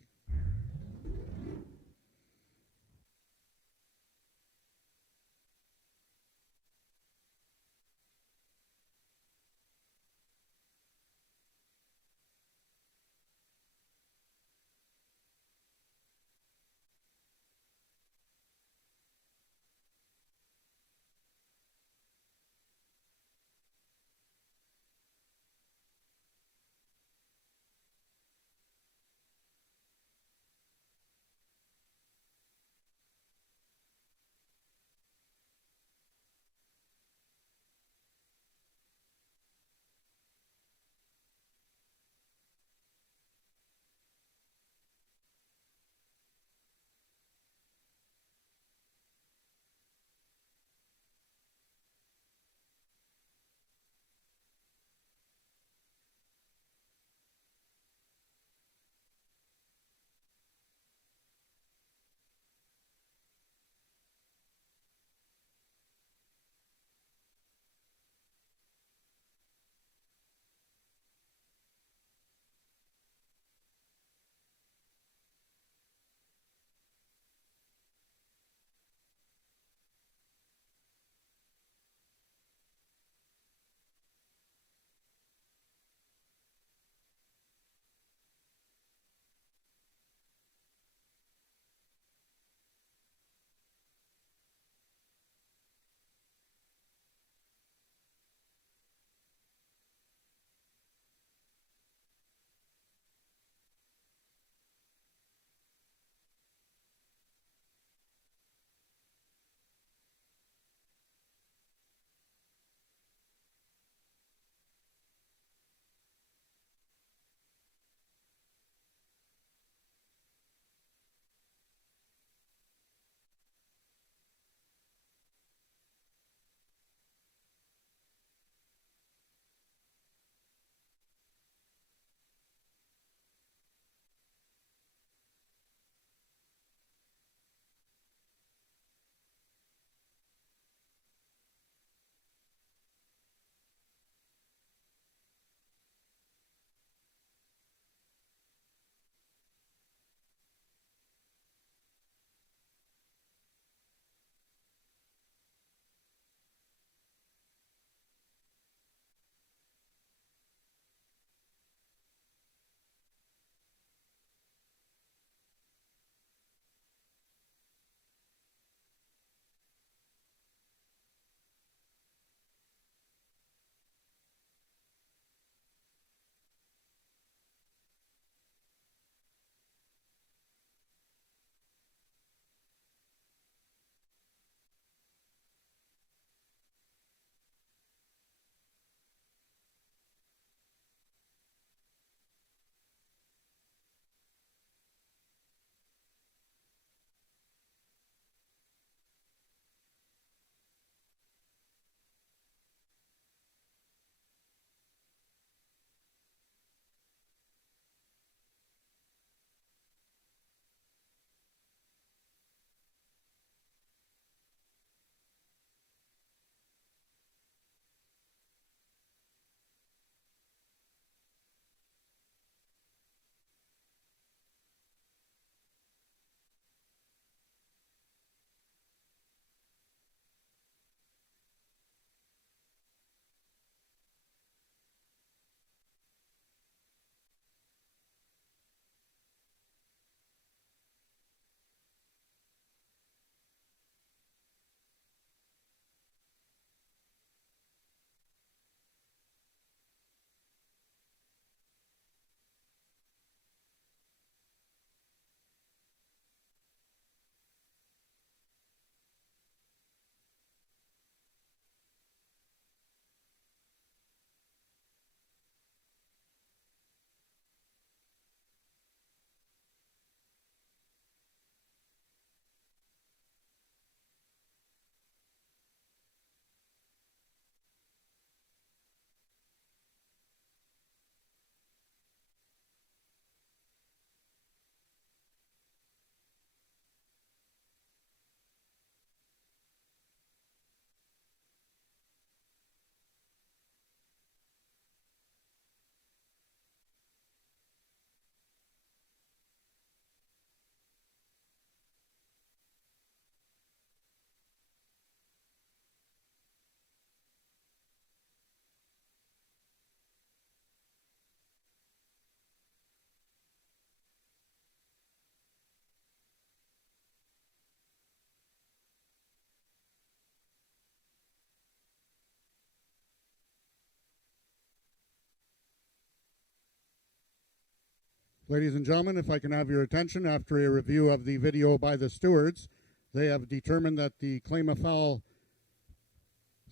Ladies and gentlemen, if I can have your attention after a review of the video by the stewards, they have determined that the claim of foul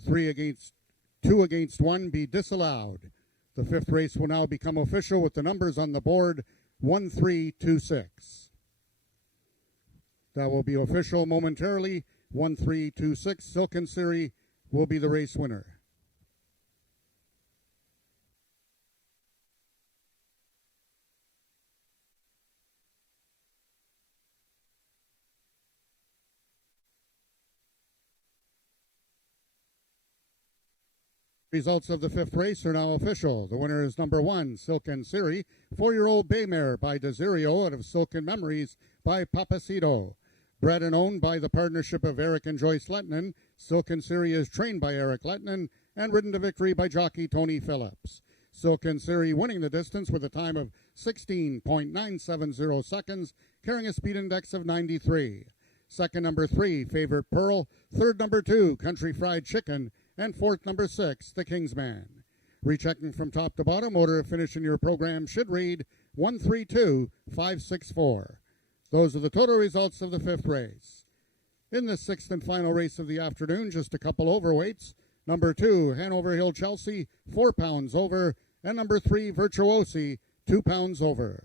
2 against 1 be disallowed. The fifth race will now become official with the numbers on the board 1326. That will be official momentarily. 1326. Silken Siri will be the race winner. Results of the fifth race are now official. The winner is number 1, Silken Siri, 4-year-old bay mare by Desirio out of Silken Memories by Papacito. Bred and owned by the partnership of Eric and Joyce Lettinen, Silken Siri is trained by Eric Lettinen and ridden to victory by jockey Tony Phillips. Silken Siri winning the distance with a time of 16.970 seconds, carrying a speed index of 93. Second, number 3, Favorite Pearl. Third, number 2, Country Fried Chicken. And fourth, number 6, the Kingsman. Rechecking from top to bottom, order of finish in your program should read 132564. Those are the total results of the fifth race. In the sixth and final race of the afternoon, just a couple overweights. Number 2, Hanover Hill Chelsea, 4 pounds over. And number 3, Virtuosi, 2 pounds over.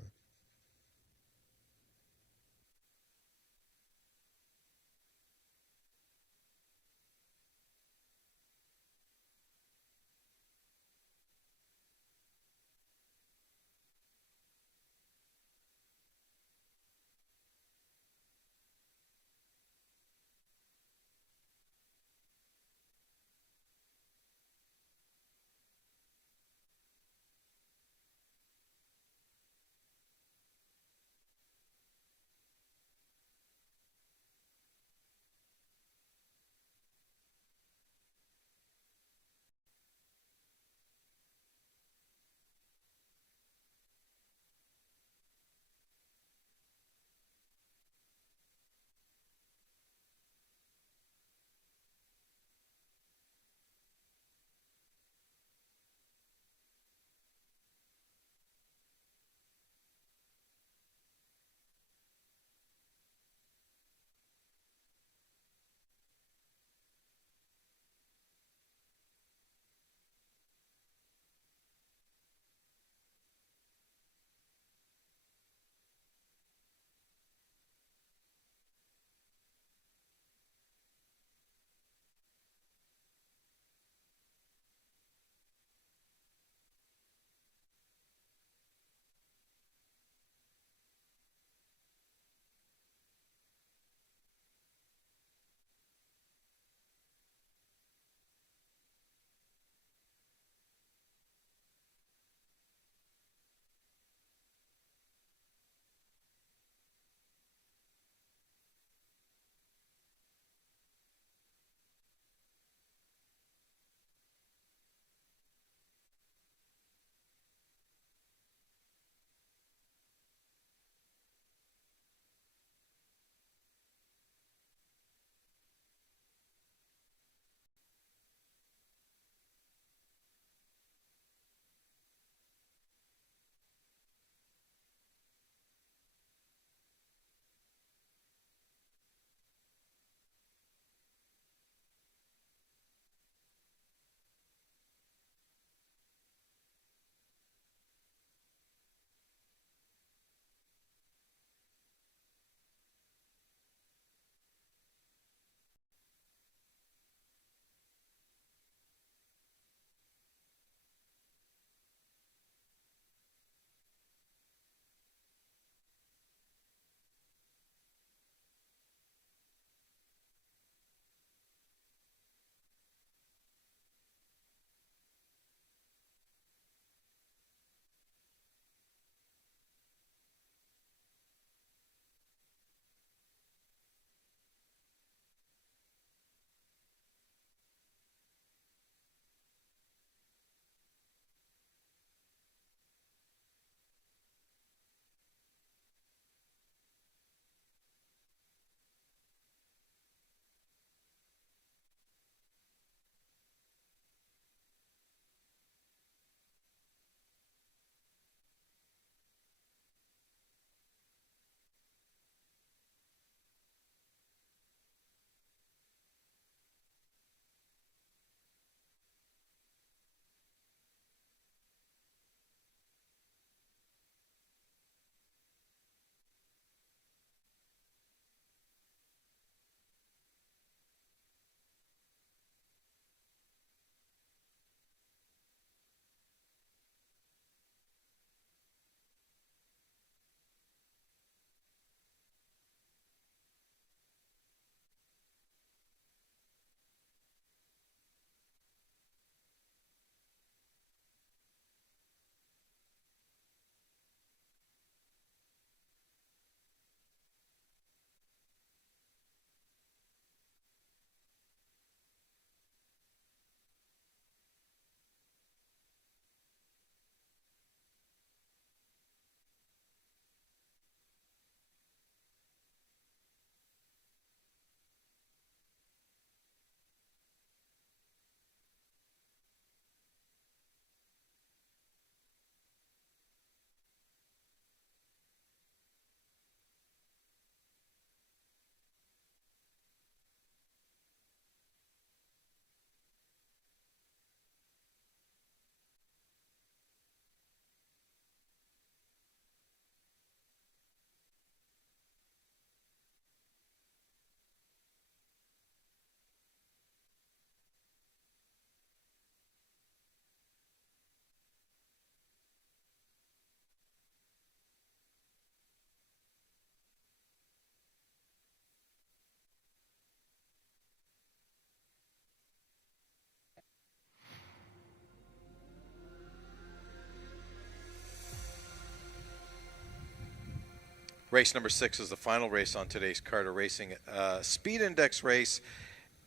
Race number 6 is the final race on today's Carter Racing Speed Index race.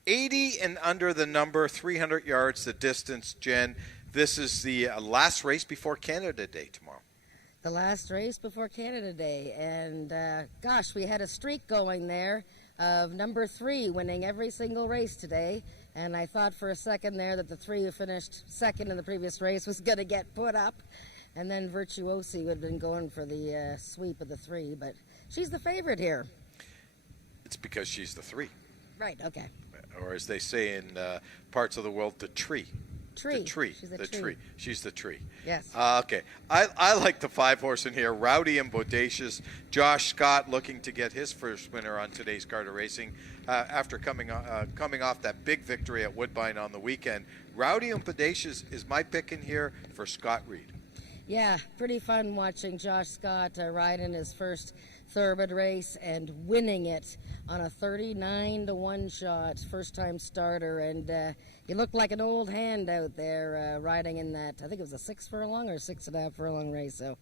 80 and under the number, 300 yards the distance, Jen. This is the last race before Canada Day tomorrow. The last race before Canada Day. And gosh, we had a streak going there of number 3 winning every single race today. And I thought for a second there that the 3 who finished second in the previous race was going to get put up. And then Virtuosi would have been going for the sweep of the 3. But she's the favorite here. It's because she's the 3. Right, okay. Or as they say in parts of the world, the tree. Tree. The tree. She's a the tree. She's the tree. Yes. Okay. I like the 5 horse in here. Rowdy and Bodacious. Josh Scott looking to get his first winner on today's Carter Racing after coming off that big victory at Woodbine on the weekend. Rowdy and Bodacious is my pick in here for Scott Reed. Yeah, pretty fun watching Josh Scott ride in his first thoroughbred race and winning it on a 39-1 shot, first-time starter, and he looked like an old hand out there riding in that. I think it was a 6 furlong or 6.5 furlong race, so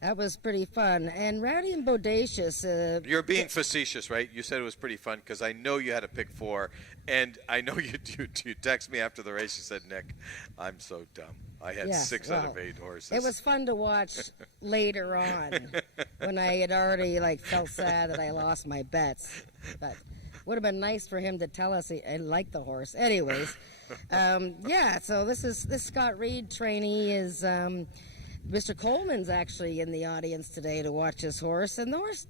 that was pretty fun. And Rowdy and Bodacious. You're being facetious, right? You said it was pretty fun because I know you had a pick 4, and I know you text me after the race. You said, Nick, I'm so dumb. I had 6 out of 8 horses. It was fun to watch later on when I had already felt sad that I lost my bets. But would have been nice for him to tell us he liked the horse. Anyways, so this Scott Reed trainee is Mr. Coleman's actually in the audience today to watch his horse, and the horse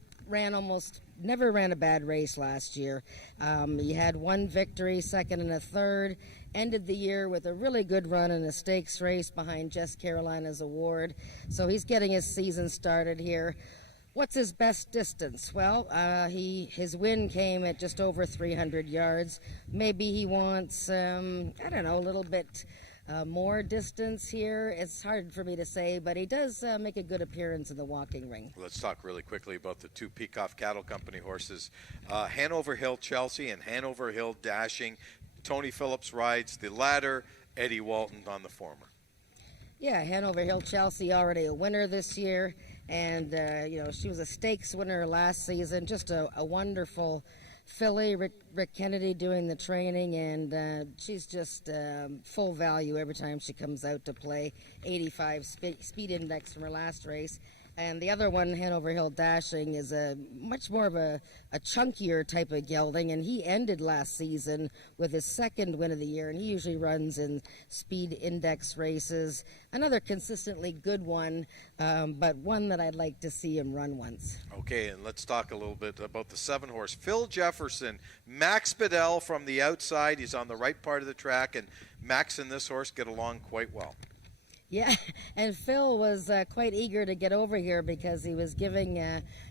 never ran a bad race last year. He had 1 victory, 2nd and a 3rd. Ended the year with a really good run in a stakes race behind Jess Carolina's Award. So he's getting his season started here. What's his best distance? Well, his win came at just over 300 yards. Maybe he wants, a little bit more distance here. It's hard for me to say, but he does make a good appearance in the walking ring. Let's talk really quickly about the 2 Peacock Cattle Company horses. Hanover Hill Chelsea and Hanover Hill Dashing. Tony Phillips rides the latter, Eddie Walton on the former. Yeah, Hanover Hill Chelsea already a winner this year, and she was a stakes winner last season. Just a wonderful filly. Rick Kennedy doing the training, and she's just full value every time she comes out to play. 85 speed index from her last race. And the other one, Hanover Hill Dashing, is a much more of a chunkier type of gelding, and he ended last season with his 2nd win of the year, and he usually runs in speed index races. Another consistently good one, but one that I'd like to see him run once. Okay, and let's talk a little bit about the 7 horse. Phil Jefferson, Max Bedell from the outside. He's on the right part of the track, and Max and this horse get along quite well. Yeah, and Phil was quite eager to get over here because he was giving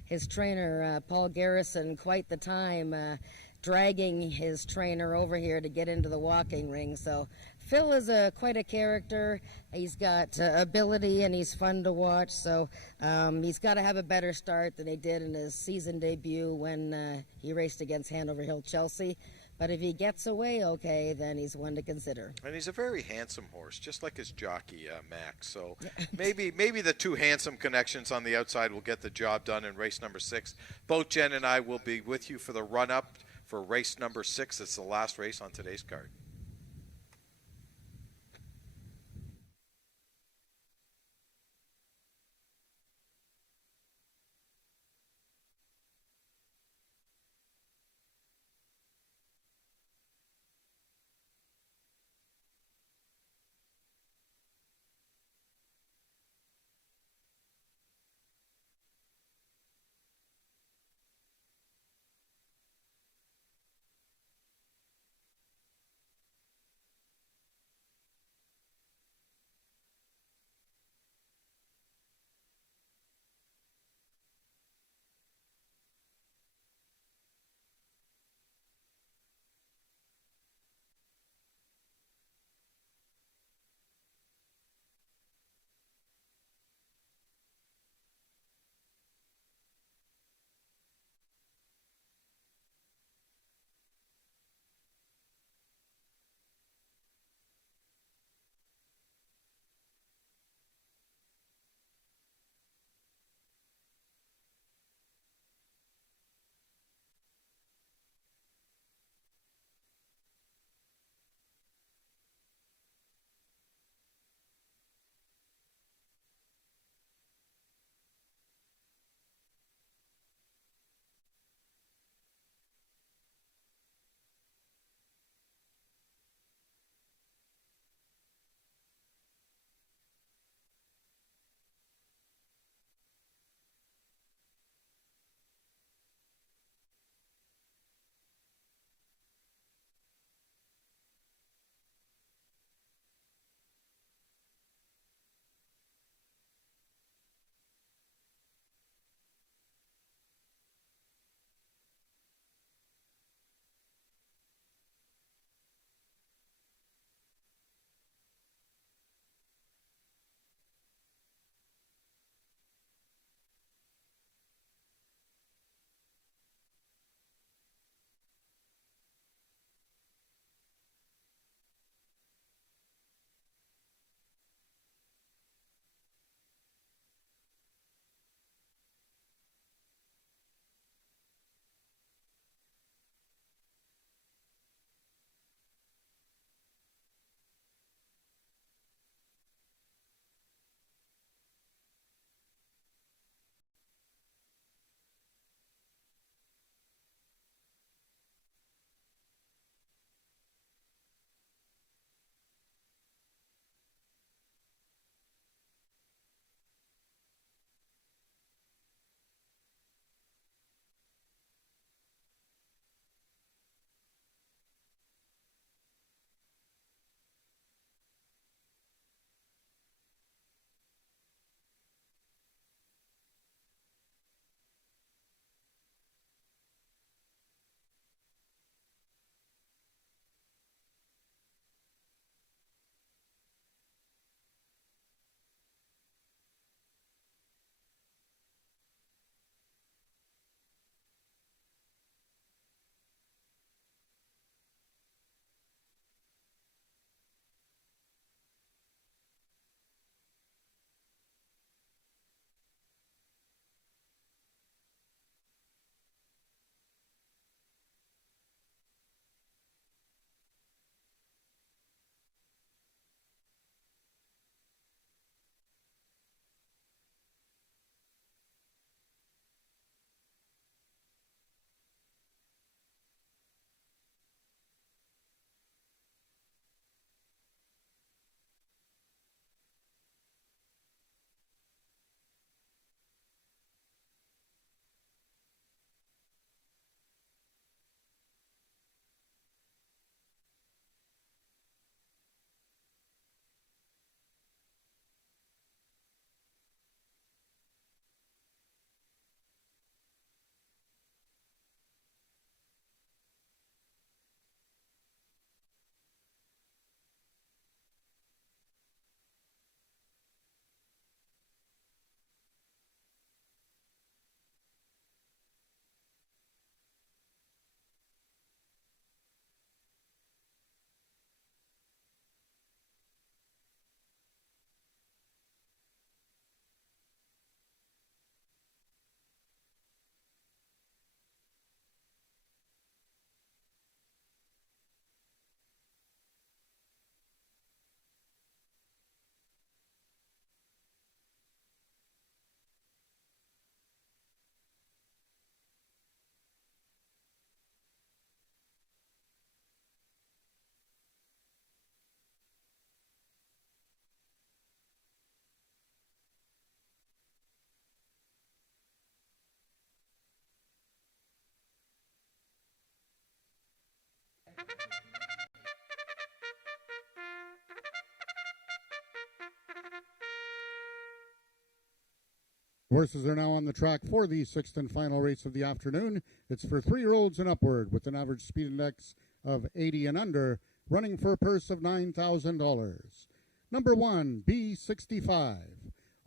his trainer, Paul Garrison, quite the time, dragging his trainer over here to get into the walking ring. So Phil is quite a character. He's got ability, and he's fun to watch. So he's got to have a better start than he did in his season debut when he raced against Hanover Hill Chelsea. But if he gets away okay, then he's one to consider. And he's a very handsome horse, just like his jockey, Max. So maybe the 2 handsome connections on the outside will get the job done in race number 6. Both Jen and I will be with you for the run-up for race number 6. It's the last race on today's card. Horses are now on the track for the sixth and final race of the afternoon. It's for 3-year-olds and upward with an average speed index of 80 and under, running for a purse of $9,000. Number 1, B65,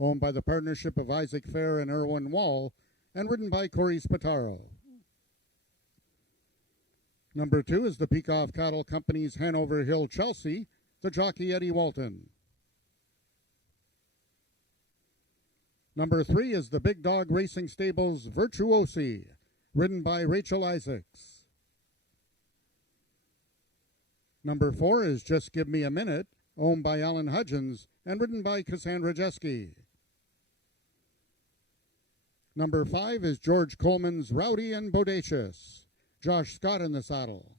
owned by the partnership of Isaac Fair and Erwin Wall, and ridden by Corey Spataro. Number 2 is the Peacock Cattle Company's Hanover Hill Chelsea, the jockey Eddie Walton. Number 3 is the Big Dog Racing Stables Virtuosi, ridden by Rachel Isaacs. Number 4 is Just Give Me a Minute, owned by Alan Hudgens and ridden by Cassandra Jeske. Number 5 is George Coleman's Rowdy and Bodacious, Josh Scott in the saddle.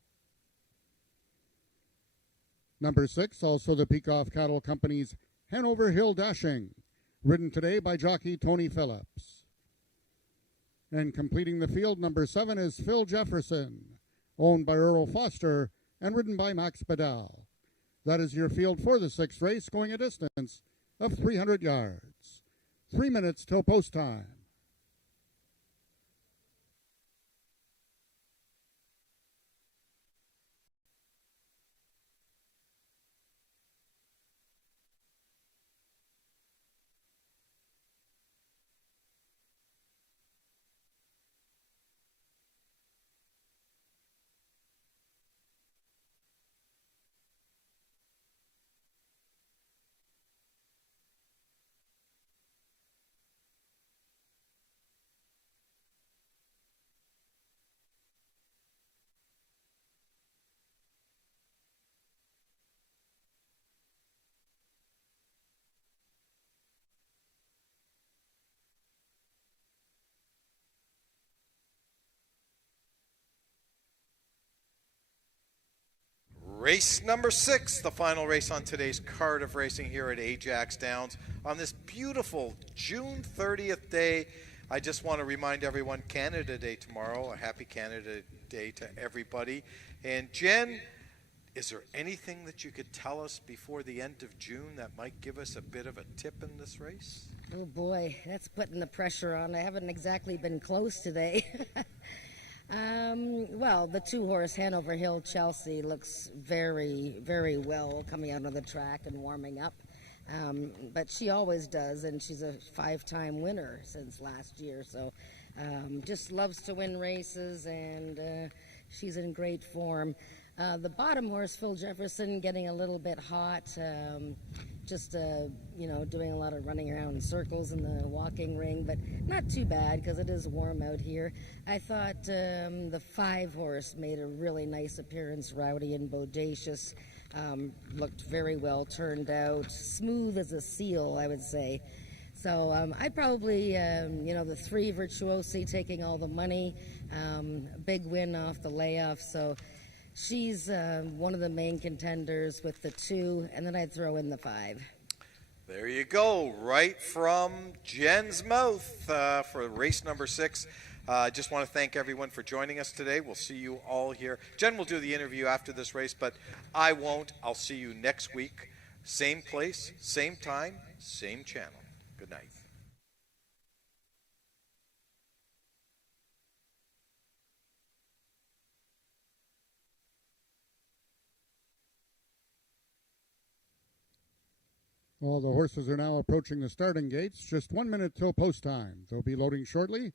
Number 6, also the Peacock Cattle Company's Hanover Hill Dashing, ridden today by jockey Tony Phillips. And completing the field, number 7 is Phil Jefferson, owned by Earl Foster and ridden by Max Badal. That is your field for the sixth race, going a distance of 300 yards. 3 minutes till post time. Race number 6, the final race on today's card of racing here at AjaxDowns on this beautiful June 30th day. I just want to remind everyone, Canada Day tomorrow. A happy Canada Day to everybody. And Jen, is there anything that you could tell us before the end of June that might give us a bit of a tip in this race? Oh boy, that's putting the pressure on. I haven't exactly been close today. Well, the 2-horse Hanover Hill Chelsea looks very, very well coming out of the track and warming up. But she always does, and she's a 5-time winner since last year. So just loves to win races, and she's in great form. The bottom horse, Phil Jefferson, getting a little bit hot. Doing a lot of running around in circles in the walking ring, but not too bad because it is warm out here. I thought the 5-horse made a really nice appearance, Rowdy and Bodacious. Looked very well turned out, smooth as a seal, I would say. So I'd probably, the 3 Virtuosi taking all the money, big win off the layoff. So she's one of the main contenders with the 2, and then I'd throw in the 5. There you go, right from Jen's mouth for race number 6. I just want to thank everyone for joining us today. We'll see you all here. Jen will do the interview after this race, but I won't. I'll see you next week. Same place, same time, same channel. Good night. All the horses are now approaching the starting gates. Just 1 minute till post time. They'll be loading shortly.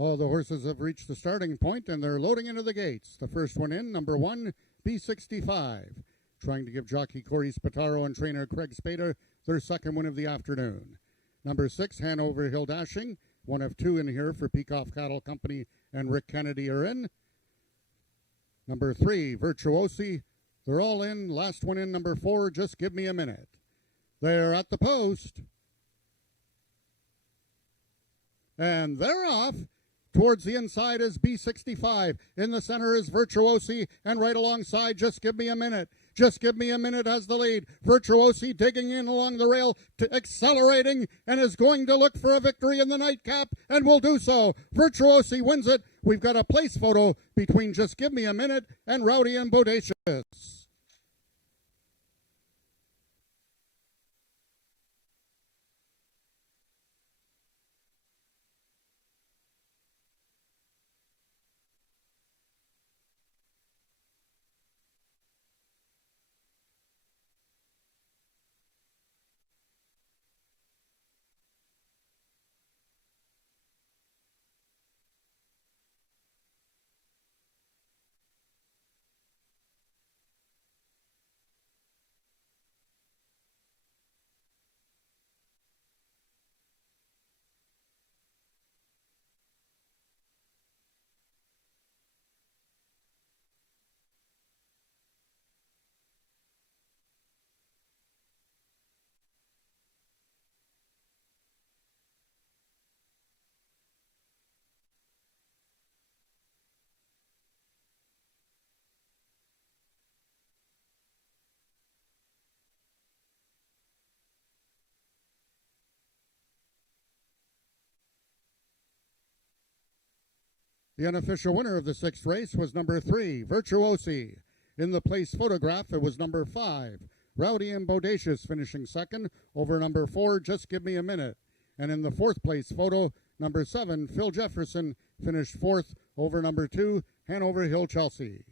All the horses have reached the starting point and they're loading into the gates. The first one in, number 1, B65. trying to give jockey Corey Spataro and trainer Craig Spada their second win of the afternoon. Number 6, Hanover Hill Dashing, one of 2 in here for Peacock Cattle Company and Rick Kennedy are in. Number 3, Virtuosi, they're all in. Last one in, number 4, Just Give Me a Minute. They're at the post. And they're off. Towards the inside is B65. In the center is Virtuosi, and right alongside, Just Give Me a Minute. Just Give Me a Minute has the lead. Virtuosi digging in along the rail, accelerating, and is going to look for a victory in the nightcap, and will do so. Virtuosi wins it. We've got a place photo between Just Give Me a Minute and Rowdy and Bodacious. The unofficial winner of the 6th race was number 3, Virtuosi. In the place photograph, it was number 5, Rowdy and Bodacious, finishing second over number 4, Just Give Me a Minute. And in the 4th place photo, number 7, Phil Jefferson, finished 4th over number 2, Hanover Hill Chelsea.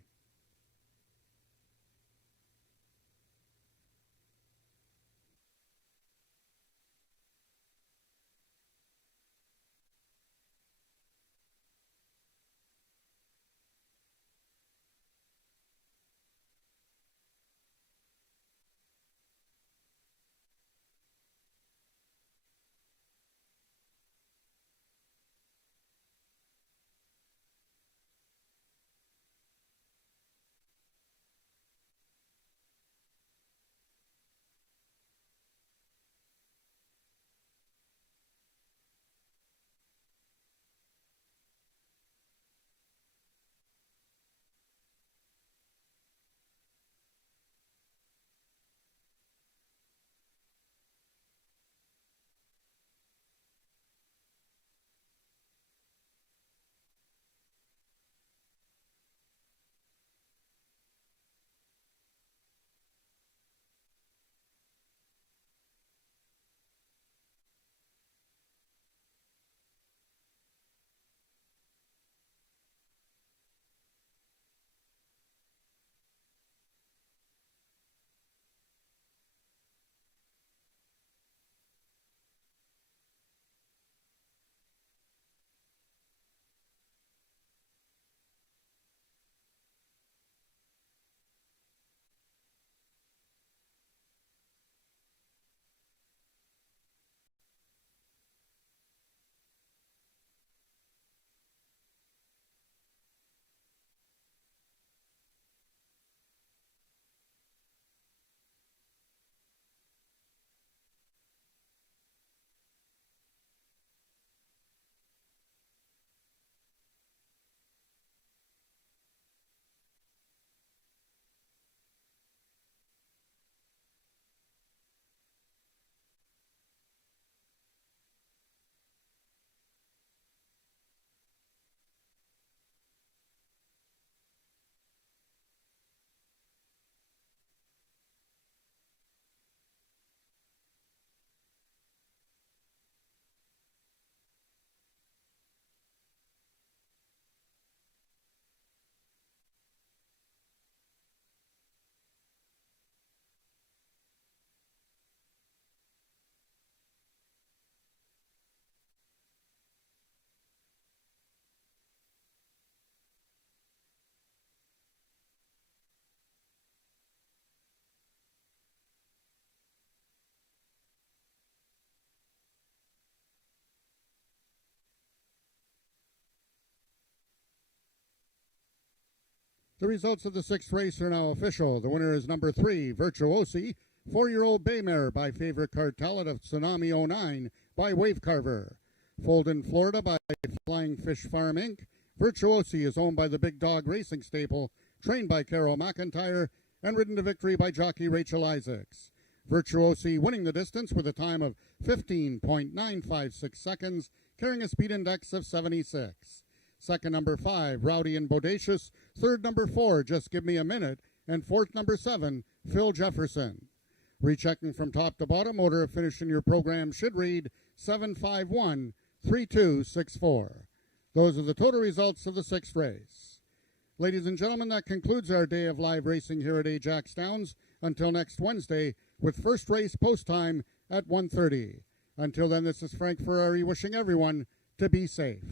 The results of the sixth race are now official. The winner is number 3, Virtuosi, 4-year-old bay mare by Favorite Cartel at Tsunami 09 by Wave Carver. Foaled in Florida by Flying Fish Farm Inc., Virtuosi is owned by the Big Dog Racing Stable, trained by Carol McIntyre, and ridden to victory by jockey Rachel Isaacs. Virtuosi winning the distance with a time of 15.956 seconds, carrying a speed index of 76. Second, number 5, Rowdy and Bodacious. Third, number 4, Just Give Me a Minute. And fourth, number 7, Phil Jefferson. Rechecking from top to bottom, order of finish in your program should read 751-3264. Those are the total results of the sixth race. Ladies and gentlemen, that concludes our day of live racing here at AjaxDowns. Until next Wednesday, with first race post time at 1:30. Until then, this is Frank Ferrari wishing everyone to be safe.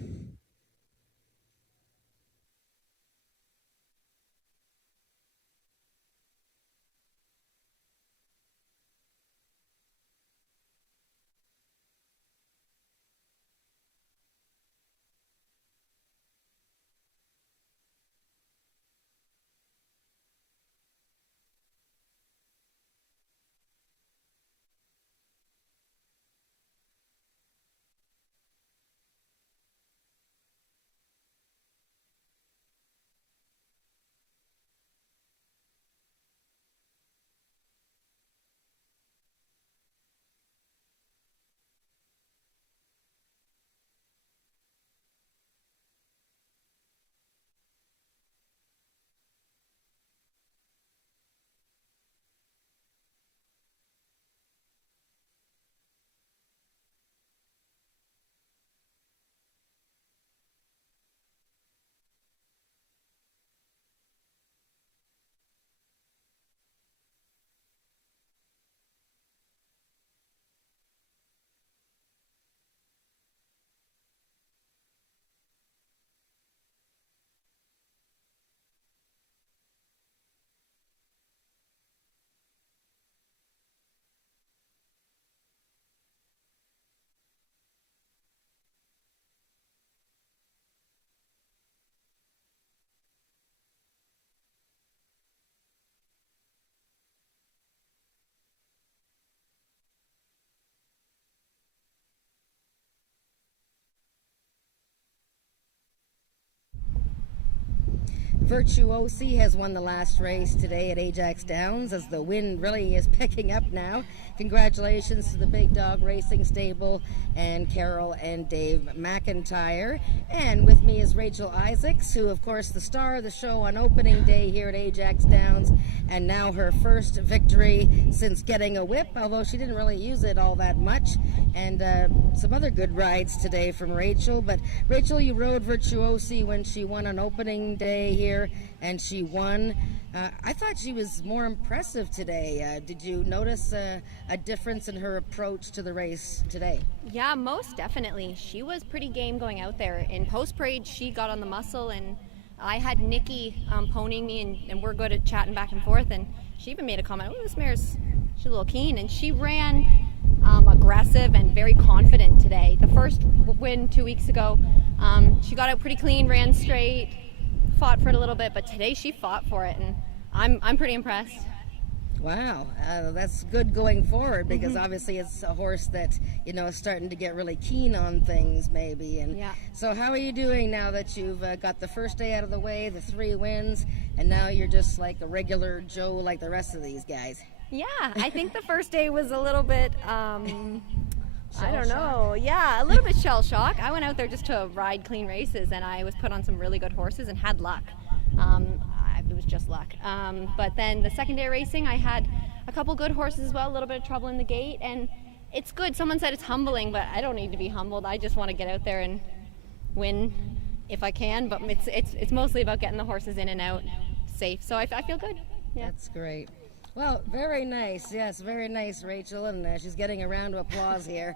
Virtuosi has won the last race today at AjaxDowns as the wind really is picking up now. Congratulations to the Big Dog Racing Stable and Carol and Dave McIntyre. And with me is Rachel Isaacs, who of course the star of the show on opening day here at AjaxDowns, and now her first victory since getting a whip, although she didn't really use it all that much. And some other good rides today from Rachel. But Rachel, you rode Virtuosi when she won on opening day here, and she won. I thought she was more impressive today. Did you notice a difference in her approach to the race today? Yeah, most definitely. She was pretty game going out there. In post-parade, she got on the muscle, and I had Nikki ponying me, and we're good at chatting back and forth, and she even made a comment, oh, this mare's, she's a little keen, and she ran aggressive and very confident today. The first win 2 weeks ago, she got out pretty clean, ran straight, fought for it a little bit, but today she fought for it, and I'm pretty impressed. Wow, that's good going forward, because obviously it's a horse that, you know, is starting to get really keen on things maybe. And yeah. So how are you doing now that you've got the first day out of the way, the 3 wins, and now you're just like a regular Joe like the rest of these guys? Yeah, I think the first day was a little bit, I don't know. Yeah, a little bit shell shock. I went out there just to ride clean races, and I was put on some really good horses and had luck. It was just luck. But then the second day of racing, I had a couple good horses as well, a little bit of trouble in the gate, and it's good. Someone said it's humbling, but I don't need to be humbled. I just want to get out there and win if I can, but it's mostly about getting the horses in and out safe. So I feel good. Yeah. That's great. Well, very nice. Yes, very nice, Rachel, and she's getting a round of applause here.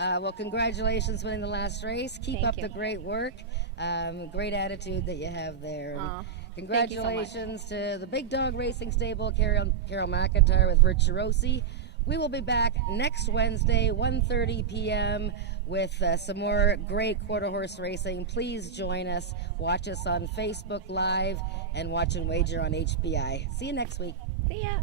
Well, congratulations winning the last race. Keep up the great work. Great attitude that you have there. Congratulations to the Big Dog Racing Stable, Carol McIntyre with Virtuosi. We will be back next Wednesday, 1:30 p.m. with some more great quarter horse racing. Please join us. Watch us on Facebook Live and watch and wager on HBI. See you next week. See ya.